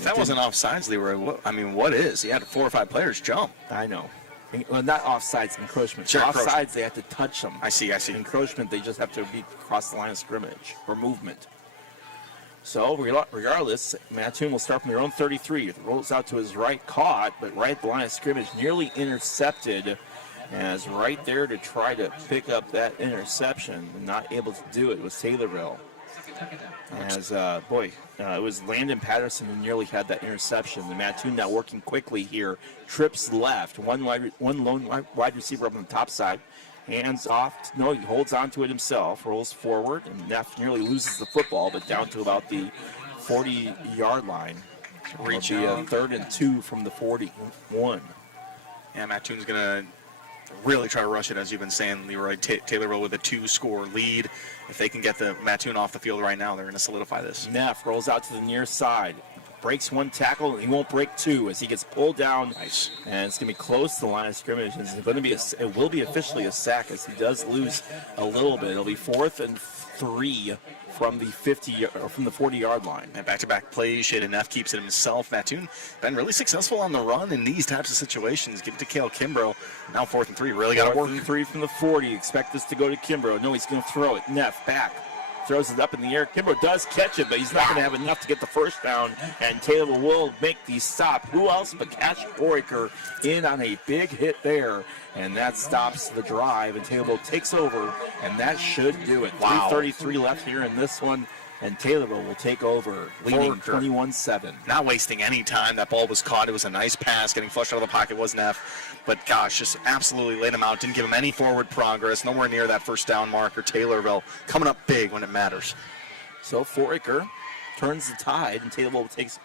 that wasn't offsides, Leroy, I mean, what is? He had 4 or 5 players jump. I know. Well, not offsides, encroachment. Sure, offsides, they have to touch them. I see. Encroachment, they just have to be across the line of scrimmage or movement. So, regardless, Mattoon will start from their own 33. Rolls out to his right, caught, but right at the line of scrimmage, nearly intercepted. As right there to try to pick up that interception, and not able to do it was Taylorville. As, it was Landon Patterson who nearly had that interception. The Mattoon now working quickly here. Trips left. One lone wide receiver up on the top side. Hands off. No, he holds on to it himself. Rolls forward. And Neff nearly loses the football, but down to about the 40-yard line. Reach 3rd and 2 from the 41. Yeah, Mattoon's going to really try to rush it, as you've been saying, Leroy. Taylorville with a 2-score lead. If they can get the Mattoon off the field right now, they're going to solidify this. Neff rolls out to the near side. Breaks 1 tackle, and he won't break 2 as he gets pulled down. Nice. And it's going to be close to the line of scrimmage. It will be officially a sack as he does lose a little bit. It'll be 4th and 3 from the 40-yard line. And back-to-back plays. Shaden Neff keeps it himself. Mattoon been really successful on the run in these types of situations. Give it to Cale Kimbrough. Now 4th and 3. Really got to work. 4th and 3 from the 40. Expect this to go to Kimbrough. No, he's going to throw it. Neff back. Throws it up in the air. Kimbrough does catch it, but he's not going to have enough to get the first down, and Taylor will make the stop. Who else but Cash Foraker in on a big hit there, and that stops the drive, and Taylor takes over, and that should do it. Wow. 3:33 left here in this one, and Taylorville will take over, leading 21-7. Not wasting any time. That ball was caught. It was a nice pass. Getting flushed out of the pocket was Neff. But, gosh, just absolutely laid him out. Didn't give him any forward progress. Nowhere near that first down marker. Taylorville coming up big when it matters. So Foraker turns the tide, and Taylorville takes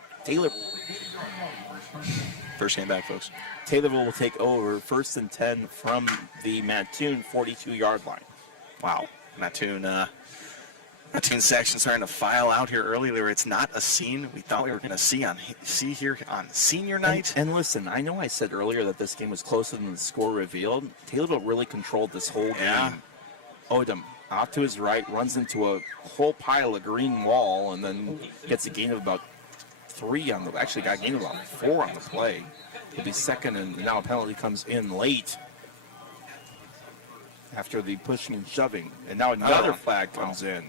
First game back, folks. Taylorville will take over 1st and 10 from the Mattoon 42-yard line. Wow. Mattoon section starting to file out here earlier. It's not a scene we thought we were going to see here on senior night. And listen, I know I said earlier that this game was closer than the score revealed. Taylorville really controlled this whole game. Odom off to his right, runs into a whole pile of green wall, and then gets a gain of about 3 on the, actually got a gain of about 4 on the play. It'll be 2nd, and now a penalty comes in late after the pushing and shoving. And now another flag comes in.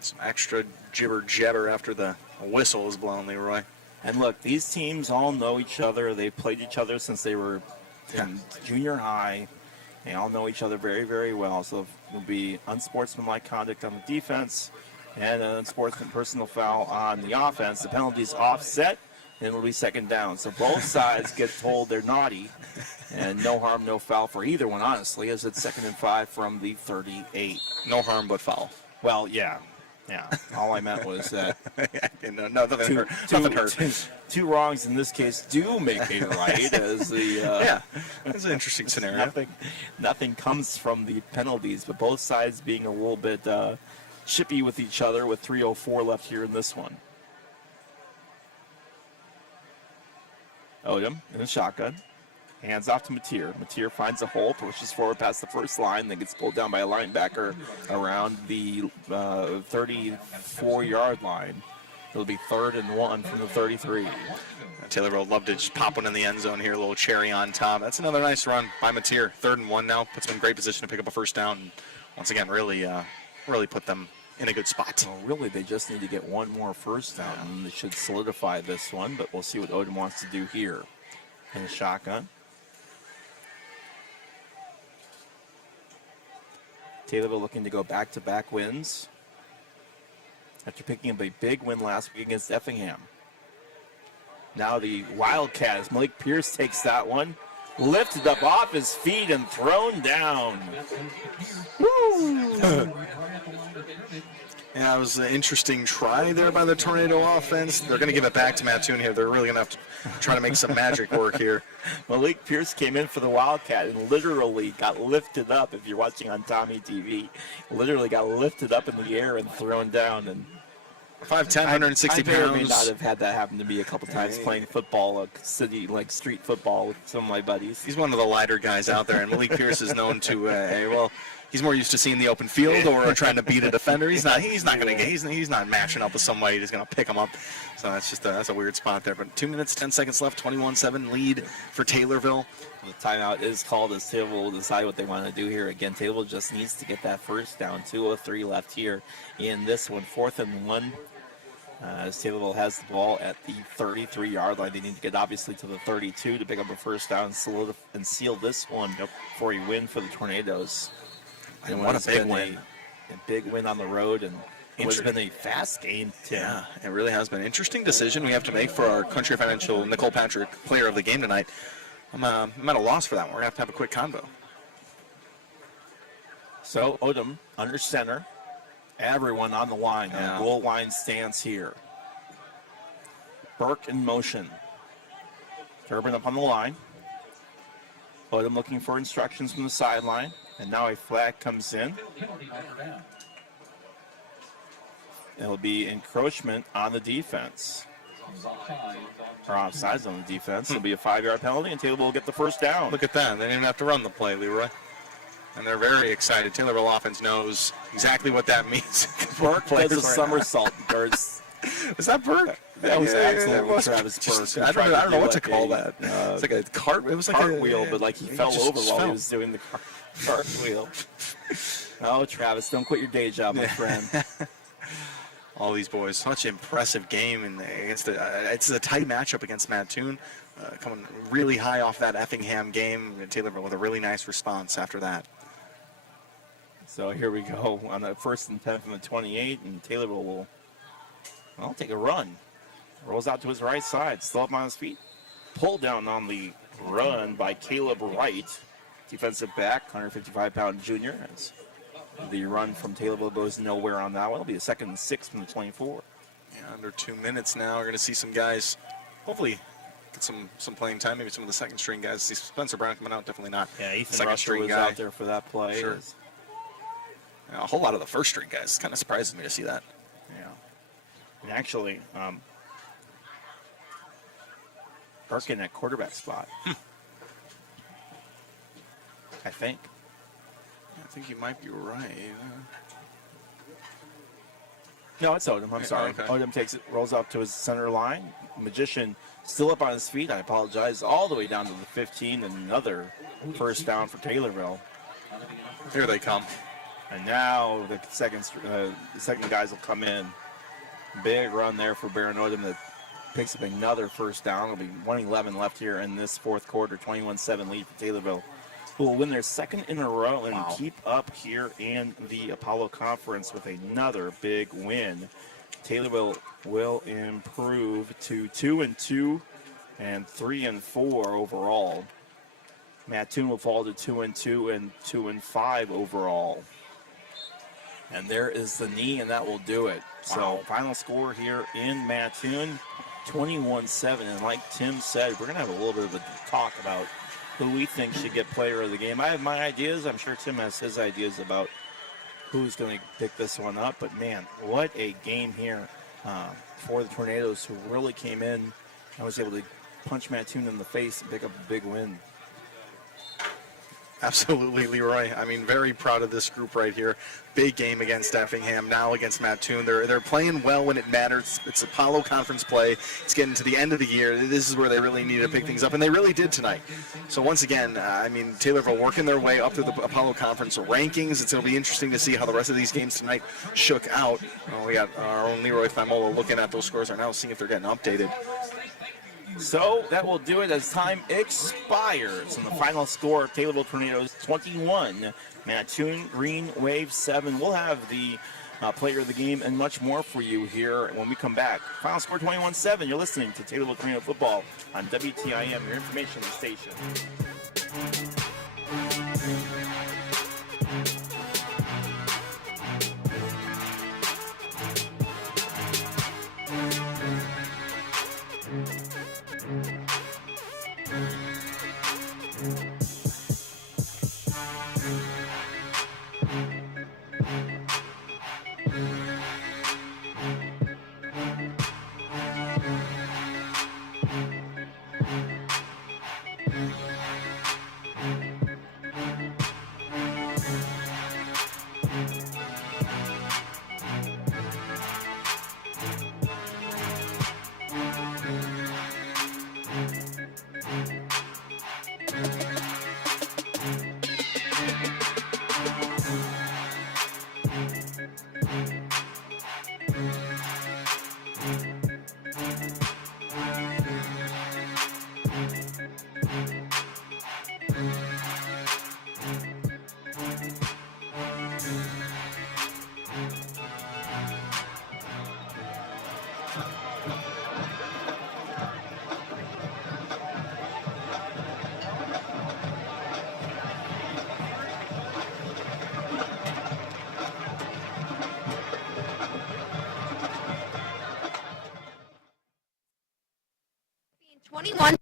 Some extra jibber-jabber after the whistle is blown, Leroy. And look, these teams all know each other. They've played each other since they were in junior high. They all know each other very, very well. So it will be unsportsmanlike conduct on the defense and an unsportsmanlike personal foul on the offense. The penalty's offset, and it'll be 2nd down. So both sides get told they're naughty, and no harm, no foul for either one, honestly, as it's 2nd and 5 from the 38. No harm but foul. Well, yeah. Yeah, all I meant was that Nothing hurt. Two wrongs in this case do make a right, as the Yeah, that's an interesting scenario. Nothing comes from the penalties, but both sides being a little bit chippy with each other with 3:04 left here in this one. Odom in a shotgun. Hands off to Mateer. Mateer finds a hole, pushes forward past the first line, then gets pulled down by a linebacker around the 34-yard line. It'll be 3rd and 1 from the 33. Taylorville would love to just pop one in the end zone here, a little cherry on top. That's another nice run by Mateer. 3rd and 1 now, puts them in great position to pick up a first down. And once again, really put them in a good spot. Well, really, they just need to get one more first down, and they should solidify this one, but we'll see what Odom wants to do here. In a shotgun. Taylorville looking to go back-to-back wins after picking up a big win last week against Effingham. Now the Wildcat, as Malik Pierce takes that one, lifted up off his feet and thrown down. Woo! Yeah, it was an interesting try there by the Tornado offense. They're going to give it back to Mattoon here. They're really going to have to try to make some magic work here. Malik Pierce came in for the Wildcat and literally got lifted up, if you're watching on TommyTV, literally got lifted up in the air and thrown down. And 5'10", 160 I may or pounds. may not have had that happen to me a couple times playing football, street football with some of my buddies. He's one of the lighter guys out there, and Malik Pierce is known to, he's more used to seeing the open field or trying to beat a defender. He's not matching up with somebody who's going to pick him up. So that's a weird spot there. But 2 minutes, 10 seconds left, 21-7 lead for Taylorville. The timeout is called as Taylorville will decide what they want to do here. Again, Taylorville just needs to get that first down. 2:03 left here in this one. 4th and 1. As Taylorville has the ball at the 33-yard line. They need to get obviously to the 32 to pick up a first down and seal this one for a win for the Tornadoes. And what a big win. A big win on the road, and it's been a fast game, Tim. Yeah, it really has been. Interesting decision we have to make for our Country Financial Nicole Patrick player of the game tonight. I'm at a loss for that one. We're going to have a quick convo. So, Odom under center. Everyone on the line. Yeah. Goal line stance here. Burke in motion. Turbin up on the line. Odom looking for instructions from the sideline. And now a flag comes in. It'll be encroachment on the defense. Or offsides on the defense. It'll be a 5-yard penalty, and Taylorville will get the first down. Look at that. They didn't even have to run the play, Leroy. And they're very excited. Taylorville offense knows exactly what that means. Burke does a somersault. Was that Burke? That was absolutely Travis Burke. I don't know what to call that. It's like a cart. It was like cartwheel, but like he fell over while he was doing the cartwheel. Oh, Travis, don't quit your day job, my friend. All these boys, such an impressive game, and it's a tight matchup against Mattoon, coming really high off that Effingham game. Taylorville with a really nice response after that. So here we go on the 1st and 10 from the 28, and Taylorville will take a run. Rolls out to his right side, still up on his feet. Pulled down on the run by Caleb Wright, defensive back, 155-pound junior. As the run from Taylorville goes nowhere on that one. It'll be a 2nd and 6 from the 24. Yeah, under 2 minutes now. We're going to see some guys, hopefully, get some playing time. Maybe some of the second-string guys. See Spencer Brown coming out, definitely not. Yeah, Ethan second Russell string was guy out there for that play. Sure. Yeah, a whole lot of the first-string guys. Kind of surprises me to see that. Yeah. And actually, Burke in that quarterback spot. I think. I think you might be right. No, it's Odom. I'm sorry. Okay. Odom takes it, rolls up to his center line. Magician still up on his feet. I apologize. All the way down to the 15. And another first down for Taylorville. Here they come. And now the second guys will come in. Big run there for Baron Odom that picks up another first down. It'll be 1:11 left here in this 4th quarter. 21-7 lead for Taylorville, who will win their 2nd in a row and keep up here in the Apollo Conference with another big win. Taylorville will improve to 2-2 and 3-4 overall. Mattoon will fall to 2-2 and 2-5 overall. And there is the knee, and that will do it. So final score here in Mattoon, 21-7. And like Tim said, we're going to have a little bit of a talk about who we think should get player of the game. I have my ideas. I'm sure Tim has his ideas about who's going to pick this one up. But, man, what a game here for the Tornadoes, who really came in and was able to punch Mattoon in the face and pick up a big win. Absolutely, Leroy. I mean, very proud of this group right here. Big game against Effingham, now against Mattoon. They're playing well when it matters. It's Apollo Conference play. It's getting to the end of the year. This is where they really need to pick things up, and they really did tonight. So once again, I mean, Taylorville working their way up to the Apollo Conference rankings. It's going to be interesting to see how the rest of these games tonight shook out. We got our own Leroy Famola looking at those scores right now, seeing if they're getting updated. So that will do it as time expires. And the final score, Taylorville Tornadoes 21, Mattoon Greenwave 7. We'll have the player of the game and much more for you here when we come back. Final score 21-7. You're listening to Taylorville Tornado Football on WTIM, your information station. Being 21